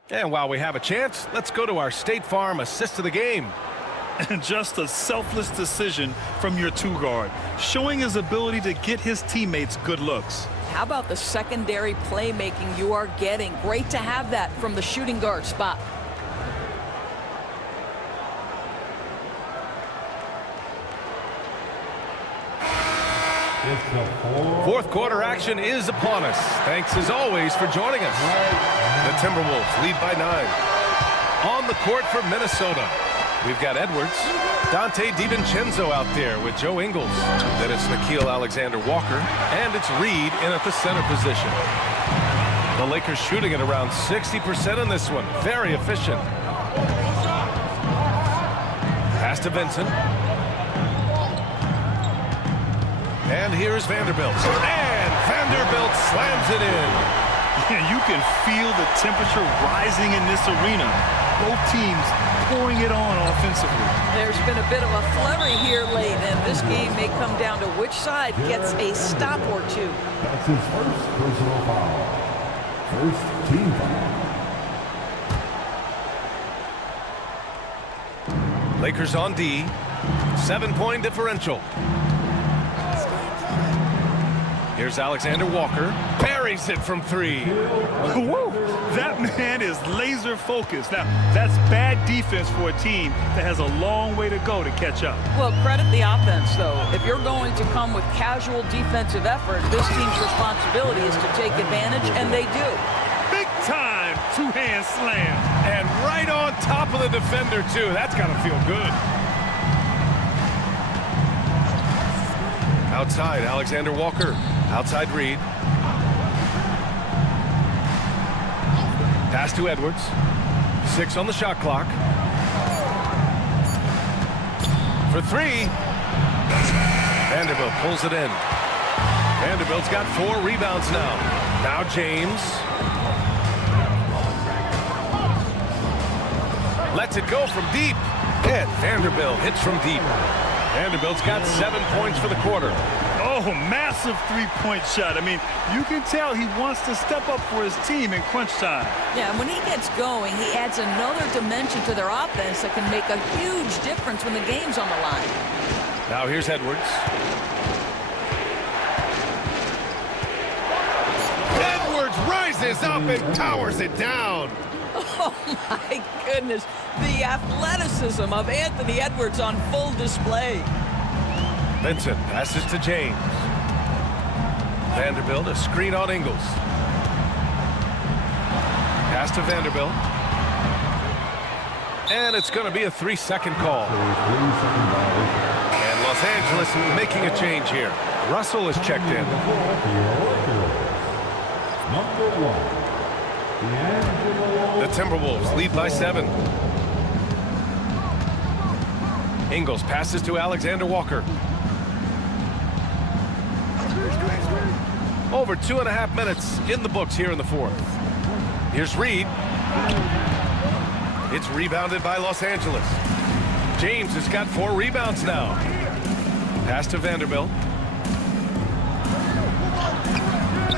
And while we have a chance, let's go to our State Farm assist of the game. And just a selfless decision from your 2-guard, showing his ability to get his teammates good looks. How about the secondary playmaking you are getting? Great to have that from the shooting guard spot. Fourth quarter action is upon us. Thanks as always for joining us. The Timberwolves lead by 9. On the court for Minnesota, we've got Edwards, Dante DiVincenzo out there with Joe Ingles. Then it's Nickeil Alexander-Walker, and it's Reed in at the center position. The Lakers shooting at around 60% in this one. Very efficient. Pass to Vincent. And here's Vanderbilt. And Vanderbilt slams it in. Yeah, you can feel the temperature rising in this arena. Both teams pouring it on offensively. There's been a bit of a flurry here late, and this game may come down to which side gets a stop or 2. That's his first personal foul. First team foul. Lakers on D. 7-point differential. Here's Alexander Walker. Buries it from 3. Whoa, that man is laser focused. Now, that's bad defense for a team that has a long way to go to catch up. Well, credit the offense, though. If you're going to come with casual defensive effort, this team's responsibility is to take advantage, and they do. Big time 2-hand slam. And right on top of the defender, too. That's got to feel good. Outside, Alexander Walker. Outside Reed. Pass to Edwards. 6 on the shot clock. For 3. Vanderbilt pulls it in. Vanderbilt's got 4 rebounds now. Now James. Lets it go from deep. And Vanderbilt hits from deep. Vanderbilt's got 7 points for the quarter. Oh, massive 3-point shot. I mean, you can tell he wants to step up for his team in crunch time. Yeah, and when he gets going, he adds another dimension to their offense that can make a huge difference when the game's on the line. Now here's Edwards. Edwards rises up and towers it down. Oh, my goodness. The athleticism of Anthony Edwards on full display. Vincent passes to James. Vanderbilt, a screen on Ingles. Pass to Vanderbilt. And it's going to be a 3-second call. And Los Angeles making a change here. Russell is checked in. The Timberwolves lead by 7. Ingles passes to Alexander Walker. over 2.5 minutes in the books here in the fourth. Here's Reed. It's rebounded by Los Angeles. James has got 4 rebounds now. Pass to Vanderbilt.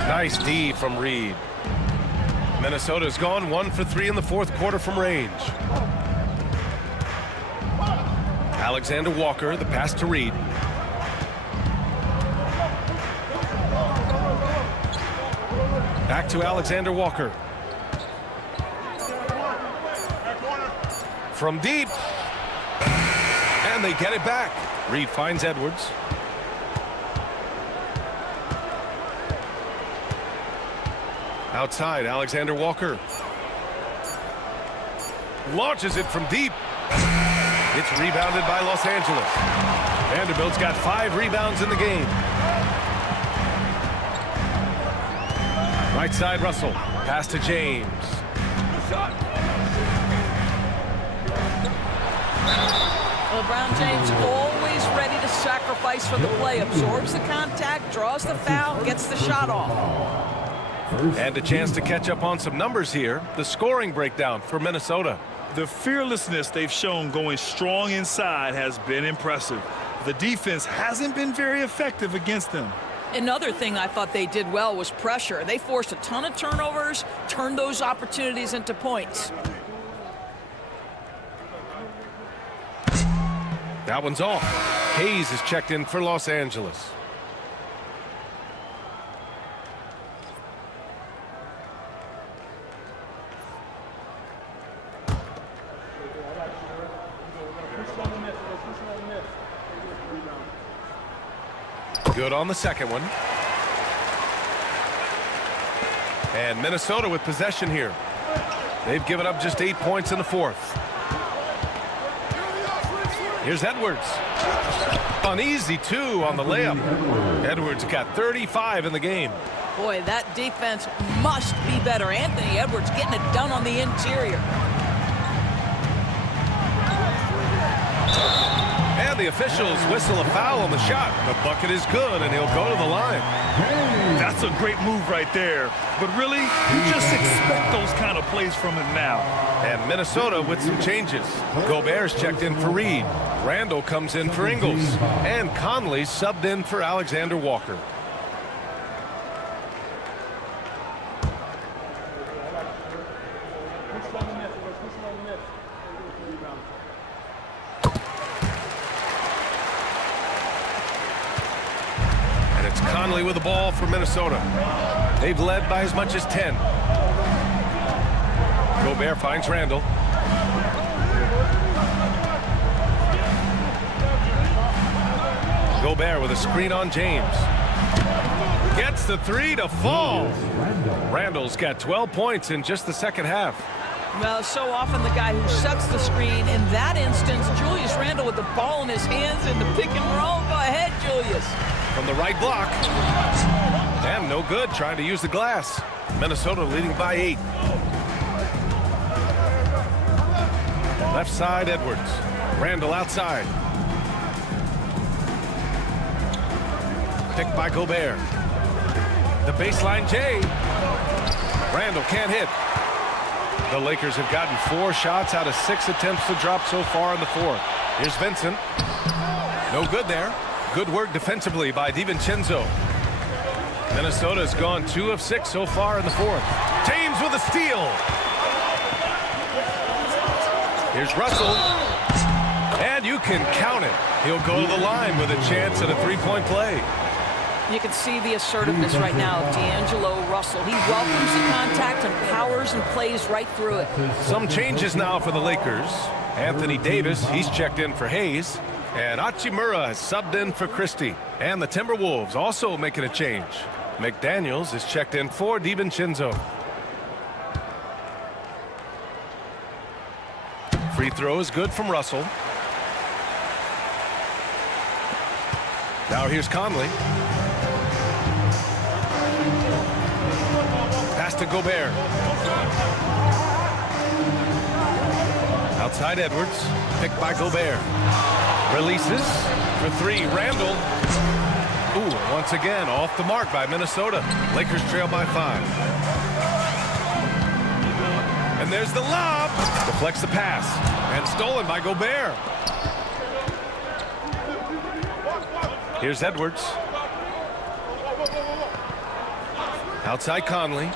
Nice D from Reed. Minnesota's gone 1 for 3 in the fourth quarter from range. Alexander Walker, the pass to Reed. Back to Alexander Walker. From deep. And they get it back. Reed finds Edwards. Outside, Alexander Walker. Launches it from deep. It's rebounded by Los Angeles. Vanderbilt's got 5 rebounds in the game. Right side, Russell. Pass to James. LeBron James always ready to sacrifice for the play. Absorbs the contact, draws the foul, gets the shot off. And a chance to catch up on some numbers here. The scoring breakdown for Minnesota. The fearlessness they've shown going strong inside has been impressive. The defense hasn't been very effective against them. Another thing I thought they did well was pressure. They forced a ton of turnovers, turned those opportunities into points. That one's off. Hayes is checked in for Los Angeles. Good on the second one. And Minnesota with possession here. They've given up just 8 points in the fourth. Here's Edwards. An easy 2 on the layup. Edwards got 35 in the game. Boy, that defense must be better. Anthony Edwards getting it done on the interior. And the officials whistle a foul on the shot. The bucket is good, and he'll go to the line. That's a great move right there. But really, you just expect those kind of plays from him now. And Minnesota with some changes. Gobert's checked in for Reed. Randall comes in for Ingles. And Conley subbed in for Alexander Walker. And it's Conley with the ball for Minnesota. They've led by as much as 10. Gobert finds Randall. Gobert with a screen on James. Gets the 3 to fall. Randall's got 12 points in just the second half. Well, so often the guy who sets the screen. In that instance, Julius Randle with the ball in his hands in the pick and roll. Go ahead, Julius. From the right block. And no good, trying to use the glass. Minnesota leading by 8. Left side, Edwards. Randall outside. Picked by Gobert. The baseline J. Randall can't hit. The Lakers have gotten 4 shots out of 6 attempts to drop so far in the fourth. Here's Vincent. No good there. Good work defensively by DiVincenzo. Minnesota's gone 2 of 6 so far in the fourth. James with a steal. Here's Russell. And you can count it. He'll go to the line with a chance at a 3-point play. You can see the assertiveness right now of D'Angelo Russell. He welcomes the contact and powers and plays right through it. Some changes now for the Lakers. Anthony Davis, he's checked in for Hayes. And Hachimura has subbed in for Christie. And the Timberwolves also making a change. McDaniels is checked in for DiVincenzo. Free throw is good from Russell. Now here's Conley. Pass to Gobert. Outside Edwards. Picked by Gobert. Releases for 3. Randall. Ooh, once again, off the mark by Minnesota. Lakers trail by 5. And there's the lob. Deflects the pass. And stolen by Gobert. Here's Edwards. Outside Conley.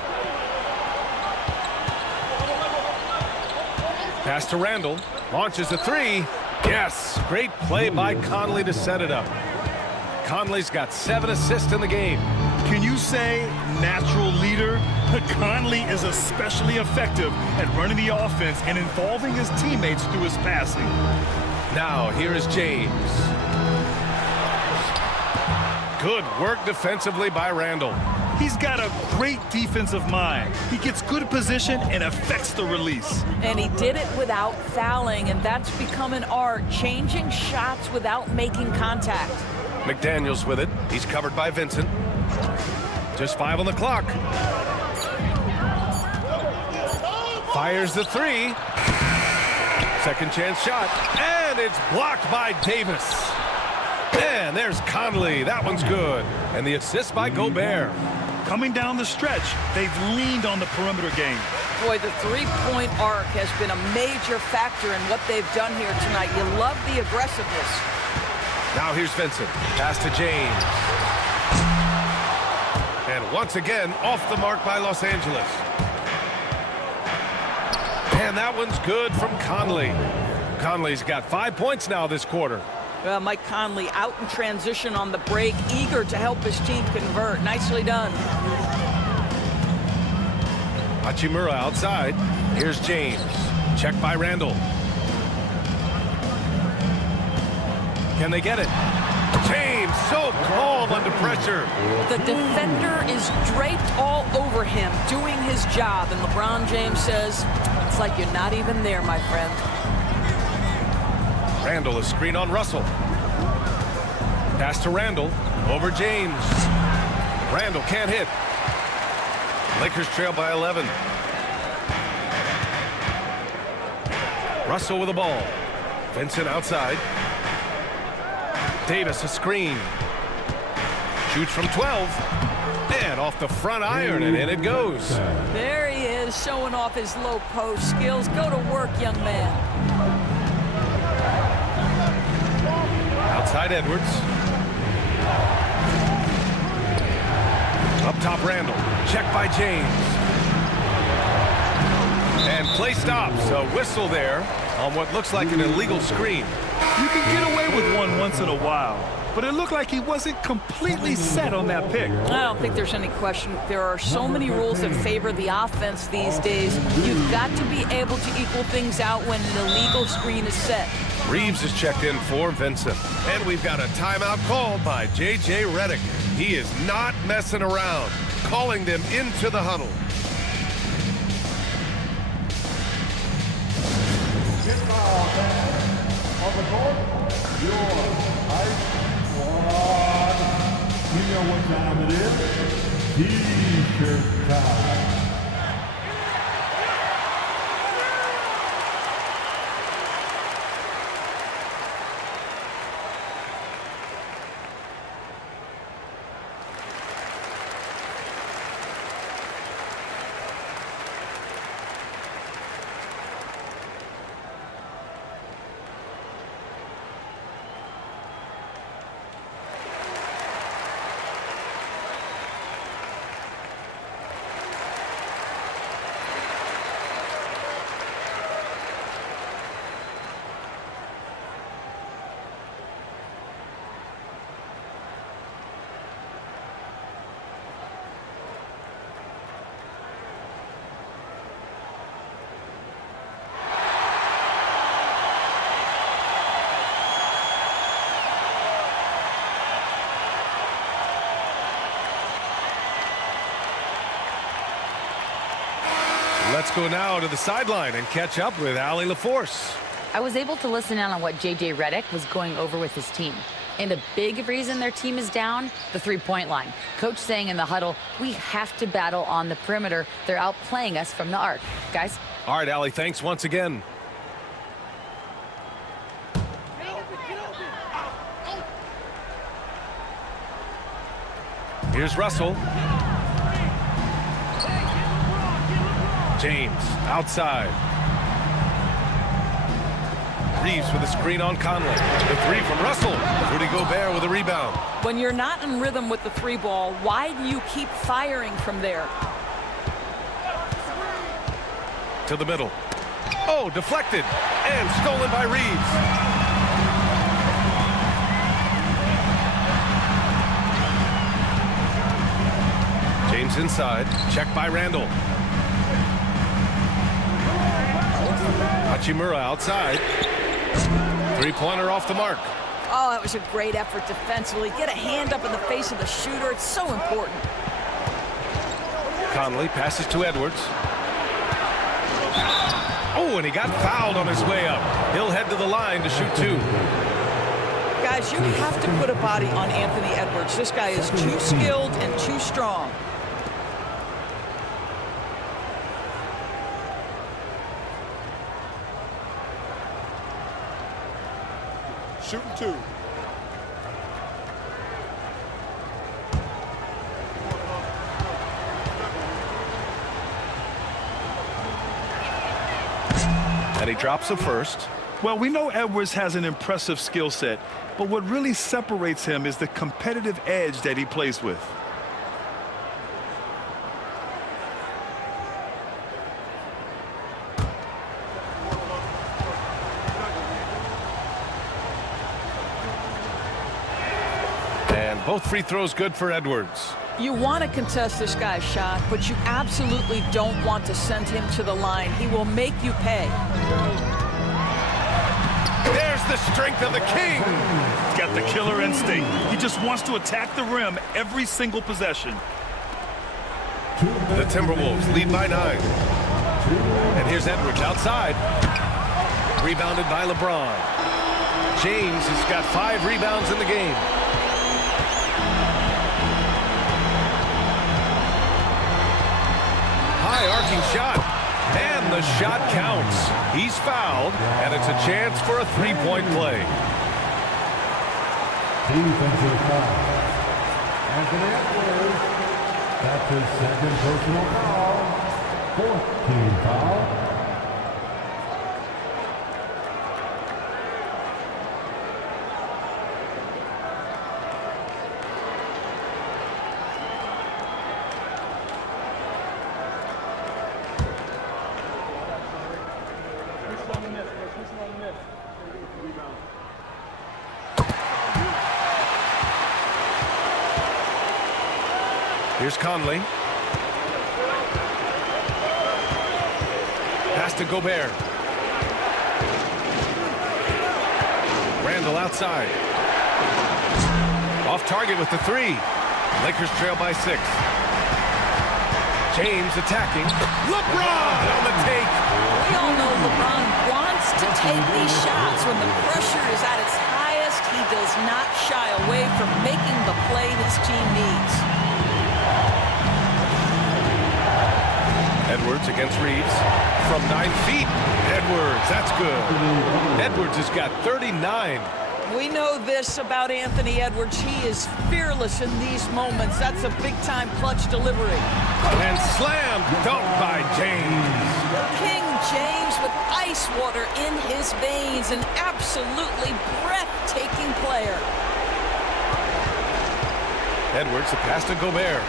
Pass to Randall. Launches a 3. Yes, great play by Conley to set it up. Conley's got 7 assists in the game. Can you say natural leader? Conley is especially effective at running the offense and involving his teammates through his passing. Now, here is James. Good work defensively by Randall. He's got a great defensive mind. He gets good position and affects the release. And he did it without fouling, and that's become an art, changing shots without making contact. McDaniels with it. He's covered by Vincent. Just 5 on the clock. Fires the 3. Second chance shot. And it's blocked by Davis. And there's Conley. That one's good. And the assist by Gobert. Coming down the stretch, they've leaned on the perimeter game. Boy, the three-point arc has been a major factor in what they've done here tonight. You love the aggressiveness. Now here's Vincent. Pass to James. And once again, off the mark by Los Angeles. And that one's good from Conley. Conley's got 5 points now this quarter. Mike Conley out in transition on the break, eager to help his team convert. Nicely done. Hachimura outside. Here's James. Check by Randall. Can they get it? James, so calm under pressure. The defender is draped all over him, doing his job. And LeBron James says, it's like you're not even there, my friend. Randall is screen on Russell. Pass to Randall. Over James. Randall can't hit. Lakers trail by 11. Russell with the ball. Vincent outside. Davis a screen. Shoots from 12. And off the front iron, and in it goes. There he is, showing off his low post skills. Go to work, young man. Outside Edwards. Up top Randall. Check by James. And play stops. A whistle there on what looks like an illegal screen. You can get away with one once in a while, but it looked like he wasn't completely set on that pick. I don't think there's any question. There are so many rules that favor the offense these days. You've got to be able to equal things out when an illegal screen is set. Reeves is checked in for Vincent. And we've got a timeout called by J.J. Redick. He is not messing around, calling them into the huddle. On the court, your ice squad. You know what time it is. T-shirt time. Let's go now to the sideline and catch up with Allie LaForce. I was able to listen in on what J.J. Redick was going over with his team. And a big reason their team is down, the three-point line. Coach saying in the huddle, we have to battle on the perimeter. They're outplaying us from the arc. Guys? All right, Allie, thanks once again. Here's Russell. James outside. Reeves with a screen on Conley. The three from Russell. Rudy Gobert with a rebound. When you're not in rhythm with the three ball, why do you keep firing from there? To the middle. Oh, deflected and stolen by Reeves. James inside. Check by Randall. Hachimura outside. Three-pointer off the mark. Oh, that was a great effort defensively. Get a hand up in the face of the shooter. It's so important. Conley passes to Edwards. Oh, and he got fouled on his way up. He'll head to the line to shoot two. Guys, you have to put a body on Anthony Edwards. This guy is too skilled and too strong. Shooting two. And he drops a first. Well, we know Edwards has an impressive skill set, but what really separates him is the competitive edge that he plays with. And both free throws good for Edwards. You want to contest this guy's shot, but you absolutely don't want to send him to the line. He will make you pay. There's the strength of the king. He's got the killer instinct. He just wants to attack the rim every single possession. The Timberwolves lead by 9. And here's Edwards outside. Rebounded by LeBron. James has got 5 rebounds in the game. High arcing shot, and the shot counts. He's fouled, and it's a chance for a three-point play. Defensive foul. Anthony Edwards. That's his second personal foul. 4th team foul. Here's Conley. Pass to Gobert. Randall outside. Off target with the three. Lakers trail by 6. James attacking. LeBron on the take. We all know LeBron wants to take these shots. When the pressure is at its highest, he does not shy away from making the play his team needs. Edwards against Reeves from 9 feet. Edwards, that's good. Edwards has got 39. We know this about Anthony Edwards. He is fearless in these moments. That's a big-time clutch delivery. And slam dunk by James. King James with ice water in his veins. An absolutely breathtaking player. Edwards, the pass to Gobert.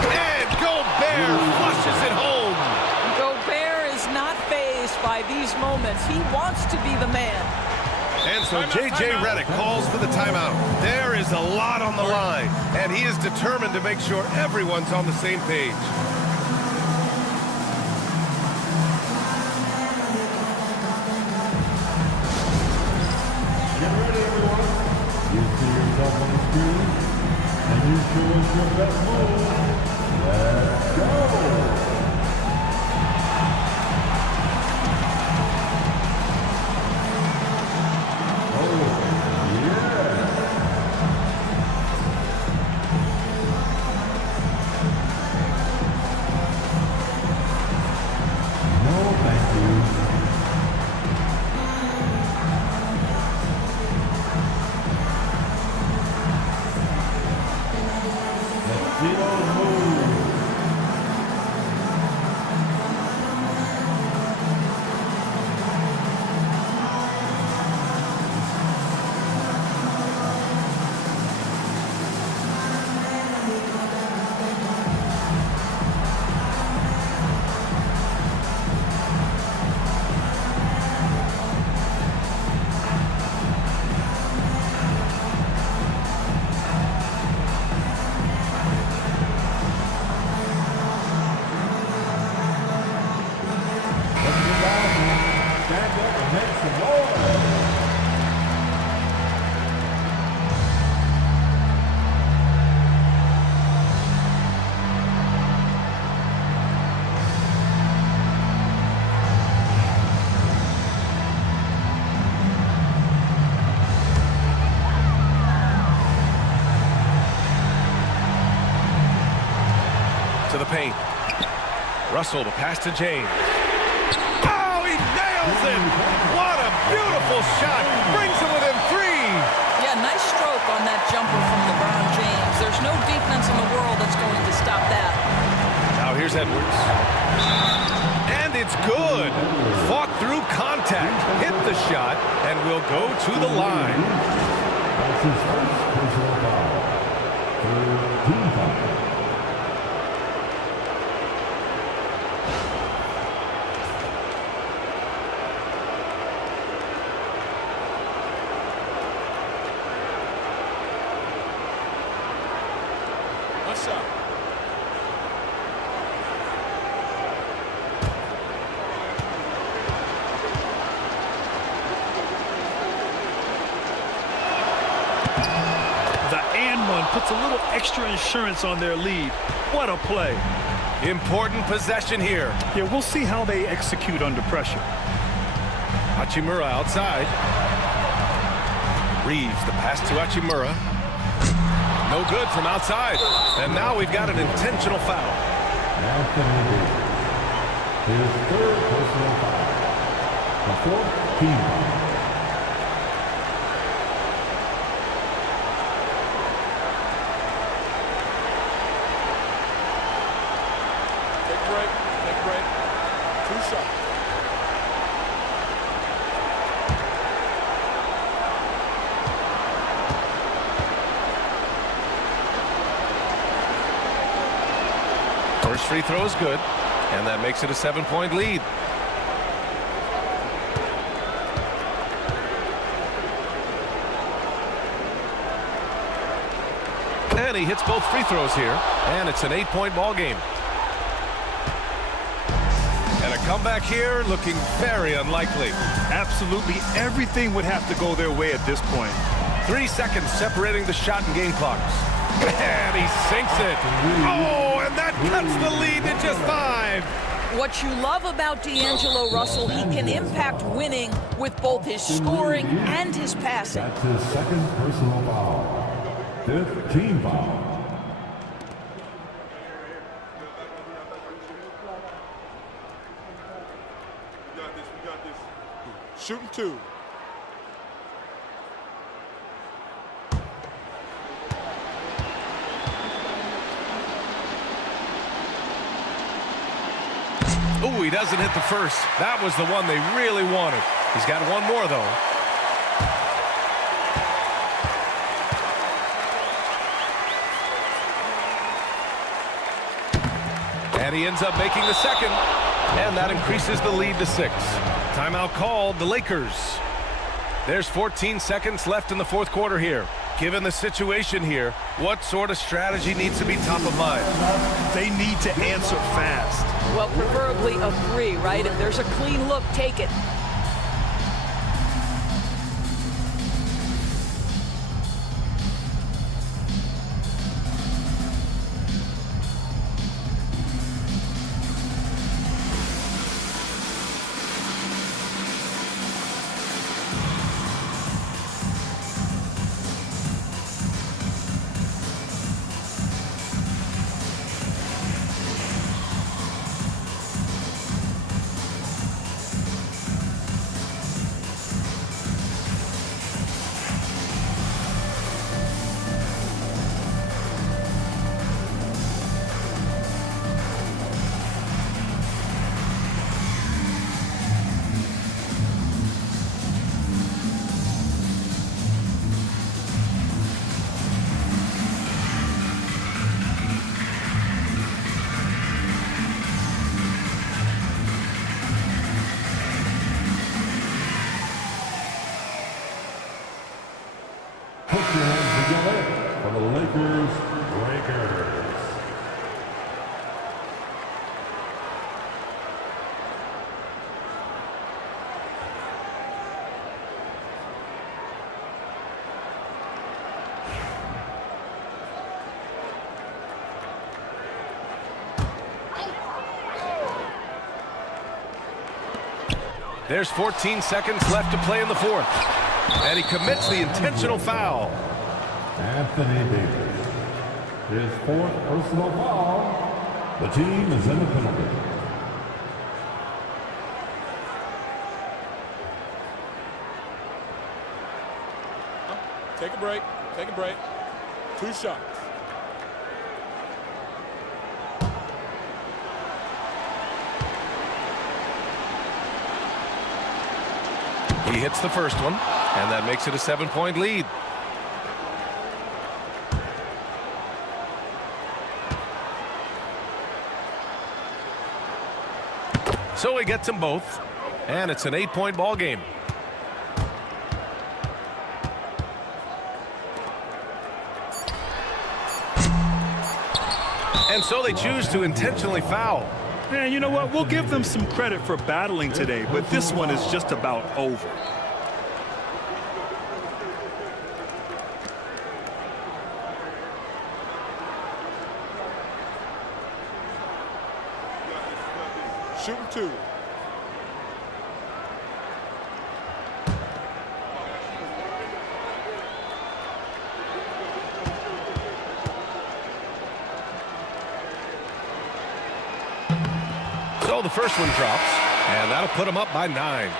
And Gobert flushes it home. Gobert is not fazed by these moments. He wants to be the man. And so J.J. Redick calls for the timeout. There is a lot on the line, and he is determined to make sure everyone's on the same page. Get ready, everyone. You see yourself on the screen, and you show us your best move. Let's go! To the paint. Russell, the pass to James. Oh, he nails it! What a beautiful shot! Brings it within 3. Yeah, nice stroke on that jumper from LeBron James. There's no defense in the world that's going to stop that. Now here's Edwards. And it's good. Fought through contact, hit the shot, and will go to the line. That's his first personal foul. Team foul. What's up? The and one puts a little extra insurance on their lead. What a play. Important possession here. Yeah, we'll see how they execute under pressure. Hachimura outside. Reeves, the pass to Hachimura. No good from outside. And now we've got an intentional foul. His third personal foul. The fourth team foul. Take break. 2 shots. First free throw is good, and that makes it a 7-point lead. And he hits both free throws here, and it's an 8-point ball game. And a comeback here looking very unlikely. Absolutely everything would have to go their way at this point. 3 seconds separating the shot and game clocks. And he sinks it. Oh, and that cuts the lead to just 5. What you love about D'Angelo Russell, he can impact winning with both his scoring and his passing. That's his second personal foul. Fifth team foul. We got this. Shooting 2. Ooh, he doesn't hit the first. That was the one they really wanted. He's got one more, though. And he ends up making the second. And that increases the lead to 6. Timeout called, the Lakers. There's 14 seconds left in the fourth quarter here. Given the situation here, what sort of strategy needs to be top of mind? They need to answer fast. Well, preferably a 3, right? If there's a clean look, take it. There's 14 seconds left to play in the fourth. And he commits the intentional foul. Anthony Davis. His fourth personal foul. The team is in the penalty. Take a break. Take a break. 2 shots. He hits the first one, and that makes it a 7-point lead. So he gets them both, and it's an 8-point ball game. And so they choose to intentionally foul. And you know what? We'll give them some credit for battling today, but this one is just about over. Shooting 2. So the first one drops, and that'll put him up by 9.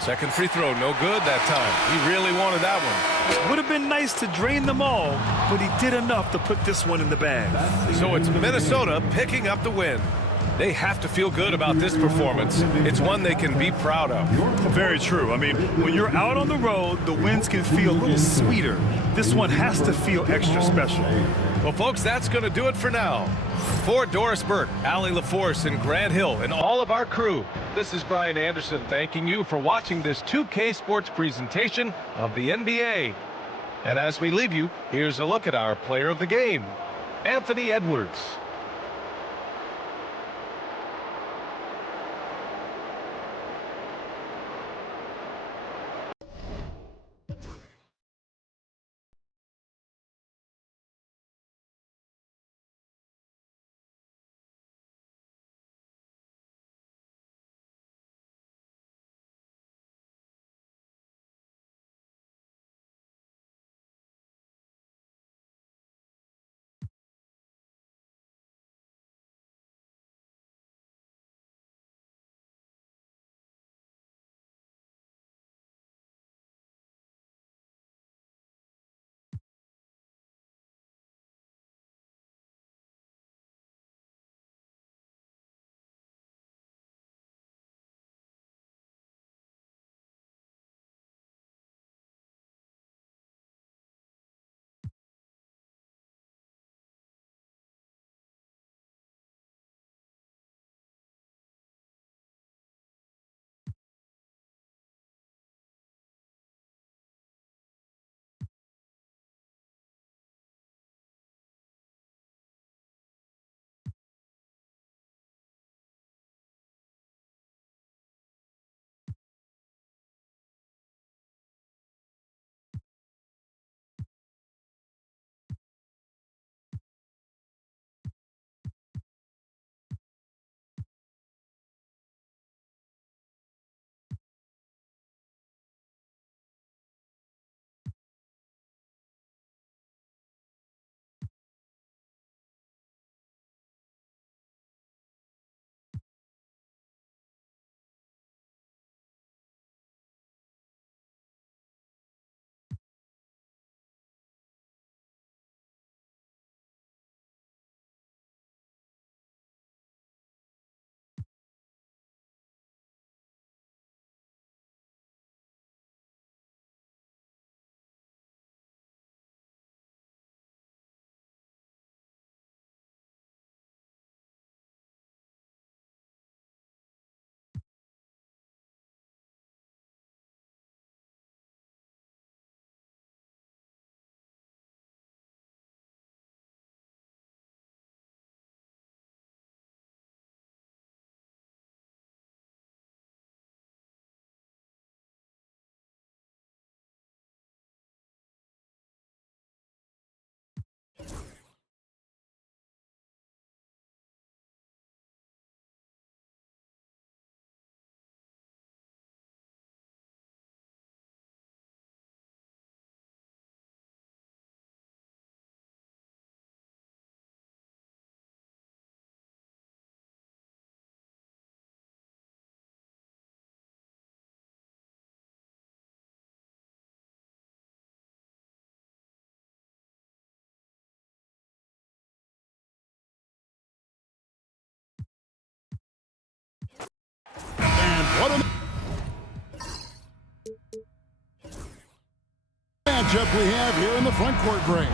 Second free throw, no good that time. He really wanted that one. Would have been nice to drain them all, but he did enough to put this one in the bag. So it's Minnesota picking up the win. They have to feel good about this performance. It's one they can be proud of. Very true. I mean, when you're out on the road, the wins can feel a little sweeter. This one has to feel extra special. Well, folks, that's going to do it for now. For Doris Burke, Allie LaForce, and Grant Hill, and all of our crew, this is Brian Anderson thanking you for watching this 2K Sports presentation of the NBA. And as we leave you, here's a look at our player of the game, Anthony Edwards. What a matchup we have here in the front court break.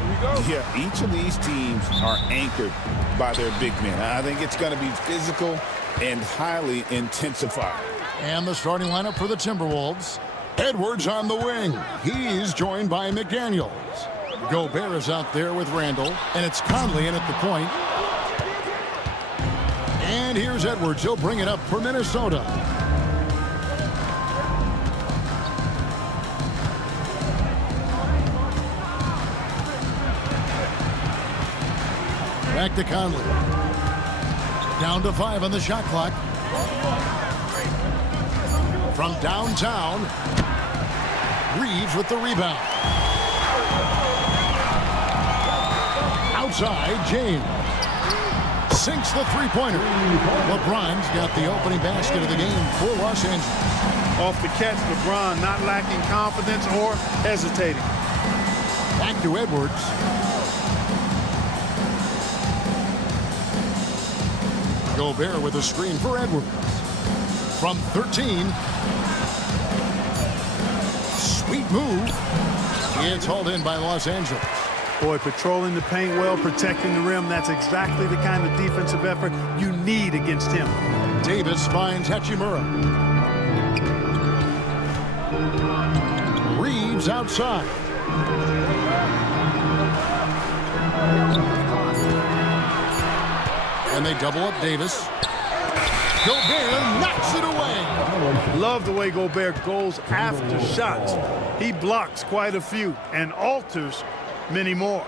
Yeah, each of these teams are anchored by their big men. I think it's going to be physical and highly intensified. And the starting lineup for the Timberwolves. Edwards on the wing. He's joined by McDaniels. Gobert is out there with Randall, and it's Conley in at the point. And here's Edwards. He'll bring it up for Minnesota. Back to Conley. Down to 5 on the shot clock. From downtown, Reeves with the rebound. Outside, James sinks the three-pointer. LeBron's got the opening basket of the game for Los Angeles. Off the catch, LeBron not lacking confidence or hesitating. Back to Edwards. Gobert with a screen for Edwards. From 13. Sweet move. It's hauled in by Los Angeles. Boy, patrolling the paint well, protecting the rim. That's exactly the kind of defensive effort you need against him. Davis finds Hachimura. Reeves outside. And they double up Davis. Gobert knocks it away. Love the way Gobert goes after shots. He blocks quite a few and alters many more.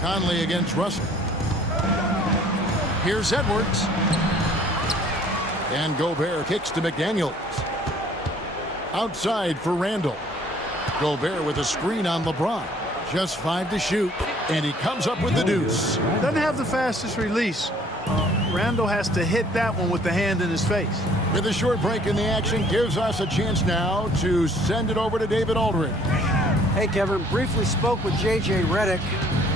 Conley against Russell. Here's Edwards. And Gobert kicks to McDaniels. Outside for Randall. Gobert with a screen on LeBron. Just 5 to shoot, and he comes up with the deuce. Doesn't have the fastest release. Randall has to hit that one with the hand in his face. With a short break in the action, gives us a chance now to send it over to David Aldridge. Hey, Kevin, briefly spoke with J.J. Redick.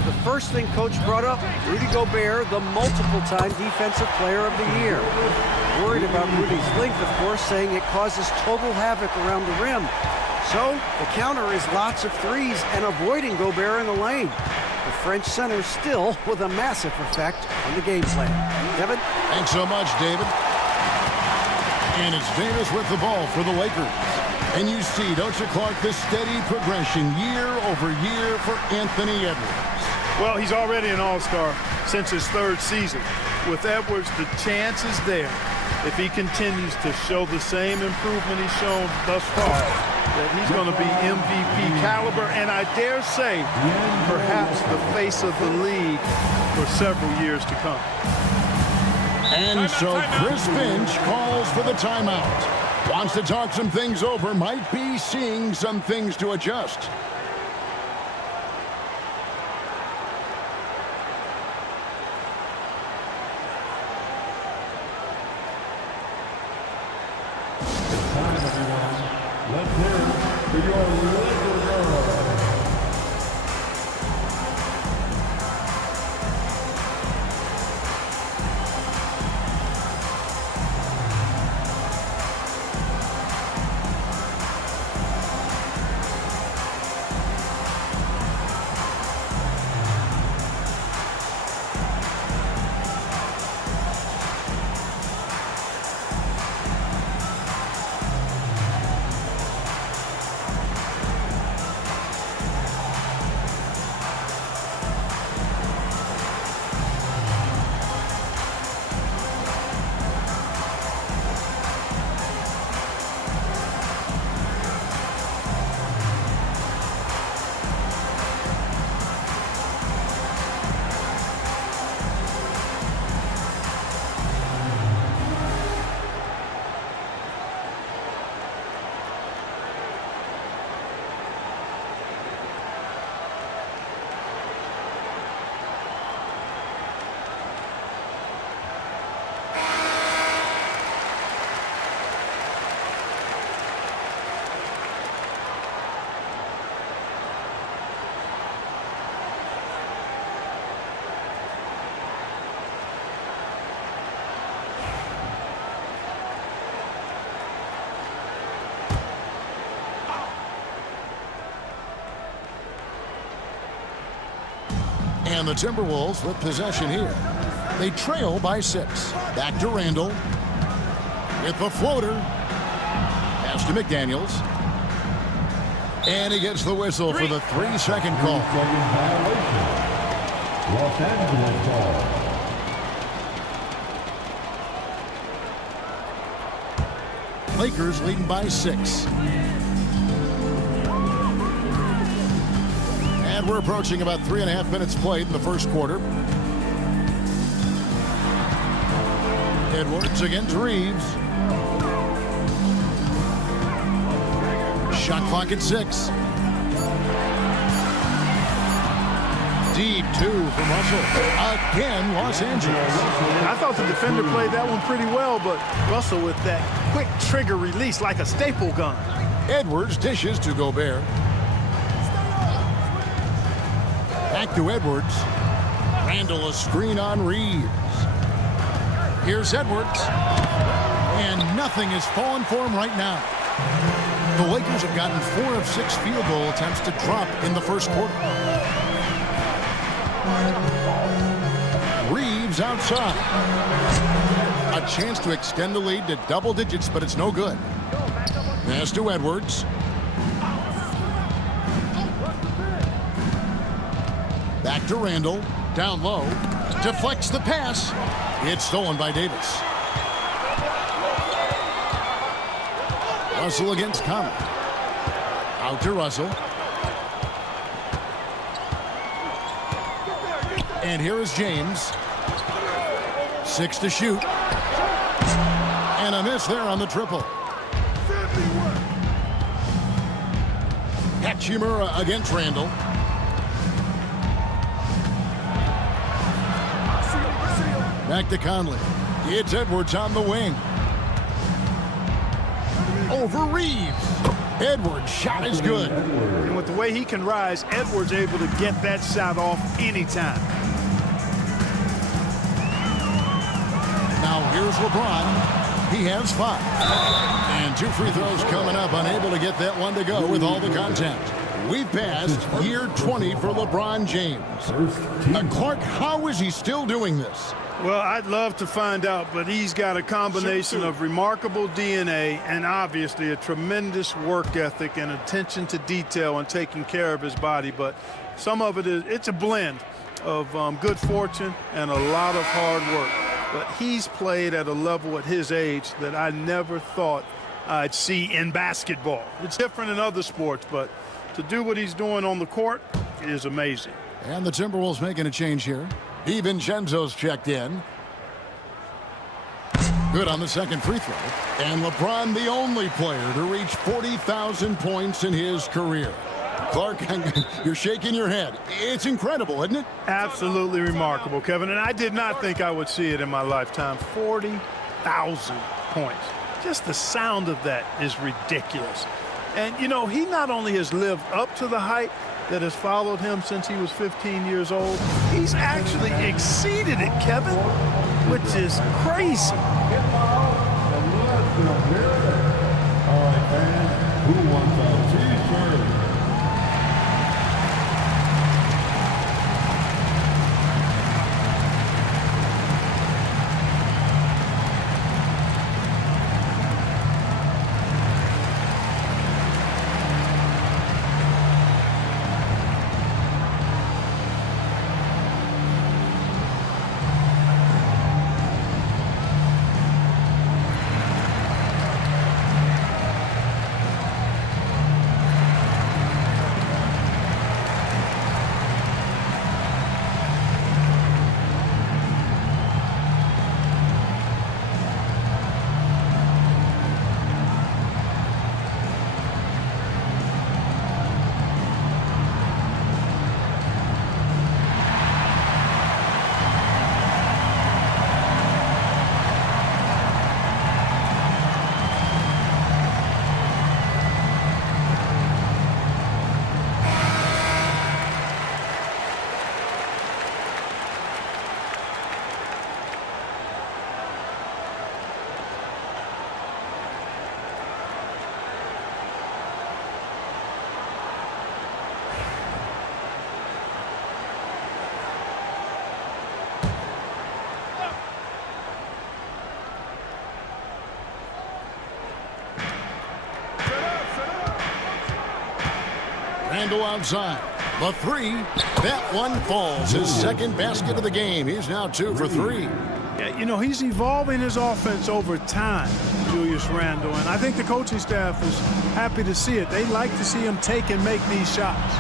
The first thing Coach brought up, Rudy Gobert, the multiple-time Defensive Player of the Year. Worried about Rudy's length, of course, saying it causes total havoc around the rim. So the counter is lots of threes and avoiding Gobert in the lane. The French center still with a massive effect on the game plan. Kevin? Thanks so much, David. And it's Davis with the ball for the Lakers. And you see, don't you, Clark, the steady progression year over year for Anthony Edwards. Well, he's already an all-star since his 3rd season. With Edwards, the chance is there, if he continues to show the same improvement he's shown thus far, that he's going to be MVP caliber, and I dare say, perhaps the face of the league for several years to come. And so Chris Finch calls for the timeout. Wants to talk some things over, might be seeing some things to adjust. Let's hear it for your Lakers girls. And the Timberwolves with possession here. They trail by 6. Back to Randall. With the floater. Pass to McDaniels. And he gets the whistle for the 3-second call. Los Angeles ball. Lakers leading by 6. And we're approaching about 3.5 minutes played in the first quarter. Edwards against Reeves. Shot clock at 6. Deep 2 from Russell. Again, Los Angeles. I thought the defender played that one pretty well, but Russell with that quick trigger release like a staple gun. Edwards dishes to Gobert. Back to Edwards. Randall a screen on Reeves. Here's Edwards. And nothing is falling for him right now. The Lakers have gotten 4 of 6 field goal attempts to drop in the first quarter. Reeves outside. A chance to extend the lead to double digits, but it's no good. Pass to Edwards. Back to Randall. Down low. Deflects the pass. It's stolen by Davis. Russell against Conley. Out to Russell. And here is James. 6 to shoot. And a miss there on the triple. Hachimura against Randall. Back to Conley. It's Edwards on the wing. Over Reeves. Edwards' shot is good. And with the way he can rise, Edwards able to get that shot off anytime. Now here's LeBron. He has 5. And 2 free throws coming up. Unable to get that one to go with all the contact. We've passed year 20 for LeBron James. Clark, how is he still doing this? Well, I'd love to find out, but he's got a combination of remarkable DNA and obviously a tremendous work ethic and attention to detail and taking care of his body. But some of it's a blend of good fortune and a lot of hard work. But he's played at a level at his age that I never thought I'd see in basketball. It's different in other sports, but to do what he's doing on the court is amazing. And the Timberwolves making a change here. DiVincenzo's checked in. Good on the second free throw. And LeBron, the only player to reach 40,000 points in his career. Clark, you're shaking your head. It's incredible, isn't it? Absolutely remarkable, Kevin. And I did not think I would see it in my lifetime. 40,000 points. Just the sound of that is ridiculous. And, you know, he not only has lived up to the height that has followed him since he was 15 years old, he's actually exceeded it, Kevin, which is crazy. All right, fans, who wants a T-shirt? Randall outside. The three. That one falls. His second basket of the game. He's now 2 for 3. Yeah, you know, he's evolving his offense over time, Julius Randle, and I think the coaching staff is happy to see it. They like to see him take and make these shots.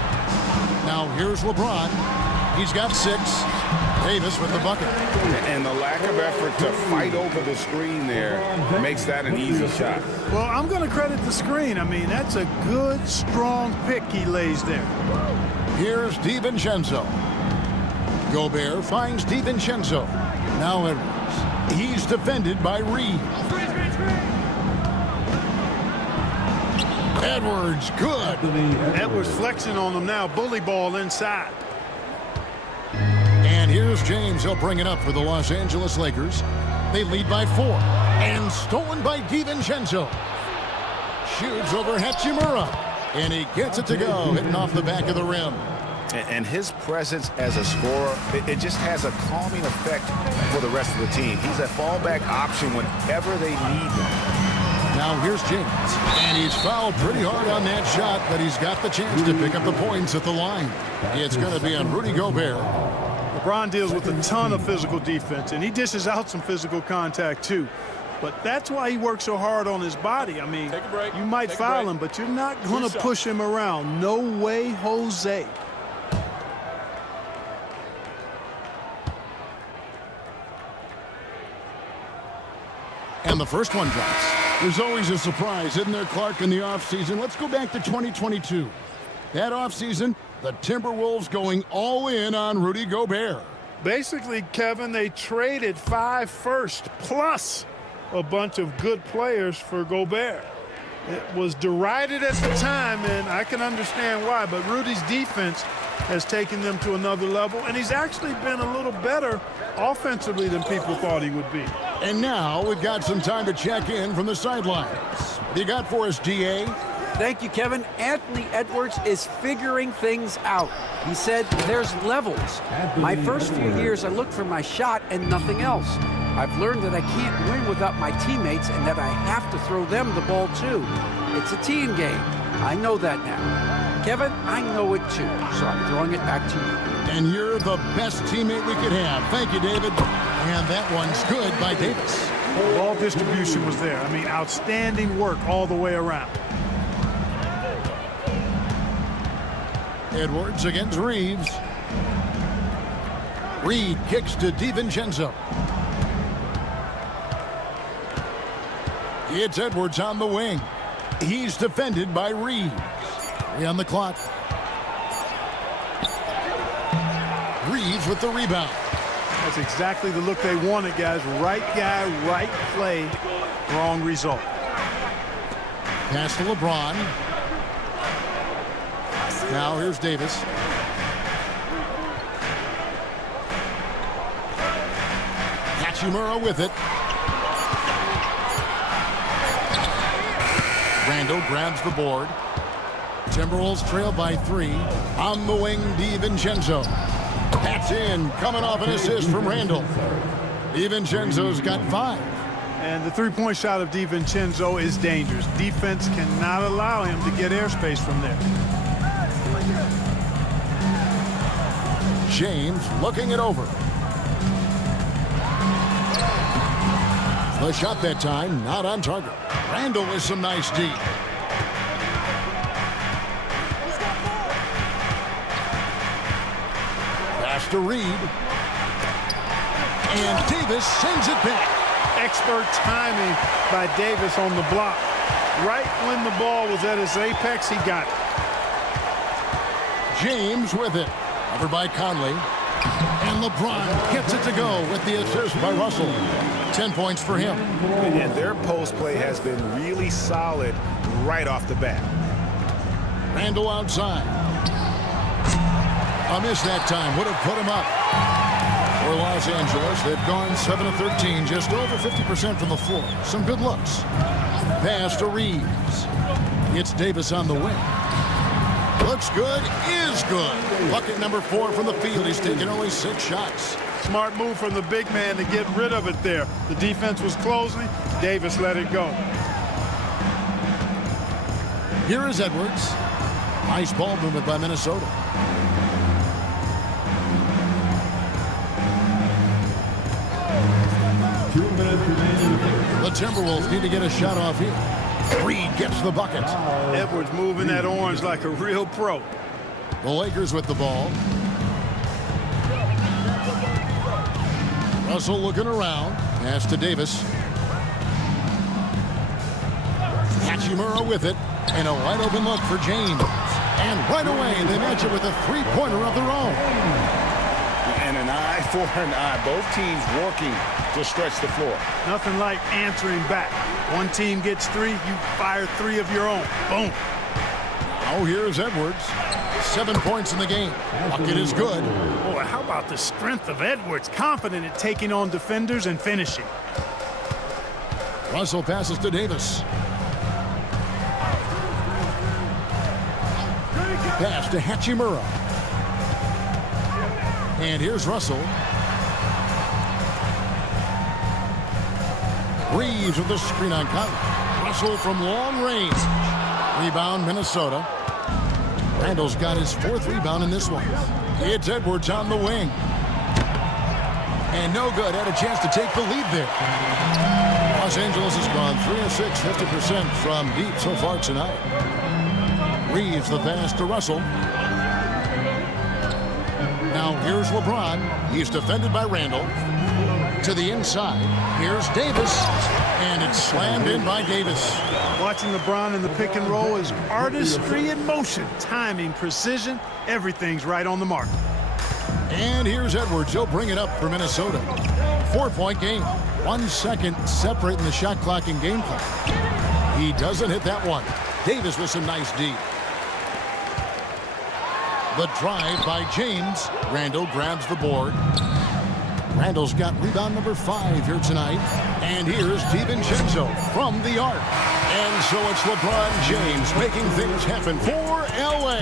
Now here's LeBron. He's got 6. Davis with the bucket. And the lack of effort to fight over the screen there makes that an easy shot. Well, I'm going to credit the screen. I mean, that's a good, strong pick he lays there. Here's DiVincenzo. Gobert finds DiVincenzo. Now Edwards. He's defended by Reed. Edwards, good. Edwards flexing on them now. Bully ball inside. And here's James. He'll bring it up for the Los Angeles Lakers. They lead by 4. And stolen by DiVincenzo. Shoots over Hachimura. And he gets it to go, hitting off the back of the rim. And his presence as a scorer, it just has a calming effect for the rest of the team. He's a fallback option whenever they need him. Now here's James. And he's fouled pretty hard on that shot, but he's got the chance to pick up the points at the line. It's going to be on Rudy Gobert. LeBron deals with a ton of physical defense, and he dishes out some physical contact too. But that's why he works so hard on his body. I mean, you might foul him, but you're not going to push him around. No way, Jose. And the first one drops. There's always a surprise, isn't there, Clark, in the offseason? Let's go back to 2022. That offseason, the Timberwolves going all in on Rudy Gobert. Basically, Kevin, they traded 5 firsts plus a bunch of good players for Gobert. It was derided at the time, and I can understand why, but Rudy's defense has taken them to another level, and he's actually been a little better offensively than people thought he would be. And now we've got some time to check in from the sidelines. What do you got for us, DA? Thank you, Kevin. Anthony Edwards is figuring things out. He said there's levels. My first few years, I looked for my shot and nothing else. I've learned that I can't win without my teammates and that I have to throw them the ball too. It's a team game. I know that now. Kevin, I know it too, so I'm throwing it back to you. And you're the best teammate we could have. Thank you, David. And that one's good by Davis. Ball distribution was there. I mean, outstanding work all the way around. Edwards against Reeves. Reed kicks to DiVincenzo. It's Edwards on the wing. He's defended by Reeves. 3 on the clock. Reeves with the rebound. That's exactly the look they wanted, guys. Right guy, right play, wrong result. Pass to LeBron. Now here's Davis. Hachimura with it. Randall grabs the board. Timberwolves trail by 3. On the wing, DiVincenzo. That's in, coming off an assist from Randall. DiVincenzo's got 5. And the three-point shot of DiVincenzo is dangerous. Defense cannot allow him to get airspace from there. James looking it over. The shot that time, not on target. Randall with some nice D. Pass to Reed. And Davis sends it back. Expert timing by Davis on the block. Right when the ball was at its apex, he got it. James with it. Over by Conley. And LeBron gets it to go with the assist by Russell. 10 points for him. And their post play has been really solid right off the bat. Randall outside. A miss that time would have put him up. For Los Angeles, they've gone 7 of 13, just over 50% from the floor. Some good looks. Pass to Reeves. It's Davis on the wing. Looks good, is good. Bucket number 4 from the field. He's taken only 6 shots. Smart move from the big man to get rid of it there. The defense was closing. Davis let it go. Here is Edwards. Nice ball movement by Minnesota. The Timberwolves need to get a shot off here. Reed gets the bucket. Edwards moving that orange like a real pro. The Lakers with the ball. Russell looking around. Pass to Davis. Hachimura with it. And a wide open look for James. And right away, they match it with a three-pointer of their own. And an eye for an eye. Both teams working to stretch the floor. Nothing like answering back. One team gets 3, you fire 3 of your own. Boom. Now here's Edwards. 7 points in the game. Bucket is good. Boy, how about the strength of Edwards? Confident at taking on defenders and finishing. Russell passes to Davis. Pass to Hachimura. And here's Russell. Reeves with the screen on Conley. Russell from long range. Rebound Minnesota. Randall's got his 4th rebound in this one. It's Edwards on the wing. And no good. Had a chance to take the lead there. Los Angeles has gone 3 of 6, 50% from deep so far tonight. Reeves the pass to Russell. Now here's LeBron. He's defended by Randall. To the inside. Here's Davis. And it's slammed in by Davis. Watching LeBron in the pick and roll is artistry in motion. Timing, precision, everything's right on the mark. And here's Edwards. He'll bring it up for Minnesota. 4-point game. 1 second separating the shot clock and game clock. He doesn't hit that one. Davis with some nice D. The drive by James. Randall grabs the board. Randall's got rebound number 5 here tonight. And here's DiVincenzo from the arc. And so it's LeBron James making things happen for LA.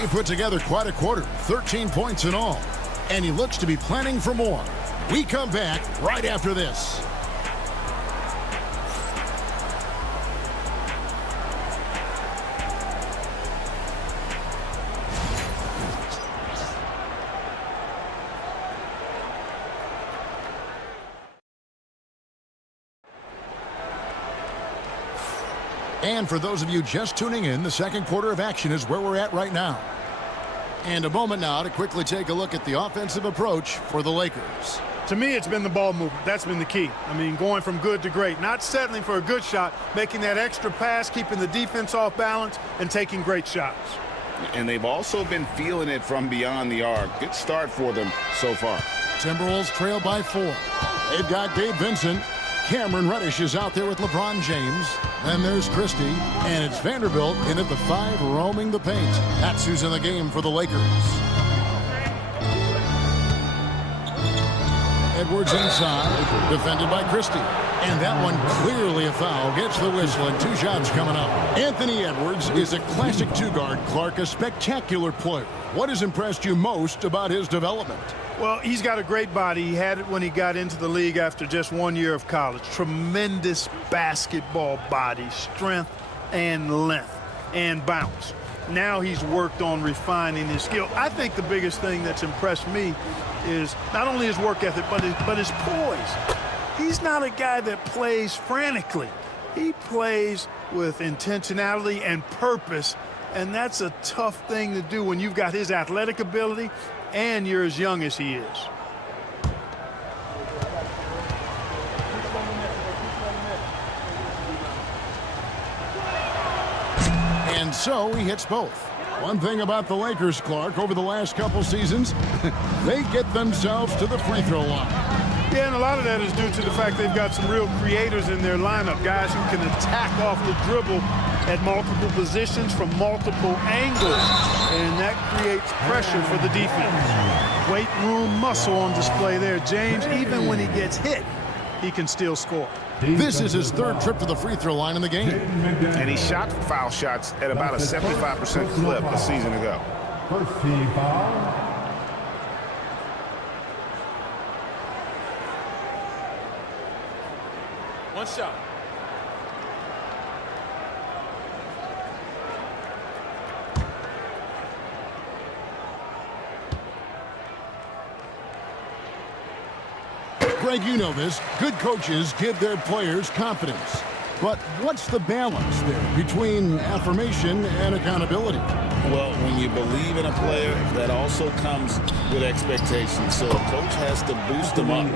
He put together quite a quarter, 13 points in all. And he looks to be planning for more. We come back right after this. And for those of you just tuning in, the second quarter of action is where we're at right now. And a moment now to quickly take a look at the offensive approach for the Lakers. To me, it's been the ball movement. That's been the key. I mean, going from good to great. Not settling for a good shot, making that extra pass, keeping the defense off balance, and taking great shots. And they've also been feeling it from beyond the arc. Good start for them so far. Timberwolves trail by 4. They've got Gabe Vincent. Cameron Reddish is out there with LeBron James. Then there's Christie, and it's Vanderbilt in at the 5 roaming the paint. That's who's in the game for the Lakers. Edwards inside, defended by Christie. And that one clearly a foul. Gets the whistle, and 2 shots coming up. Anthony Edwards is a classic 2-guard. Clark, a spectacular player. What has impressed you most about his development? Well, he's got a great body. He had it when he got into the league after just 1 year of college. Tremendous basketball body, strength and length and bounce. Now he's worked on refining his skill. I think the biggest thing that's impressed me is not only his work ethic, but his poise. He's not a guy that plays frantically. He plays with intentionality and purpose, and that's a tough thing to do when you've got his athletic ability and you're as young as he is. And so he hits both. One thing about the Lakers, Clark, over the last couple seasons, they get themselves to the free throw line. Yeah, and a lot of that is due to the fact they've got some real creators in their lineup, guys who can attack off the dribble at multiple positions from multiple angles, and that creates pressure for the defense. Weight room muscle on display there. James, even when he gets hit, he can still score. This is his 3rd trip to the free throw line in the game. And he shot foul shots at about a 75% clip a season ago. First team foul. One shot. Greg, you know this. Good coaches give their players confidence. But what's the balance there between affirmation and accountability? Well, when you believe in a player, that also comes with expectations. So a coach has to boost them up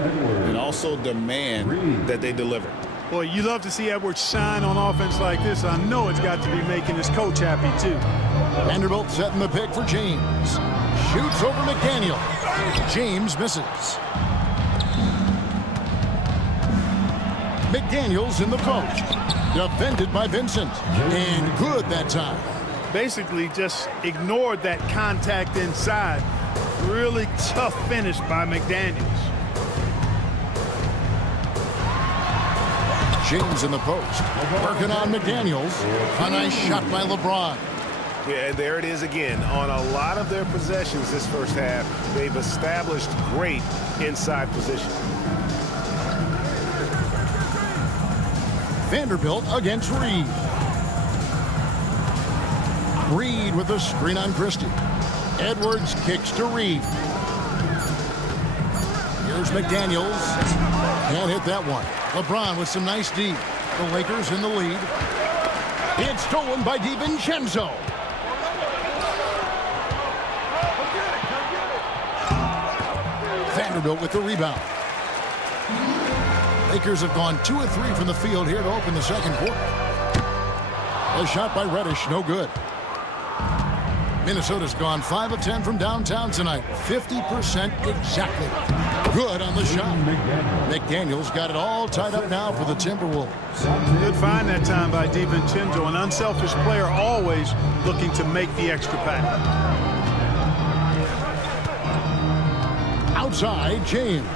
and also demand that they deliver. Boy, you love to see Edwards shine on offense like this. I know it's got to be making his coach happy, too. Vanderbilt setting the pick for James. Shoots over McDaniel. James misses. McDaniel's in the post. Defended by Vincent. And good that time. Basically just ignored that contact inside. Really tough finish by McDaniels. James in the post. Working on McDaniels. A nice shot by LeBron. Yeah, and there it is again. On a lot of their possessions this first half, they've established great inside position. Vanderbilt against Reed. Reed with a screen on Christie. Edwards kicks to Reed. Here's McDaniels. Can't hit that one. LeBron with some nice D. The Lakers in the lead. It's stolen by DiVincenzo. Vanderbilt with the rebound. Lakers have gone 2 of 3 from the field here to open the second quarter. A shot by Reddish, no good. Minnesota's gone 5 of 10 from downtown tonight. 50% exactly. Good on the shot. McDaniels got it all tied up now for the Timberwolves. Good find that time by DiVincenzo. An unselfish player, always looking to make the extra pass. Outside, James.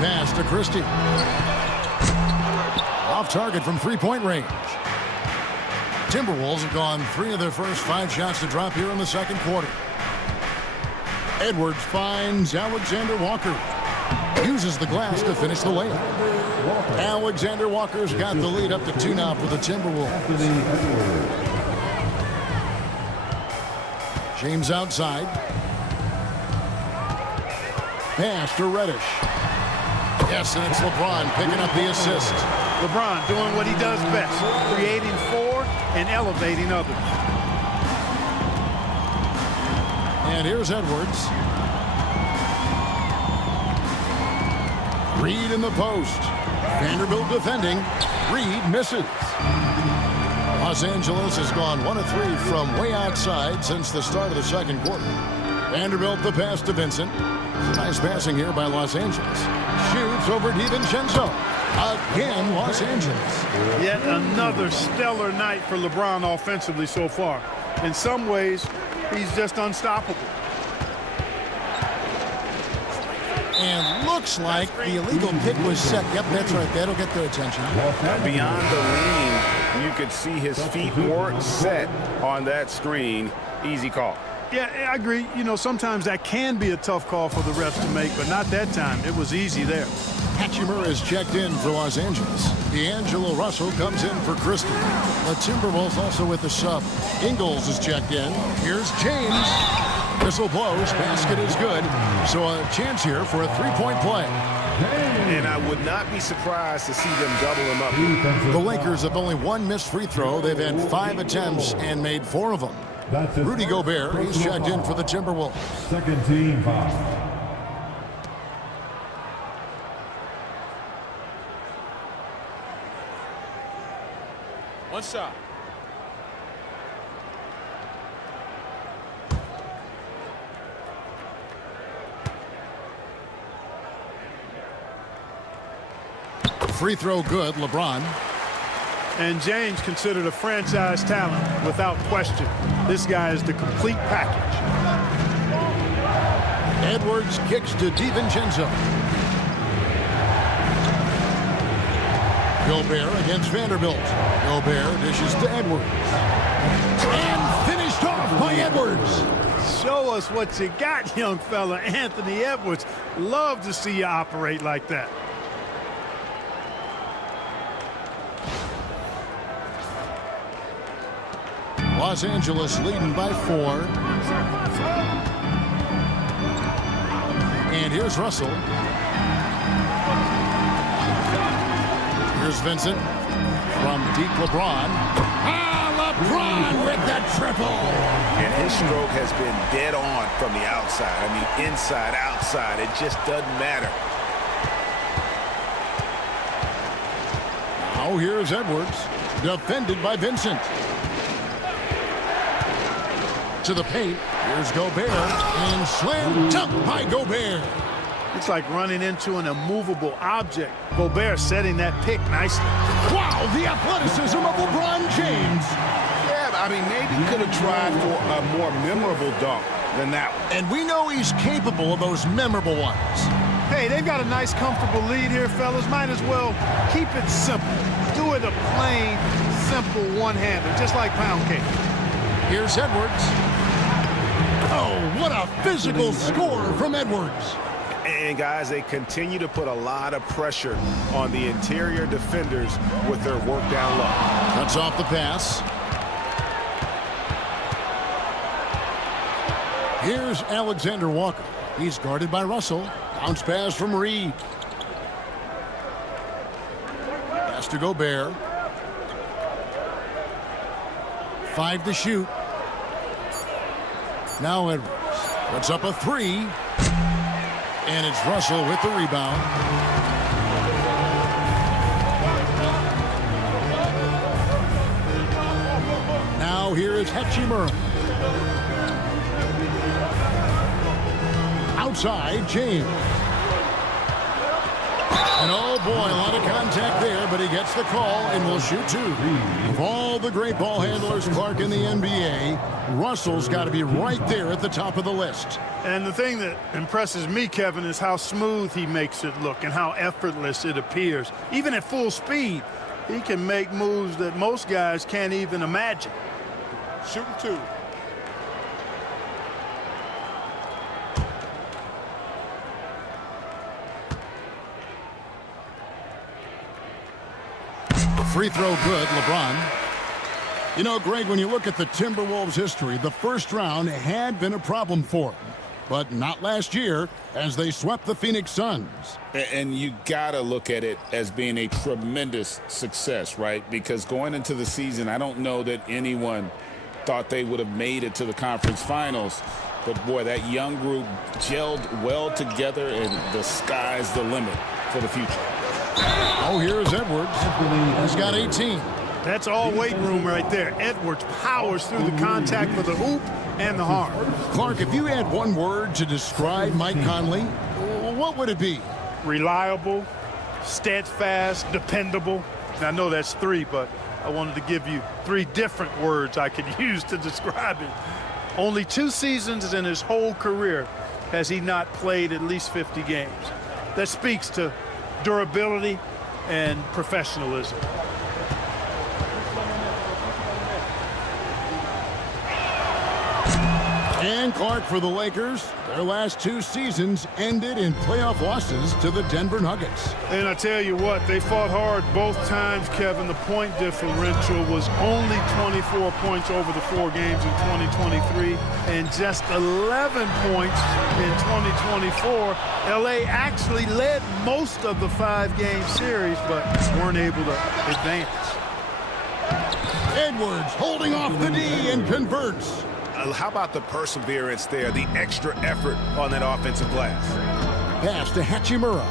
Pass to Christie. Off target from three-point range. Timberwolves have gone 3 of their first 5 shots to drop here in the second quarter. Edwards finds Alexander Walker. Uses the glass to finish the layup. Alexander Walker's got the lead up to 2 now for the Timberwolves. James outside. Pass to Reddish. Yes, and it's LeBron picking up the assist. LeBron doing what he does best, creating for and elevating others. And here's Edwards. Reed in the post. Vanderbilt defending. Reed misses. Los Angeles has gone 1 of 3 from way outside since the start of the second quarter. Vanderbilt the pass to Vincent. It's a nice passing here by Los Angeles. Shoots over DiVincenzo. Again, Los Angeles. Yet another stellar night for LeBron offensively so far. In some ways, he's just unstoppable. And looks like the illegal pick was set. Yep, that's right. That'll get their attention. Beyond the lean, you could see his feet weren't set on that screen. Easy call. Yeah, I agree. You know, sometimes that can be a tough call for the refs to make, but not that time. It was easy there. Hatchimer is checked in for Los Angeles. D'Angelo Russell comes in for Christie. The Timberwolves also with the sub. Ingles is checked in. Here's James. Whistle blows. Basket is good. So a chance here for a 3-point play. And I would not be surprised to see them double him up. The Lakers have only 1 missed free throw. They've had 5 attempts and made 4 of them. Rudy Gobert, he's checked in for the Timberwolves. Second team foul. One shot. Free throw good, LeBron. And James considered a franchise talent without question. This guy is the complete package. Edwards kicks to DiVincenzo. Gobert against Vanderbilt. Gobert dishes to Edwards. And finished off by Edwards. Show us what you got, young fella. Anthony Edwards. Love to see you operate like that. Los Angeles leading by 4. And here's Russell. Here's Vincent from deep LeBron. LeBron with the triple. And his stroke has been dead on from the outside. I mean, inside, outside. It just doesn't matter. Now here's Edwards, defended by Vincent. To the paint. Here's Gobert. And slam dunk by Gobert. It's like running into an immovable object. Gobert setting that pick nicely. Wow, the athleticism of LeBron James. Yeah, I mean, maybe could have tried for a more memorable dunk than that one. And we know he's capable of those memorable ones. Hey, they've got a nice, comfortable lead here, fellas. Might as well keep it simple. Do it a plain, simple one-hander, just like pound cake. Here's Edwards. Oh, what a physical score from Edwards. And, guys, they continue to put a lot of pressure on the interior defenders with their work down low. Cuts off the pass. Here's Alexander Walker. He's guarded by Russell. Bounce pass from Reed. Pass to Gobert. 5 to shoot. Now Edwards puts up a 3. And it's Russell with the rebound. Now here is Hachimura. Outside, James. And oh boy, a lot of contact there, but he gets the call and will shoot 2. Of all the great ball handlers, Clark, in the NBA, Russell's got to be right there at the top of the list. And the thing that impresses me, Kevin, is how smooth he makes it look and how effortless it appears. Even at full speed, he can make moves that most guys can't even imagine. Shooting 2. Free throw good, LeBron. You know, Greg, when you look at the Timberwolves' history, the first round had been a problem for them. But not last year, as they swept the Phoenix Suns. And you got to look at it as being a tremendous success, right? Because going into the season, I don't know that anyone thought they would have made it to the conference finals. But, boy, that young group gelled well together, and the sky's the limit for the future. Oh, here's Edwards. He's got 18. That's all weight room right there. Edwards powers through the contact for the hoop and the harm. Clark, if you had one word to describe Mike Conley, what would it be? Reliable, steadfast, dependable. Now, I know that's 3, but I wanted to give you 3 different words I could use to describe him. Only 2 seasons in his whole career has he not played at least 50 games. That speaks to durability and professionalism. And Clark, for the Lakers, their last 2 seasons ended in playoff losses to the Denver Nuggets. And I tell you what, they fought hard both times, Kevin. The point differential was only 24 points over the 4 games in 2023 and just 11 points in 2024. LA actually led most of the 5-game series, but weren't able to advance. Edwards holding off the D and converts. How about the perseverance there, the extra effort on that offensive glass? Pass to Hachimura.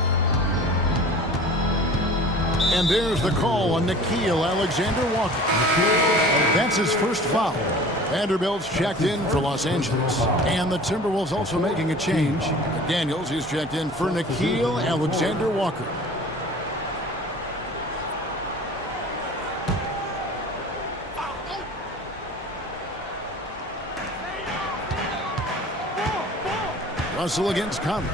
And there's the call on Nickeil Alexander-Walker. That's his first foul. Vanderbilt's checked in for Los Angeles. And the Timberwolves also making a change. Daniels is checked in for Nickeil Alexander-Walker. Russell against Conley.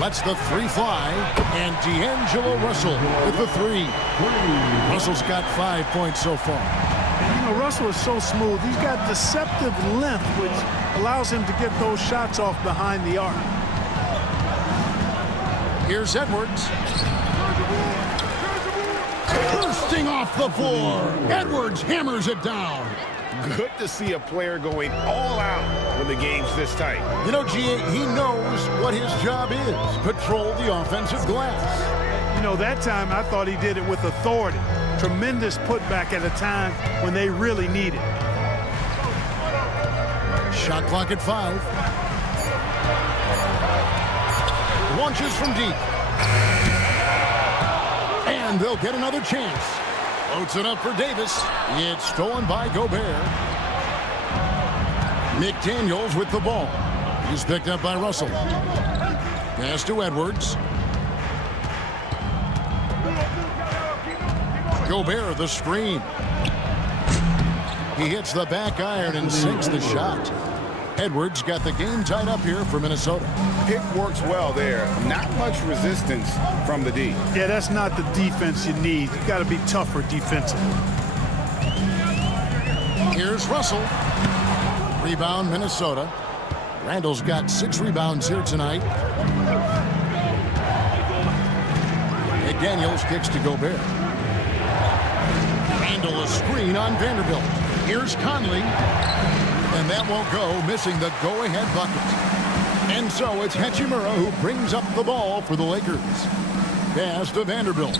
Lets the 3 fly. And D'Angelo Russell with the 3. Russell's got 5 points so far. You know, Russell is so smooth. He's got deceptive length, which allows him to get those shots off behind the arc. Here's Edwards. Bursting off the floor. Edwards hammers it down. Good to see a player going all out when the game's this tight. You know, G.A., he knows what his job is. Patrol the offensive glass. You know, that time I thought he did it with authority. Tremendous putback at a time when they really need it. Shot clock at 5. Launches from deep. And they'll get another chance. Floats it up for Davis. It's stolen by Gobert. McDaniels with the ball. He's picked up by Russell. Pass to Edwards. Gobert, the screen. He hits the back iron and sinks the shot. Edwards got the game tied up here for Minnesota. Pick works well there. Not much resistance from the D. Yeah, that's not the defense you need. You got to be tougher defensively. Here's Russell. Rebound, Minnesota. Randall's got 6 rebounds here tonight. McDaniels kicks to Gobert. Randall a screen on Vanderbilt. Here's Conley. And that won't go, missing the go-ahead bucket. And so it's Hachimura who brings up the ball for the Lakers. Pass to Vanderbilt.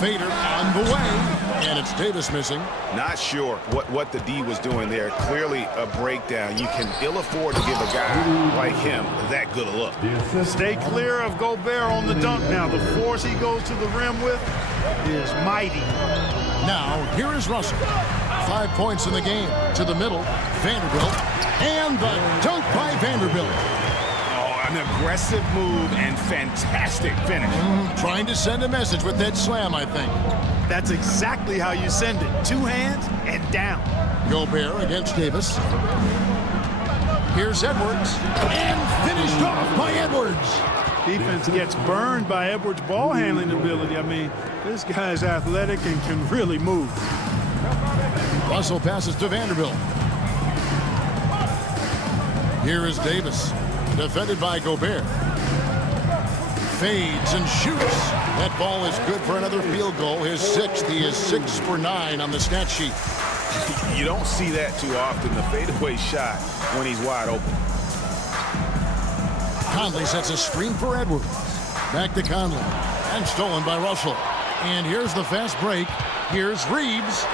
Fader on the way. And it's Davis missing. Not sure what the D was doing there. Clearly a breakdown. You can ill afford to give a guy like him that good a look. Stay clear of Gobert on the dunk now. The force he goes to the rim with is mighty. Now, here is Russell. 5 points in the game. To the middle, Vanderbilt. And the dunk by Vanderbilt. Oh, an aggressive move and fantastic finish. Trying to send a message with that slam, I think. That's exactly how you send it. 2 hands and down. Gobert against Davis. Here's Edwards. And finished off by Edwards. Defense gets burned by Edwards' ball handling ability. I mean, this guy's athletic and can really move. Russell passes to Vanderbilt. Here is Davis. Defended by Gobert. Fades and shoots. That ball is good for another field goal. His 6th. He is 6 for 9 on the stat sheet. You don't see that too often, the fadeaway shot when he's wide open. Conley sets a screen for Edwards. Back to Conley. And stolen by Russell. And here's the fast break. Here's Reeves.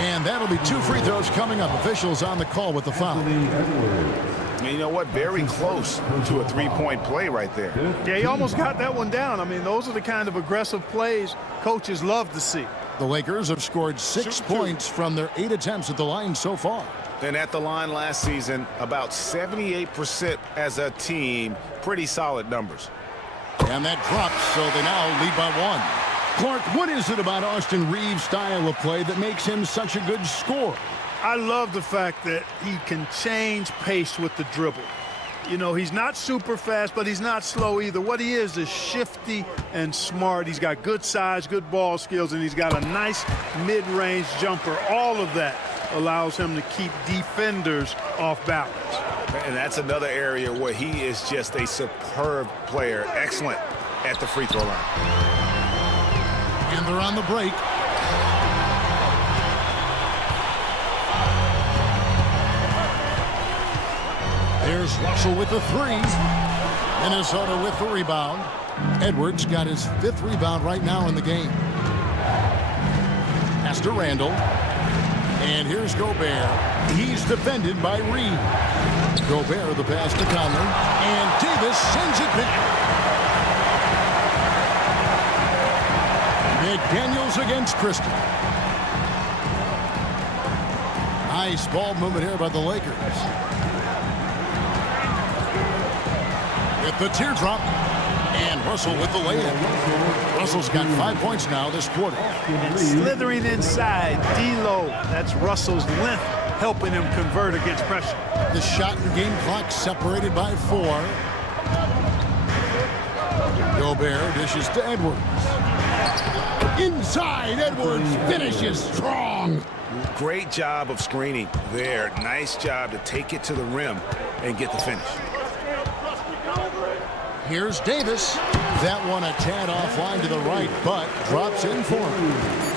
And that'll be 2 free throws coming up. Officials on the call with the foul. And you know what? Very close to a 3-point play right there. Yeah, he almost got that one down. I mean, those are the kind of aggressive plays coaches love to see. The Lakers have scored 6 points from their 8 attempts at the line so far. And at the line last season, about 78% as a team. Pretty solid numbers. And that drops, so they now lead by 1. Clark, what is it about Austin Reeves' style of play that makes him such a good scorer? I love the fact that he can change pace with the dribble. You know, he's not super fast, but he's not slow either. What he is shifty and smart. He's got good size, good ball skills, and he's got a nice mid-range jumper. All of that allows him to keep defenders off balance. And that's another area where he is just a superb player. Excellent at the free throw line. And they're on the break. There's Russell with the 3. Minnesota with the rebound. Edwards got his 5th rebound right now in the game. Pass to Randall. And here's Gobert. He's defended by Reed. Gobert the pass to Conley. And Davis sends it back. McDaniels against Christie. Nice ball movement here by the Lakers. With the teardrop. And Russell with the layup. Russell's got 5 points now this quarter. And slithering inside, D-Lo. That's Russell's length helping him convert against pressure. The shot and game clock separated by 4. Gobert dishes to Edwards. Inside, Edwards finishes strong. Great job of screening there. Nice job to take it to the rim and get the finish. Here's Davis. That one a tad offline to the right, but drops in for him.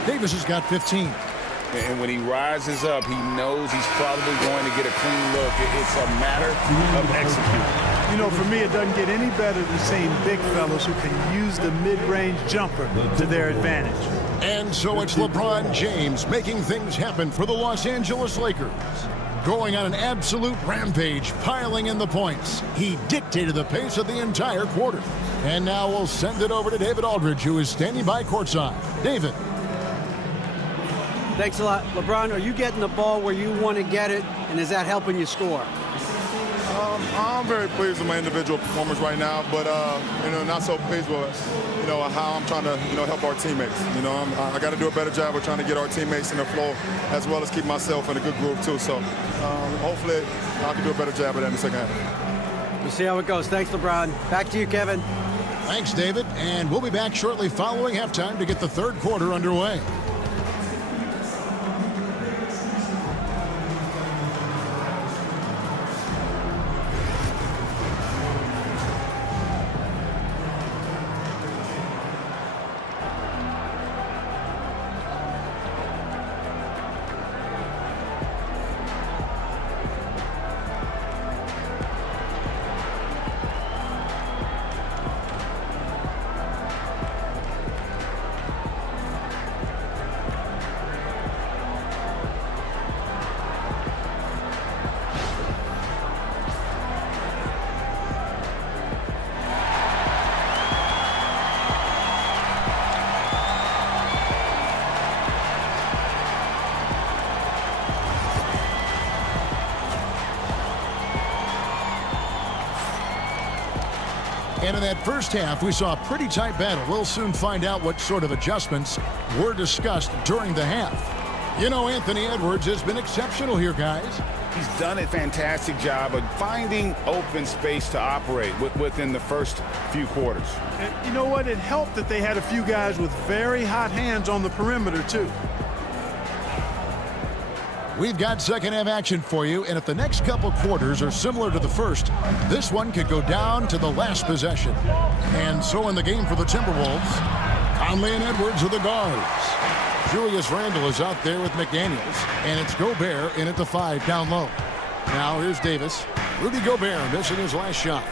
Davis has got 15. And when he rises up, he knows he's probably going to get a clean look. It's a matter of executing. You know, for me, it doesn't get any better than seeing big fellas who can use the mid-range jumper to their advantage. And so it's LeBron James making things happen for the Los Angeles Lakers. Going on an absolute rampage, piling in the points. He dictated the pace of the entire quarter. And now we'll send it over to David Aldridge, who is standing by courtside. David. Thanks a lot. LeBron, are you getting the ball where you want to get it, and is that helping you score? I'm very pleased with my individual performance right now, but not so pleased with how I'm trying to help our teammates. I got to do a better job of trying to get our teammates in the flow, as well as keep myself in a good groove too. So hopefully I can do a better job of that in the second half. We'll see how it goes. Thanks, LeBron. Back to you, Kevin. Thanks, David, and we'll be back shortly following halftime to get the third quarter underway. And in that first half, we saw a pretty tight battle. We'll soon find out what sort of adjustments were discussed during the half. Anthony Edwards has been exceptional here, guys. He's done a fantastic job of finding open space to operate within the first few quarters. And you know what? It helped that they had a few guys with very hot hands on the perimeter, too. We've got second half action for you, and if the next couple quarters are similar to the first, this one could go down to the last possession. And so in the game for the Timberwolves, Conley and Edwards are the guards. Julius Randle is out there with McDaniels, and it's Gobert in at the 5 down low. Now here's Davis. Rudy Gobert missing his last shot.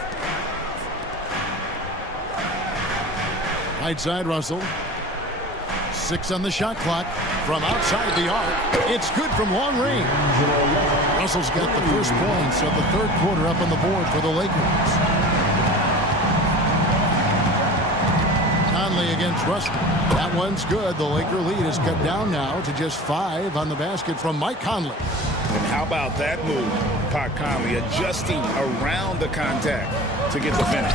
Right side Russell. 6 on the shot clock from outside the arc. It's good from long range. Russell's got the first points of the third quarter up on the board for the Lakers. Conley against Russell. That one's good. The Laker lead is cut down now to just 5 on the basket from Mike Conley. And how about that move? Pat Conley adjusting around the contact to get the finish.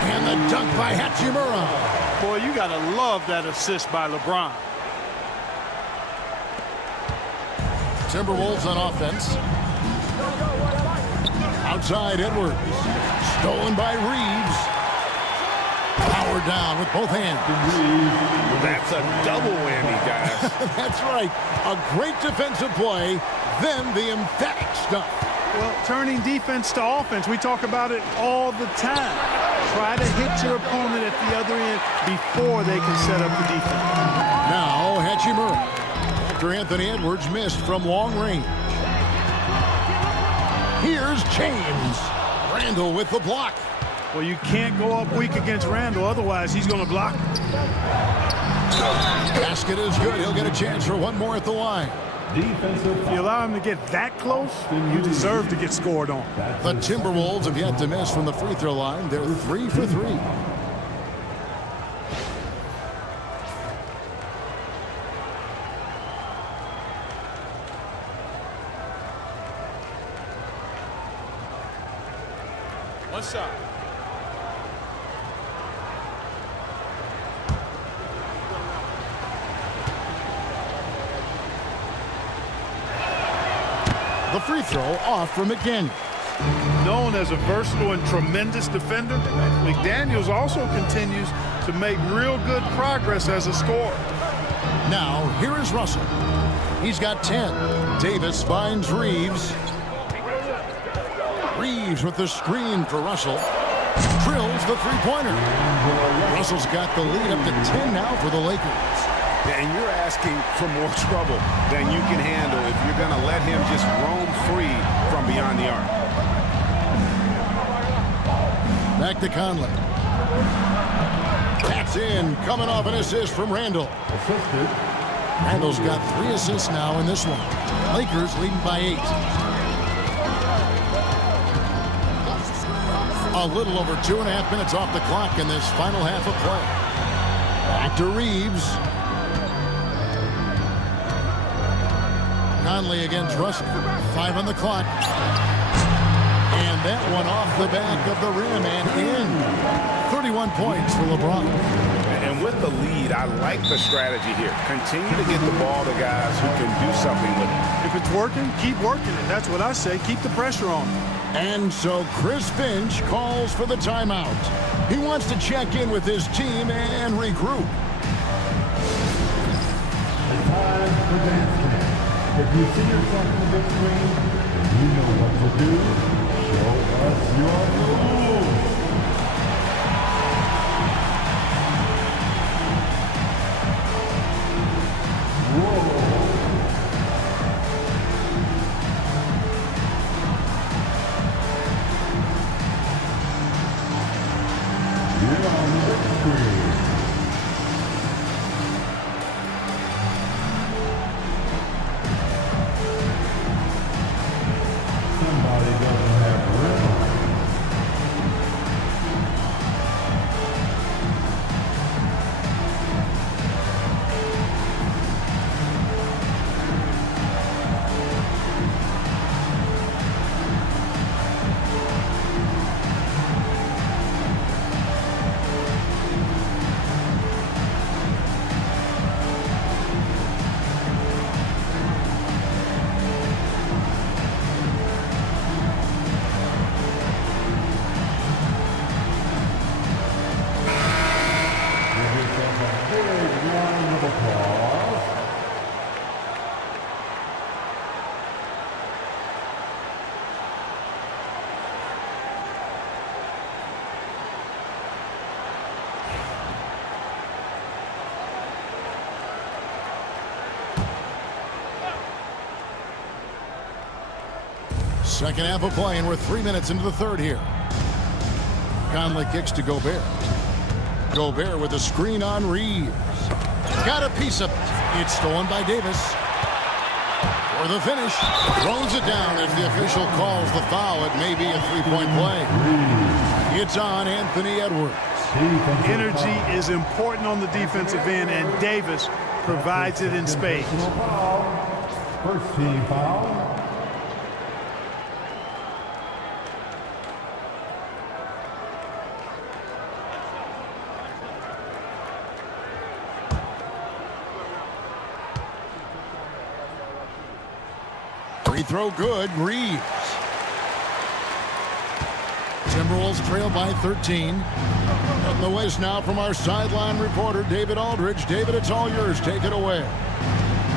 And the dunk by Hachimura. Boy, you got to love that assist by LeBron. Timberwolves on offense. Outside Edwards. Stolen by Reeves. Power down with both hands. That's a double whammy, guys. That's right. A great defensive play, then the emphatic stuff. Well, turning defense to offense, we talk about it all the time. Try to hit your opponent at the other end before they can set up the defense. Now, Hachimura. After Anthony Edwards missed from long range. Here's James. Randle with the block. Well, you can't go up weak against Randle, otherwise he's going to block. Basket is good. He'll get a chance for one more at the line. If you allow him to get that close, you deserve to get scored on. The Timberwolves have yet to miss from the free throw line. They're 3 for 3. One shot. The free throw off from McDaniels. Known as a versatile and tremendous defender, McDaniels also continues to make real good progress as a scorer. Now, here is Russell. He's got 10. Davis finds Reeves. Reeves with the screen for Russell. Drills the three-pointer. Russell's got the lead up to 10 now for the Lakers. And you're asking for more trouble than you can handle if you're going to let him just roam free from beyond the arc. Back to Conley. That's in. Coming off an assist from Randall. Randall's got 3 assists now in this one. Lakers leading by 8. A little over 2.5 minutes off the clock in this final half of play. Back to Reeves. Conley against Russell. 5 on the clock. And that one off the back of the rim and in. 31 points for LeBron. And with the lead, I like the strategy here. Continue to get the ball to guys who can do something with it. If it's working, keep working it. That's what I say. Keep the pressure on. And so Chris Finch calls for the timeout. He wants to check in with his team and regroup. Time for dance camp. If you see yourself on the big screen, and you know what to do, show us your rules. Second half of play, and we're 3 minutes into the third here. Conley kicks to Gobert. Gobert with a screen on Reeves. Got a piece of it. It's stolen by Davis. For the finish. Throws it down as the official calls the foul. It may be a three-point play. It's on Anthony Edwards. Energy is important on the defensive end, and Davis provides it in spades. First team foul. Free throw good. Reeves. Timberwolves trail by 13. In the West now from our sideline reporter, David Aldridge. David, it's all yours. Take it away.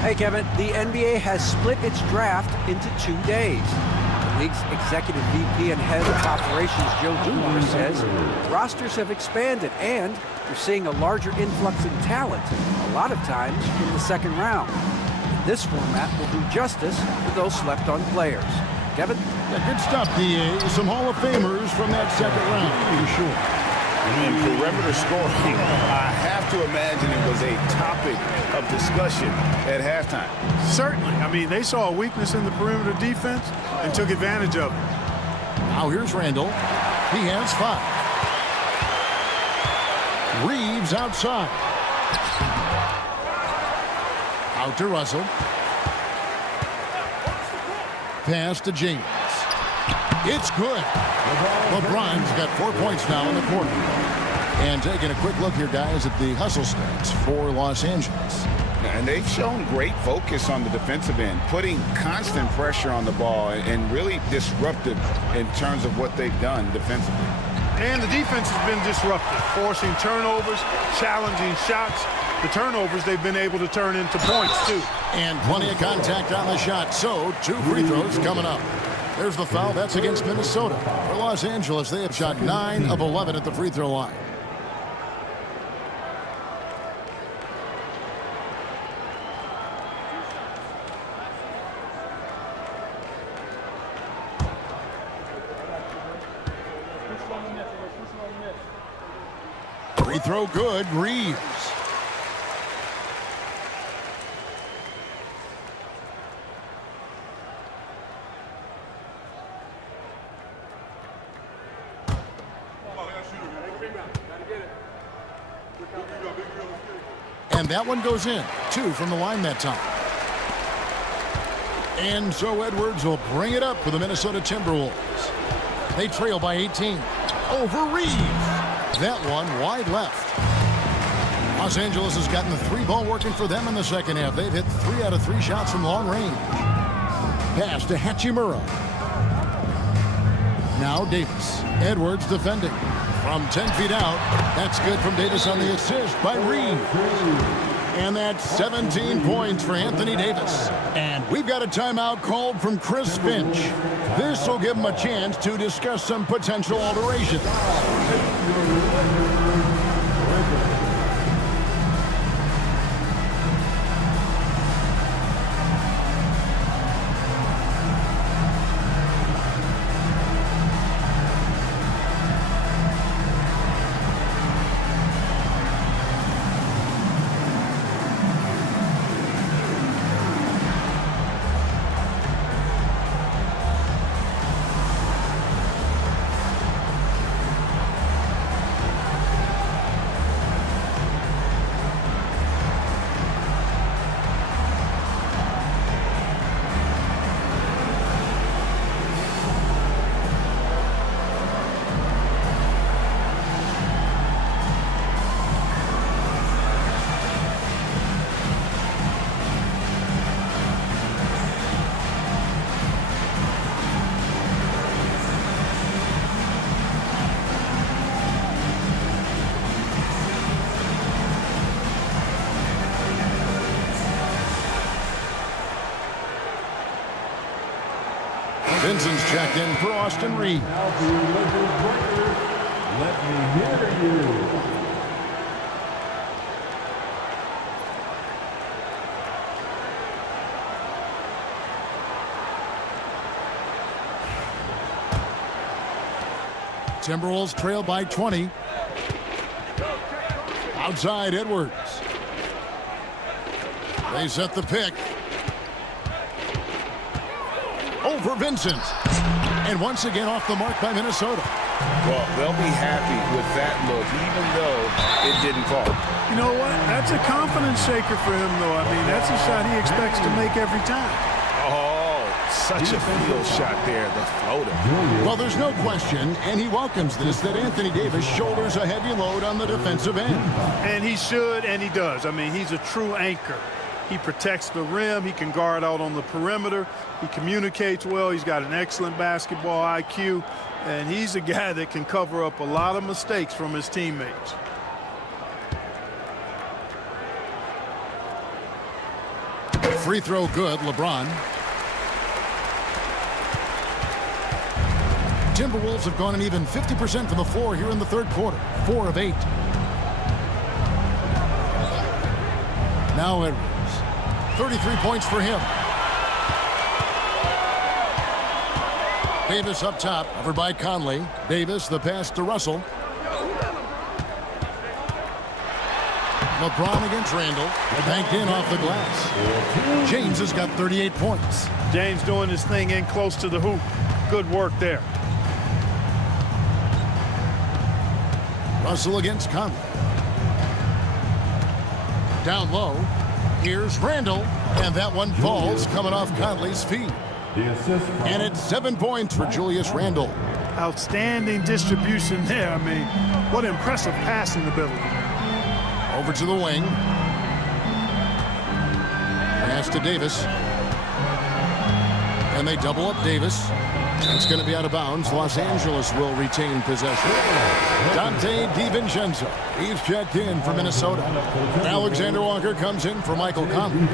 Hey, Kevin. The NBA has split its draft into 2 days. The league's executive VP and head of operations, Joe Dumars, says rosters have expanded and you're seeing a larger influx in talent, a lot of times in the second round. This format will do justice to those slept-on players. Kevin? Yeah, good stuff, D.A. Some Hall of Famers from that second round, for sure. And perimeter scoring, I have to imagine it was a topic of discussion at halftime. Certainly. I mean, they saw a weakness in the perimeter defense and took advantage of it. Now here's Randall. He has 5. Reeves outside. Out to Russell. Pass to James. It's good. LeBron's got 4 points now in the quarter. And taking a quick look here, guys, at the hustle stats for Los Angeles. And they've shown great focus on the defensive end, putting constant pressure on the ball and really disruptive in terms of what they've done defensively. And the defense has been disruptive, forcing turnovers, challenging shots. The turnovers they've been able to turn into points, too. And plenty of contact on the shot. So 2 free throws coming up. There's the foul. That's against Minnesota. For Los Angeles, they have shot 9 of 11 at the free throw line. Free throw good. Reeves. And that one goes in. 2 from the line that time. And so Edwards will bring it up for the Minnesota Timberwolves. They trail by 18. Over Reeves. That one wide left. Los Angeles has gotten the 3-ball working for them in the second half. They've hit 3 out of 3 shots from long range. Pass to Hachimura. Now Davis. Edwards defending. From 10 feet out. That's good from Davis on the assist by Reeves. And that's 17 points for Anthony Davis. And we've got a timeout called from Chris Finch. This will give him a chance to discuss some potential alterations. Vincent's checked in for Austin Reeves. Now for your Lakers breakers, let me hear you. Timberwolves trail by 20. Outside Edwards. They set the pick. Over Vincent. And once again off the mark by Minnesota. Well, they'll be happy with that look, even though it didn't fall. You know what? That's a confidence shaker for him, though. I mean, that's a shot he expects to make every time. Oh, such a field shot there, the floater. Well, there's no question, and he welcomes this, that Anthony Davis shoulders a heavy load on the defensive end. And he should, and he does. I mean, he's a true anchor. He protects the rim. He can guard out on the perimeter. He communicates well. He's got an excellent basketball IQ. And he's a guy that can cover up a lot of mistakes from his teammates. Free throw good, LeBron. Timberwolves have gone an even 50% from the floor here in the third quarter. 4 of 8. Now Edwards. 33 points for him. Davis up top, covered by Conley. Davis, the pass to Russell. LeBron against Randall. Banked in off the glass. James has got 38 points. James doing his thing in close to the hoop. Good work there. Russell against Conley. Down low. Here's Randall. And that one falls coming off Conley's feet. And it's 7 points for Julius Randle. Outstanding distribution there. I mean, what impressive passing ability. Over to the wing. Pass to Davis. And they double up Davis. It's going to be out of bounds. Los Angeles will retain possession. Dante DiVincenzo. He's checked in for Minnesota. Alexander Walker comes in for Michael Conley.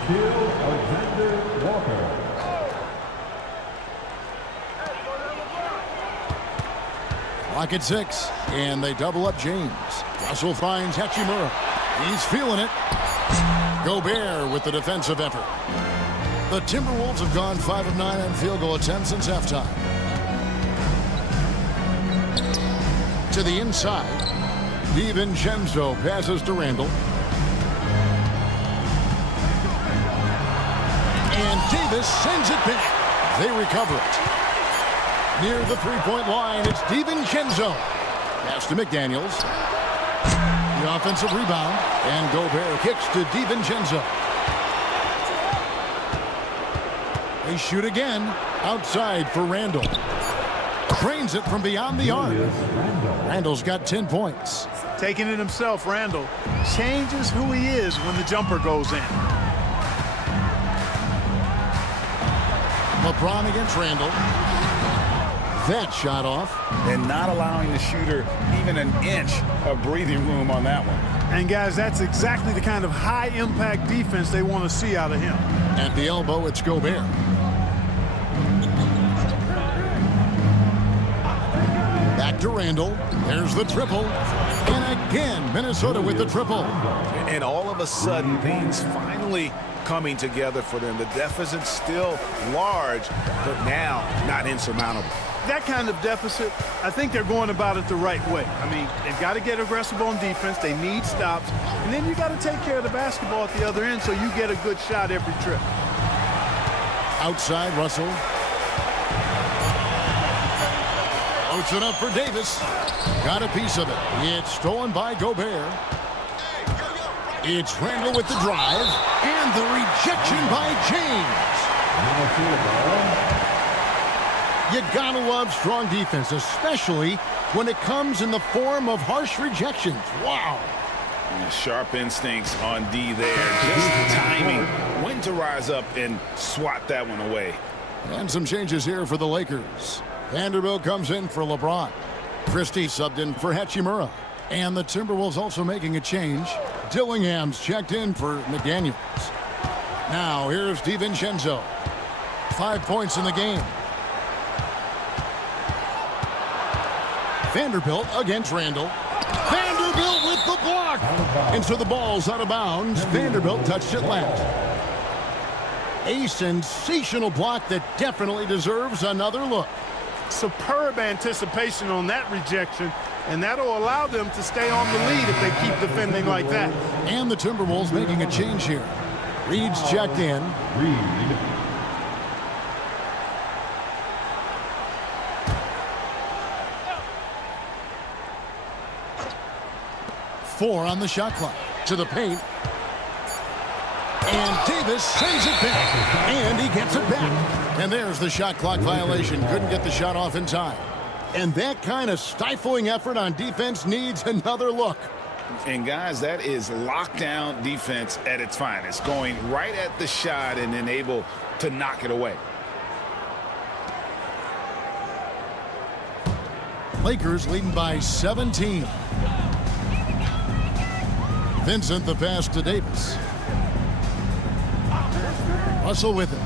Alexander Walker. Clock at 6. And they double up James. Russell finds Hachimura. He's feeling it. Gobert with the defensive effort. The Timberwolves have gone 5 of 9 on field goal attempts since halftime. To the inside. DiVincenzo passes to Randall. And Davis sends it back. They recover it. Near the three-point line, it's DiVincenzo. Pass to McDaniels. The offensive rebound. And Gobert kicks to DiVincenzo. They shoot again. Outside for Randall. Trains it from beyond the arc. Randall's got 10 points. Taking it himself, Randall changes who he is when the jumper goes in. LeBron against Randall. That shot off. And not allowing the shooter even an inch of breathing room on that one. And guys, that's exactly the kind of high-impact defense they want to see out of him. At the elbow, it's Gobert. Back to Randall. There's the triple. And again, Minnesota with the triple. And all of a sudden, things finally coming together for them. The deficit's still large, but now not insurmountable. That kind of deficit, I think they're going about it the right way. I mean, they've got to get aggressive on defense. They need stops. And then you got to take care of the basketball at the other end so you get a good shot every trip. Outside, Russell. Floats it up for Davis. Got a piece of it. It's stolen by Gobert. It's Randall with the drive. And the rejection by James. You gotta love strong defense, especially when it comes in the form of harsh rejections. Wow. And sharp instincts on D there. Just timing when to rise up and swat that one away. And some changes here for the Lakers. Vanderbilt comes in for LeBron. Christie subbed in for Hachimura. And the Timberwolves also making a change. Dillingham's checked in for McDaniels. Now here's DiVincenzo. 5 points in the game. Vanderbilt against Randall. Vanderbilt with the block. And so the ball's out of bounds. Vanderbilt touched it last. A sensational block that definitely deserves another look. Superb anticipation on that rejection, and that'll allow them to stay on the lead if they keep defending like that. And the Timberwolves making a change here. Reed's checked in. Reed. 4 on the shot clock. To the paint. And Davis sends it back. And he gets it back. And there's the shot clock violation. Couldn't get the shot off in time. And that kind of stifling effort on defense needs another look. And guys, that is lockdown defense at its finest. Going right at the shot and then able to knock it away. Lakers leading by 17. Vincent the pass to Davis. Russell with it.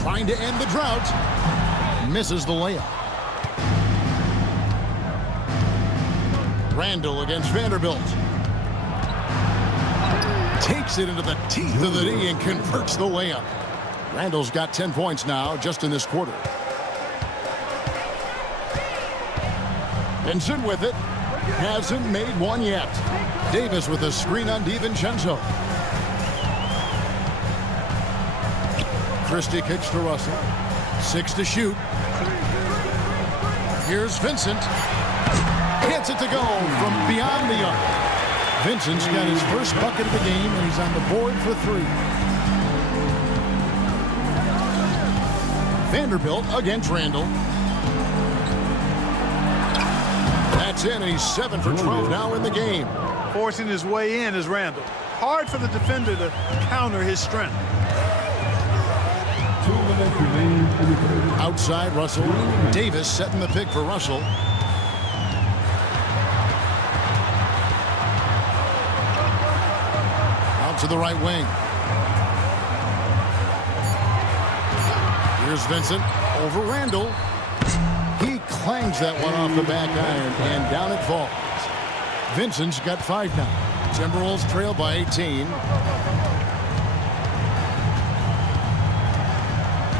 Trying to end the drought. Misses the layup. Randall against Vanderbilt. Takes it into the teeth of the knee and converts the layup. Randall's got 10 points now just in this quarter. Vincent with it. Hasn't made one yet. Davis with a screen on DiVincenzo. Christie kicks to Russell. 6 to shoot. Here's Vincent. Gets it to go from beyond the arc. Vincent's got his first bucket of the game, and he's on the board for 3. Vanderbilt against Randall. That's in, and he's 7 for 12 now in the game. Forcing his way in is Randall. Hard for the defender to counter his strength. 2 minutes remaining for the third. Outside Russell. Davis setting the pick for Russell. Out to the right wing. Here's Vincent over Randall. He clangs that one off the back iron, and down it falls. Vincent's got 5 now. Timberwolves trail by 18.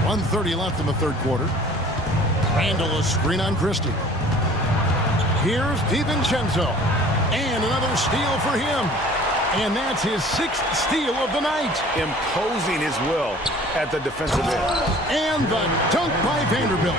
1:30 left in the third quarter. Randall a screen on Christie. Here's DiVincenzo. And another steal for him. And that's his 6th steal of the night. Imposing his will at the defensive end. And the dunk by Vanderbilt.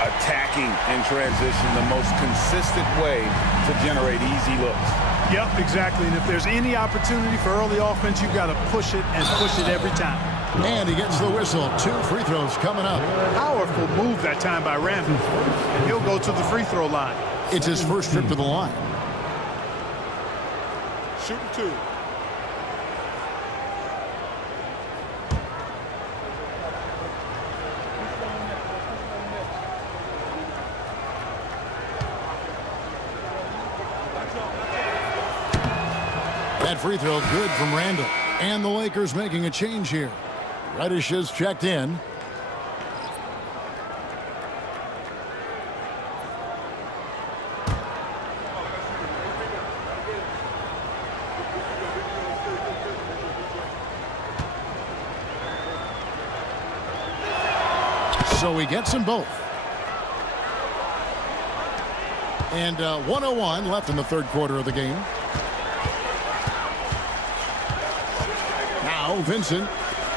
Attacking in transition, the most consistent way to generate easy looks. Yep, exactly. And if there's any opportunity for early offense, you've got to push it and push it every time. And he gets the whistle. 2 free throws coming up. Powerful move that time by Randall. And he'll go to the free throw line. It's his first trip to the line. Shooting 2. That free throw good from Randall. And the Lakers making a change here. Reddish is checked in. So he gets them both. And 1:01 left in the third quarter of the game. Now Vincent,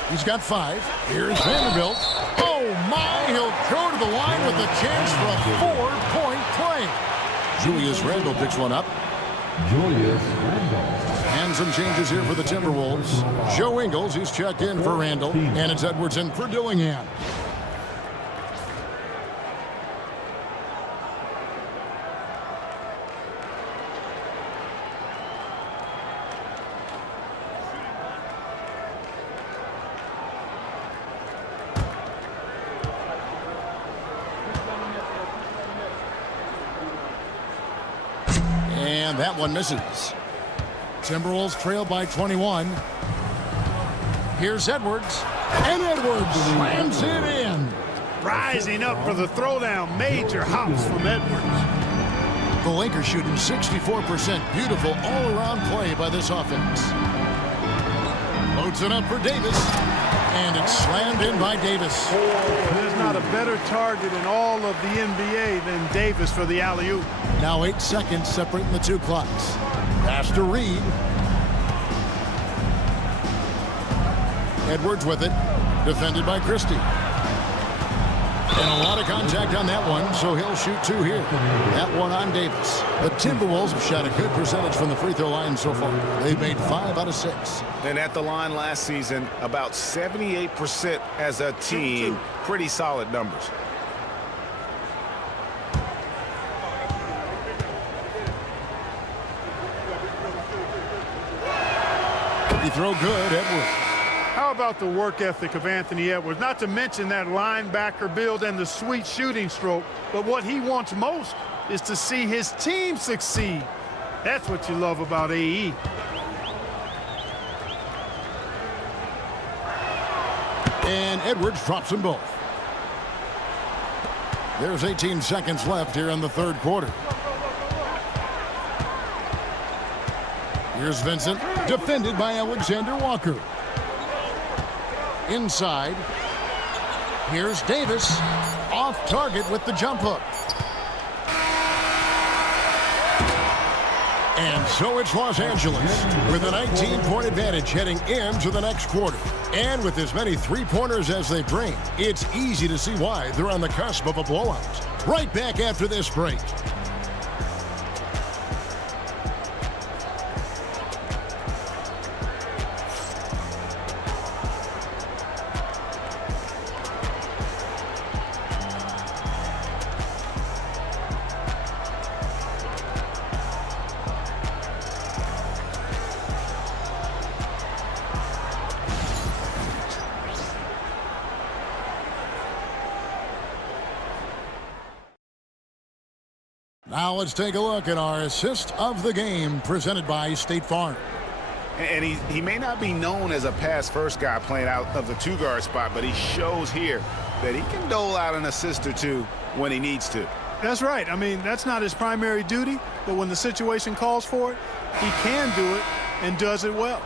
he's got 5. Here's Vanderbilt. Oh my, he'll go to the line with a chance for a 4-point play. Julius Randle picks one up. Julius Randle. And some changes here for the Timberwolves. Joe Ingles, he's checked in for Randle. And it's Edwardson for Dillingham. And that one misses. Timberwolves trail by 21. Here's Edwards. And Edwards slams it in. Rising up for the throwdown. Major hops from Edwards. The Lakers shooting 64%. Beautiful all-around play by this offense. Loads it up for Davis. And it's slammed in by Davis. There's not a better target in all of the NBA than Davis for the alley-oop. Now 8 seconds separating the 2 clocks. Pass to Reed. Edwards with it. Defended by Christie. And a lot of contact on that one, so he'll shoot 2 here. That one on Davis. The Timberwolves have shot a good percentage from the free throw line so far. They've made 5 out of 6. And at the line last season, about 78% as a team. Pretty solid numbers. He throw good, Edwards. How about the work ethic of Anthony Edwards? Not to mention that linebacker build and the sweet shooting stroke. But what he wants most is to see his team succeed. That's what you love about AE. And Edwards drops them both. There's 18 seconds left here in the third quarter. Here's Vincent, defended by Alexander Walker. Inside. Here's Davis, off target with the jump hook. And so it's Los Angeles with a 19-point advantage heading into the next quarter. And with as many three-pointers as they bring, it's easy to see why they're on the cusp of a blowout. Right back after this break. Now let's take a look at our assist of the game presented by State Farm. And he may not be known as a pass-first guy playing out of the two-guard spot, but he shows here that he can dole out an assist or two when he needs to. That's right. I mean, that's not his primary duty, but when the situation calls for it, he can do it and does it well.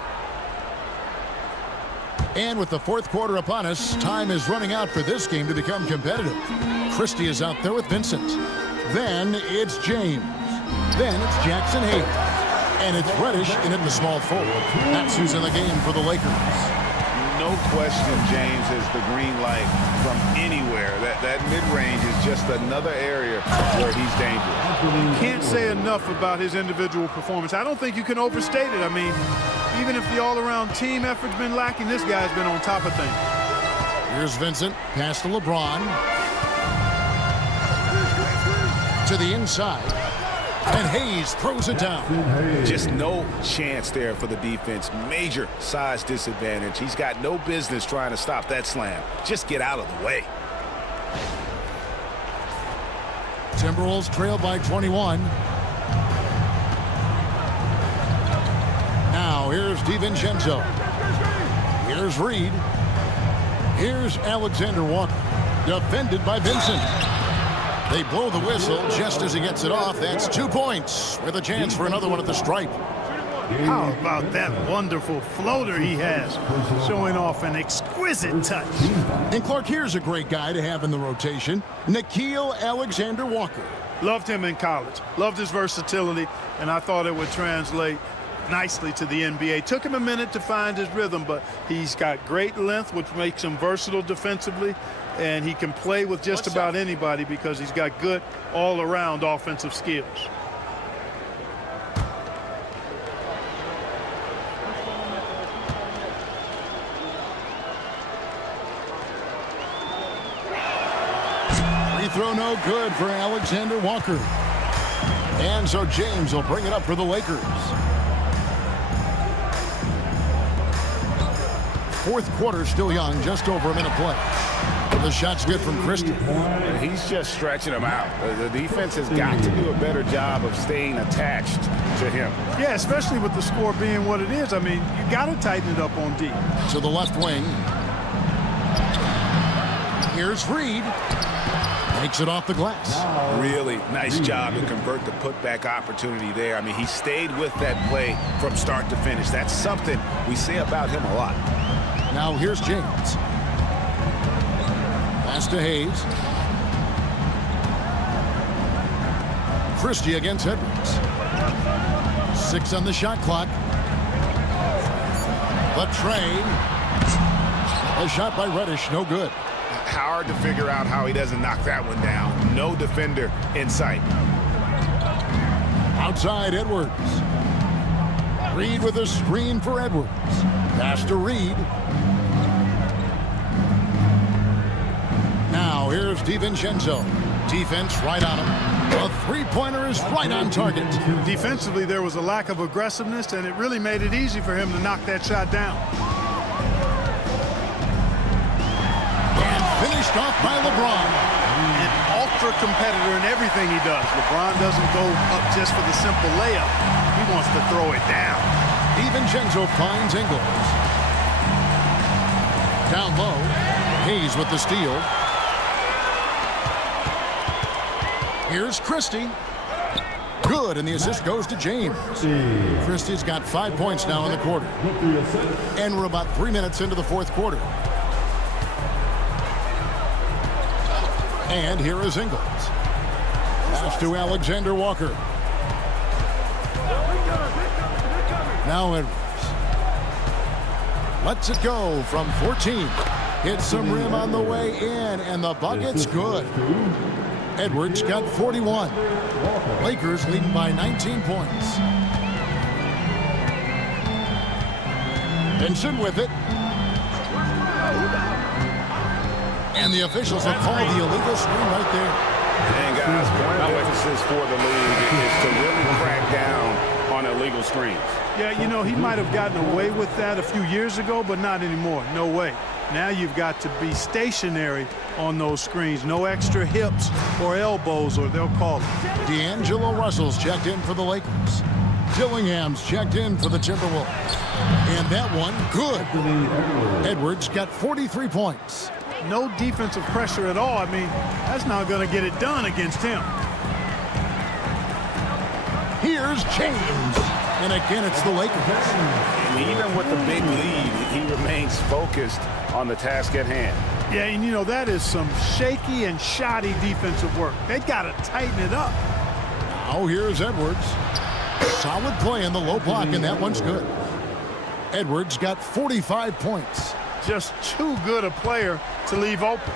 And with the fourth quarter upon us, time is running out for this game to become competitive. Christie is out there with Vincent. Then it's James. Then it's Jackson Hayes. And it's Reddish in at the small forward. That's who's in the game for the Lakers. No question, James, is the green light from anywhere. That mid-range is just another area where he's dangerous. Can't say enough about his individual performance. I don't think you can overstate it. I mean, even if the all-around team effort's been lacking, this guy's been on top of things. Here's Vincent, pass to LeBron. To the inside. And Hayes throws it down. Just no chance there for the defense. Major size disadvantage. He's got no business trying to stop that slam. Just get out of the way. Timberwolves trail by 21. Now here's DiVincenzo. Here's Reed. Here's Alexander Walker. Defended by Vincent. They blow the whistle just as he gets it off. That's 2 points with a chance for another one at the stripe. How about that wonderful floater he has, showing off an exquisite touch. And Clark, here's a great guy to have in the rotation, Nickeil Alexander-Walker. Loved him in college, loved his versatility, and I thought it would translate nicely to the NBA. Took him a minute to find his rhythm, but he's got great length, which makes him versatile defensively, and he can play with just about anybody because he's got good all-around offensive skills. Free throw no good for Alexander Walker. And so James will bring it up for the Lakers. Fourth quarter still young, just over a minute play. The shot's good from Christie. He's just stretching him out. The defense has got to do a better job of staying attached to him. Yeah, especially with the score being what it is. I mean, you got to tighten it up on D. To the left wing. Here's Reed. Makes it off the glass. Really nice job to convert the putback opportunity there. I mean, he stayed with that play from start to finish. That's something we say about him a lot. Now here's James. Pass to Hayes. Christie against Edwards. 6 on the shot clock. The tray. A shot by Reddish, no good. Hard to figure out how he doesn't knock that one down. No defender in sight. Outside Edwards. Reed with a screen for Edwards. Pass to Reed. Now here's DiVincenzo. Defense right on him. A three-pointer is right on target. Defensively, there was a lack of aggressiveness, and it really made it easy for him to knock that shot down. And finished off by LeBron. An ultra competitor in everything he does. LeBron doesn't go up just for the simple layup. He wants to throw it down. DiVincenzo finds Ingles. Down low. Hayes with the steal. Here's Christie. Good, and the assist goes to James. Christie's got 5 points now in the quarter. And we're about 3 minutes into the fourth quarter. And here is Ingles. Pass to Alexander Walker. Now Edwards. Lets it go from 14. Hits some rim on the way in, and the bucket's good. Edwards got 41. Lakers leading by 19 points. Vincent with it. And the officials have called the illegal screen right there. And guys, point of emphasis for the league is to really crack down on illegal screens. Yeah, you know, he might have gotten away with that a few years ago, but not anymore. No way. Now you've got to be stationary on those screens. No extra hips or elbows, or they'll call it. D'Angelo Russell's checked in for the Lakers. Dillingham's checked in for the Timberwolves. And that one, good. Edwards got 43 points. No defensive pressure at all. I mean, that's not going to get it done against him. Here's James. And again, it's the Lakers. And even with the big lead, he remains focused on the task at hand. Yeah, and you know, that is some shaky and shoddy defensive work. They got to tighten it up. Now Now here's Edwards. Solid play in the low block, and that one's good. Edwards got 45 points. Just too good a player to leave open.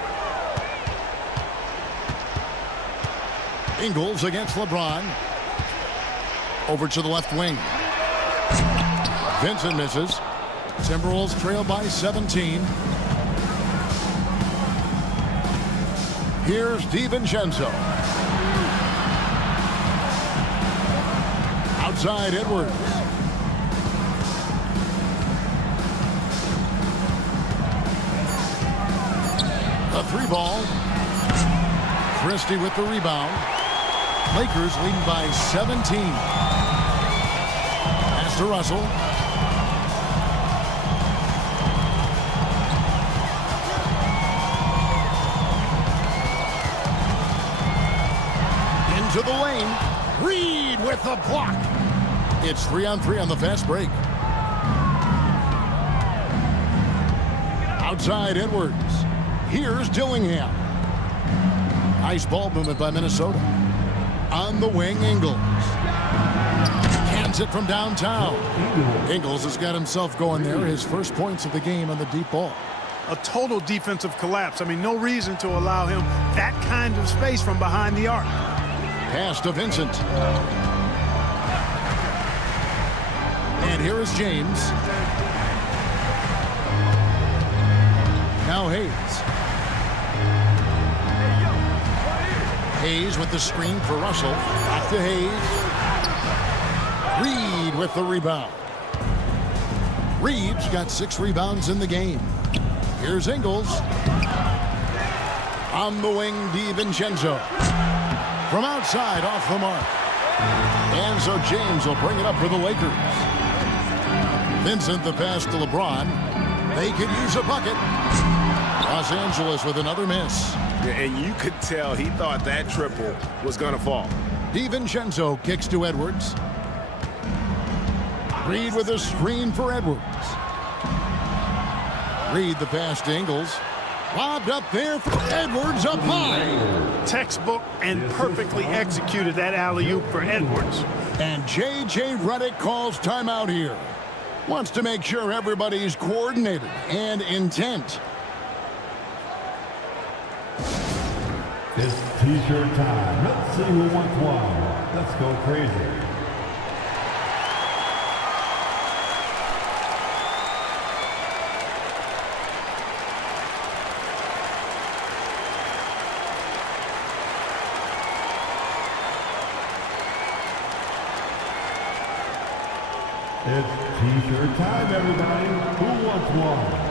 Ingles against LeBron. Over to the left wing. Vincent misses. Timberwolves trail by 17. Here's DiVincenzo. Outside Edwards. A 3-ball. Christie with the rebound. Lakers leading by 17. Pass to Russell. Into the lane. Reed with the block. It's 3-on-3 on the fast break. Outside Edwards. Here's Dillingham. Nice ball movement by Minnesota. On the wing, Ingles. Cans it from downtown. Ingles has got himself going there. His first points of the game on the deep ball. A total defensive collapse. I mean, no reason to allow him that kind of space from behind the arc. Pass to Vincent. And here is James. Now Hayes. Hayes with the screen for Russell. Back to Hayes. Reed with the rebound. Reed's got 6 rebounds in the game. Here's Ingles. On the wing, DiVincenzo. From outside, off the mark. And so James will bring it up for the Lakers. Vincent the pass to LeBron. They could use a bucket. Los Angeles with another miss. And you could tell he thought that triple was going to fall. DiVincenzo kicks to Edwards. Reed with a screen for Edwards. Reed the pass to Ingles. Lobbed up there for Edwards up high. Textbook and perfectly executed that alley-oop for Edwards. And J.J. Redick calls timeout here. Wants to make sure everybody's coordinated and intent. It's T-shirt time. Let's see who wants one. Let's go crazy. It's T-shirt time, everybody. Who wants one?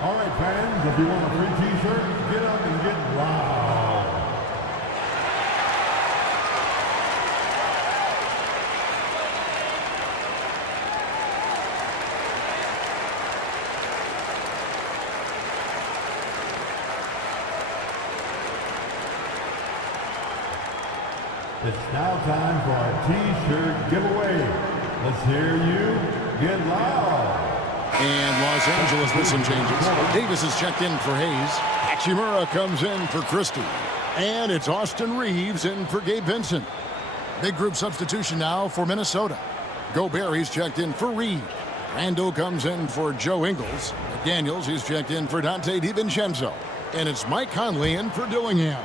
All right, fans, if you want a free T-shirt, get up and get loud. It's now time for our T-shirt giveaway. Let's hear you get loud. And Los Angeles with some changes. Davis is checked in for Hayes. Hachimura comes in for Christie. And it's Austin Reeves in for Gabe Vincent. Big group substitution now for Minnesota. Gobert, he's checked in for Reed. Randall comes in for Joe Ingles. McDaniels, he's checked in for Dante DiVincenzo. And it's Mike Conley in for Dillingham.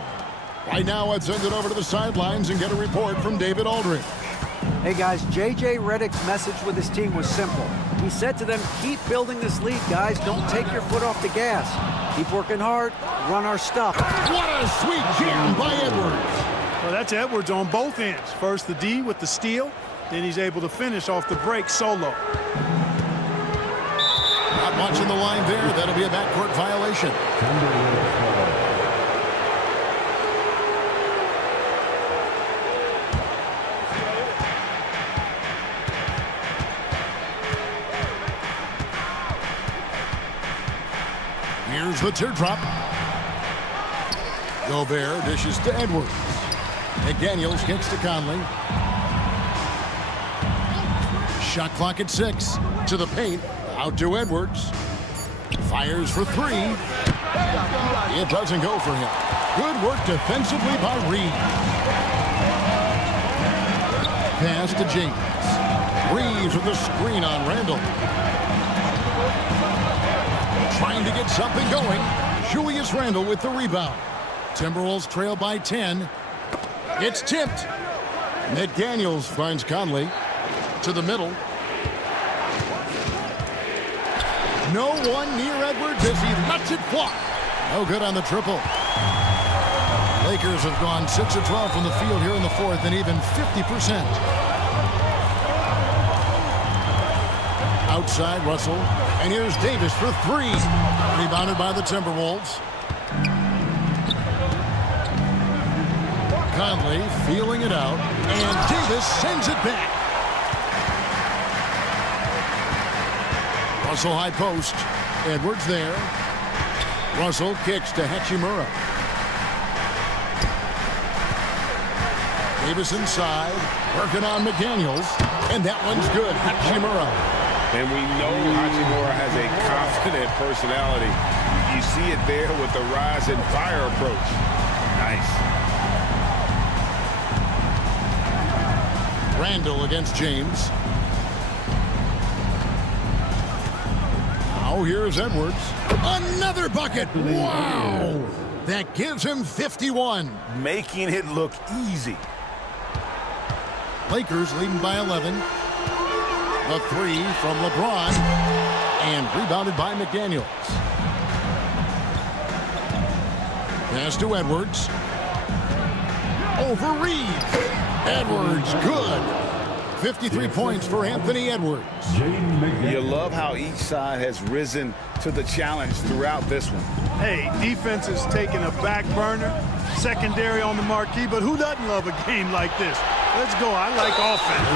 Right now, let's send it over to the sidelines and get a report from David Aldridge. Hey guys, J.J. Redick's message with his team was simple. He said to them, keep building this lead, guys. Don't take your foot off the gas. Keep working hard, run our stuff. What a sweet jam by Edwards. Well, that's Edwards on both ends. First the D with the steal, then he's able to finish off the break solo. Not watching the line there. That'll be a backcourt violation. Here's the teardrop. Gobert dishes to Edwards. McDaniels kicks to Conley. Shot clock at 6. To the paint. Out to Edwards. Fires for 3. It doesn't go for him. Good work defensively by Reed. Pass to James. Reeves with the screen on Randall. Trying to get something going. Julius Randle with the rebound. Timberwolves trail by 10. It's tipped. McDaniels finds Conley to the middle. No one near Edwards as he lets it fly. No good on the triple. Lakers have gone 6 of 12 from the field here in the fourth and even 50%. Outside Russell. And here's Davis for 3. Rebounded by the Timberwolves. Conley feeling it out. And Davis sends it back. Russell high post. Edwards there. Russell kicks to Hachimura. Davis inside. Working on McDaniels. And that one's good. Hachimura. And we know Hachimura has a confident personality. You see it there with the rise and fire approach. Nice. Randall against James. Now here's Edwards. Another bucket. Wow. That gives him 51. Making it look easy. Lakers leading by 11. The 3 from LeBron. And rebounded by McDaniels. Pass to Edwards. Over Reeves. Edwards, good. 53 points for Anthony Edwards. You love how each side has risen to the challenge throughout this one. Hey, defense is taking a back burner, secondary on the marquee, but who doesn't love a game like this? Let's go. I like offense.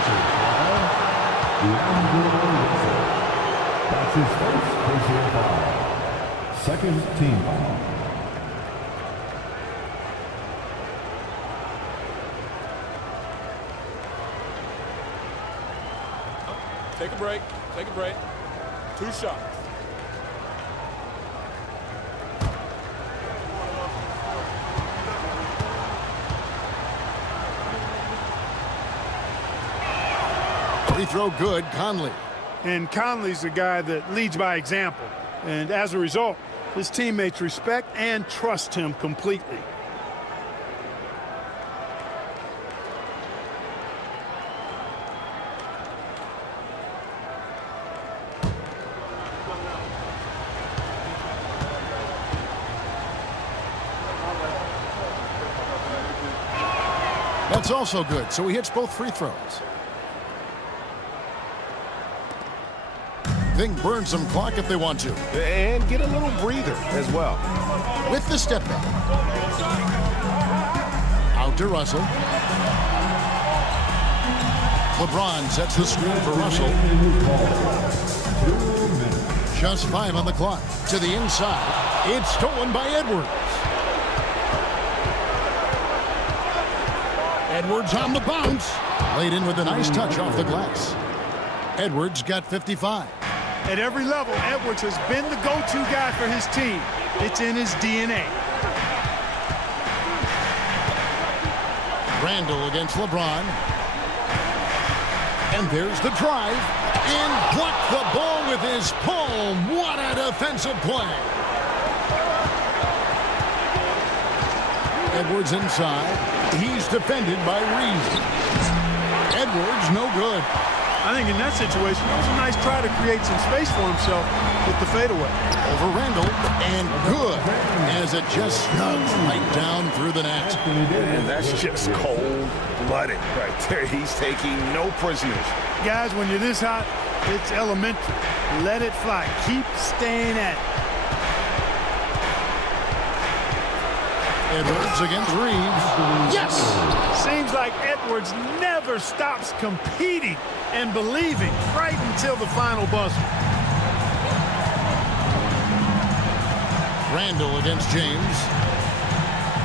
That's his first personal foul. Second team foul. Take a break. Take a break. 2 shots. Free throw good, Conley. And Conley's the guy that leads by example. And as a result, his teammates respect and trust him completely. That's also good, so he hits both free throws. Think burn some clock if they want to. And get a little breather as well. With the step back. Out to Russell. LeBron sets the screen for Russell. Just 5 on the clock. To the inside. It's stolen by Edwards. Edwards on the bounce. Laid in with a nice touch off the glass. Edwards got 55. At every level, Edwards has been the go-to guy for his team. It's in his DNA. Randall against LeBron. And there's the drive. And blocked the ball with his palm. What a defensive play. Edwards inside. He's defended by Reeves. Edwards, no good. I think in that situation, it was a nice try to create some space for himself with the fadeaway. Over Randall, and good, as it just snugs right down through the net. And that's just cold-blooded right there. He's taking no prisoners. Guys, when you're this hot, it's elementary. Let it fly. Keep staying at it. Edwards against Reeves. Yes! Seems like Edwards never stops competing and believing right until the final buzzer. Randall against James.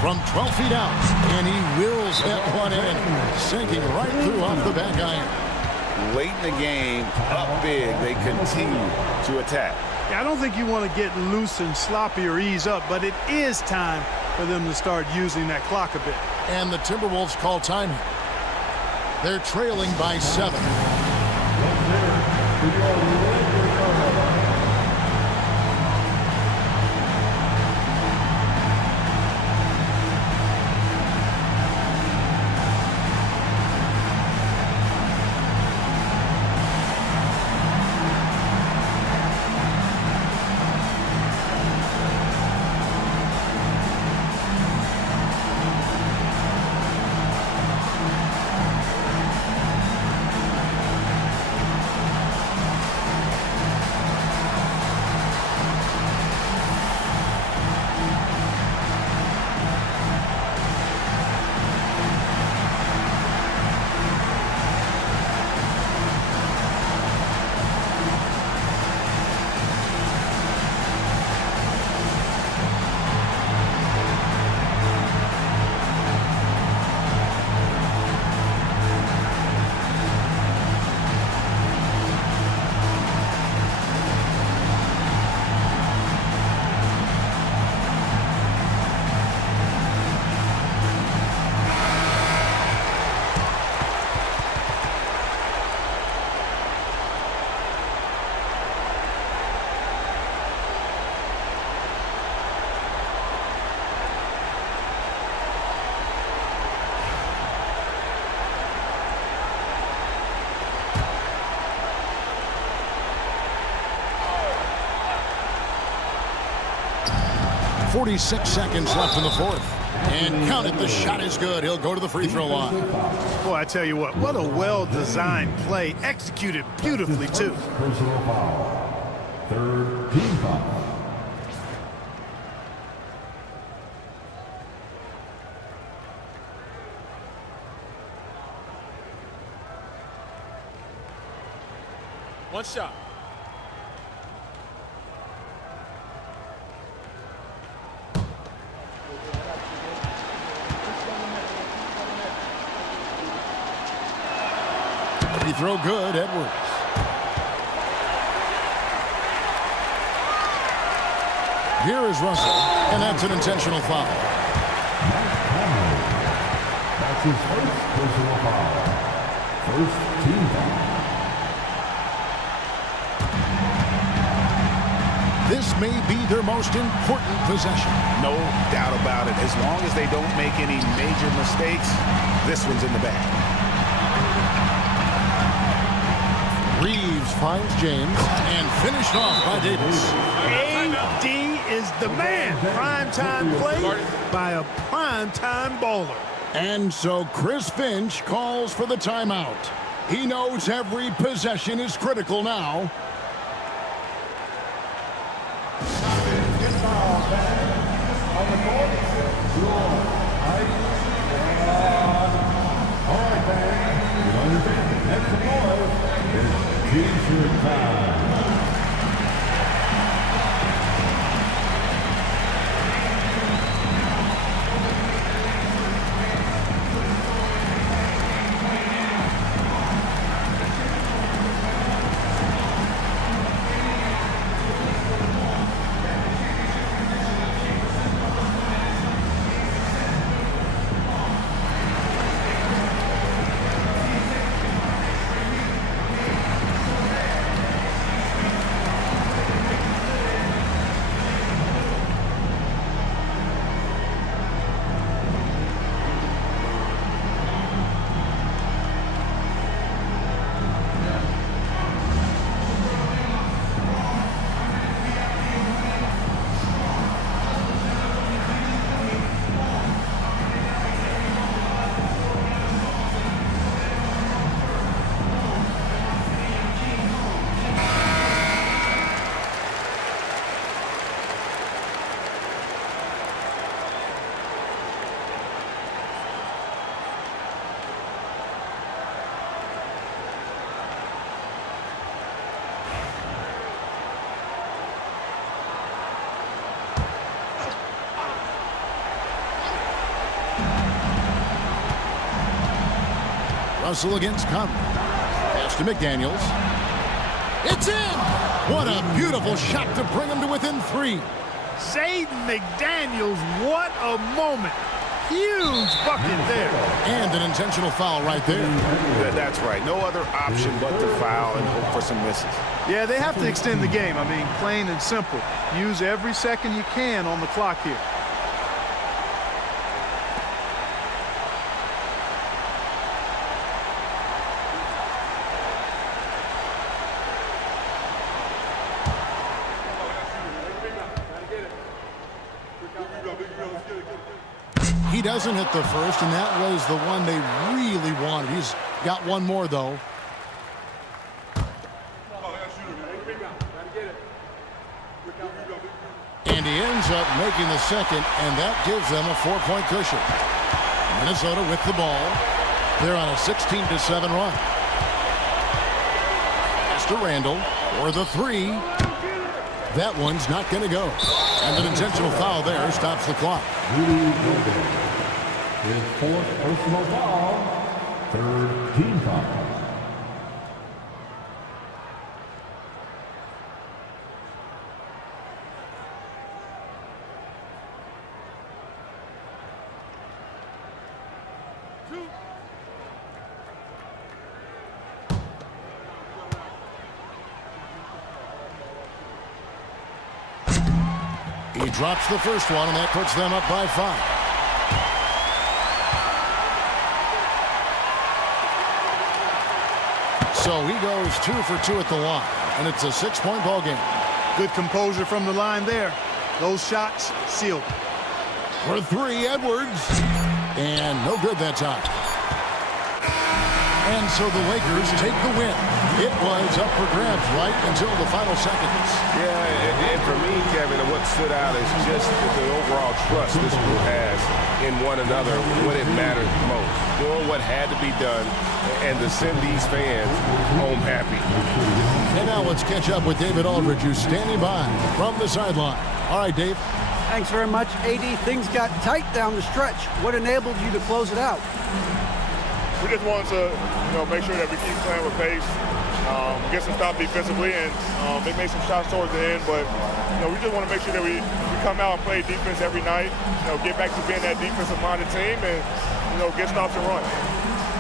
from 12 feet out, and he wills that one in, sinking right through off the back iron. Late in the game, up big, they continue to attack. Yeah, I don't think you want to get loose and sloppy or ease up, but it is time for them to start using that clock a bit. And the Timberwolves call time here. They're trailing by 7. .46 seconds left in the fourth. And count it, the shot is good. He'll go to the free throw line. Boy, I tell you what a well-designed play, executed beautifully, too. Personal foul. Third team foul. One shot. Free throw good, Edwards. Here is Russell, and that's an intentional foul. That's his first personal foul. First team foul. This may be their most important possession. No doubt about it. As long as they don't make any major mistakes, this one's in the bag. Reeves finds James and finished off by Davis. AD is the man. Primetime play by a primetime baller. And so Chris Finch calls for the timeout. He knows every possession is critical now. T-shirt time. Russell against Conley. Pass to McDaniels. It's in! What a beautiful shot to bring him to within 3. Jaden McDaniels, what a moment. Huge bucket there. And an intentional foul right there. That's right. No other option but to foul and hope for some misses. Yeah, they have to extend the game. I mean, plain and simple. Use every second you can on the clock here. He doesn't hit the first, and that was the one they really wanted. He's got one more, though. And he ends up making the second, and that gives them a 4-point cushion. Minnesota with the ball. They're on a 16-7 run. Pass to Randall for the 3. That one's not going to go. And an intentional foul there stops the clock. His 4th personal foul, 3rd team foul. He drops the first one, and that puts them up by 5. So he goes 2 for 2 at the line, and it's a 6-point ball game. Good composure from the line there. Those shots sealed. For 3, Edwards. And no good that time. And so the Lakers take the win. It was up for grabs right until the final seconds. Yeah, and for me, Kevin, what stood out is just the overall trust this group has in one another when it matters most. Doing what had to be done and to send these fans home happy. And now let's catch up with David Aldridge, who's standing by from the sideline. All right, Dave. Thanks very much, AD. Things got tight down the stretch. What enabled you to close it out? We just wanted to, make sure that we keep playing with pace, get some stops defensively, and they made some shots towards the end. But we just want to make sure that we come out and play defense every night. Get back to being that defensive-minded team, and get stops and run.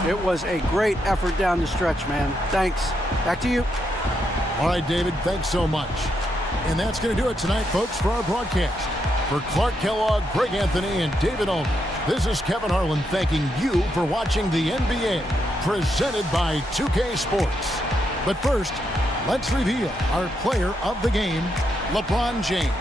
It was a great effort down the stretch, man. Thanks. Back to you. All right, David. Thanks so much. And that's going to do it tonight, folks, for our broadcast. For Clark Kellogg, Greg Anthony, and David Aldridge, this is Kevin Harlan thanking you for watching the NBA, presented by 2K Sports. But first, let's reveal our player of the game, LeBron James.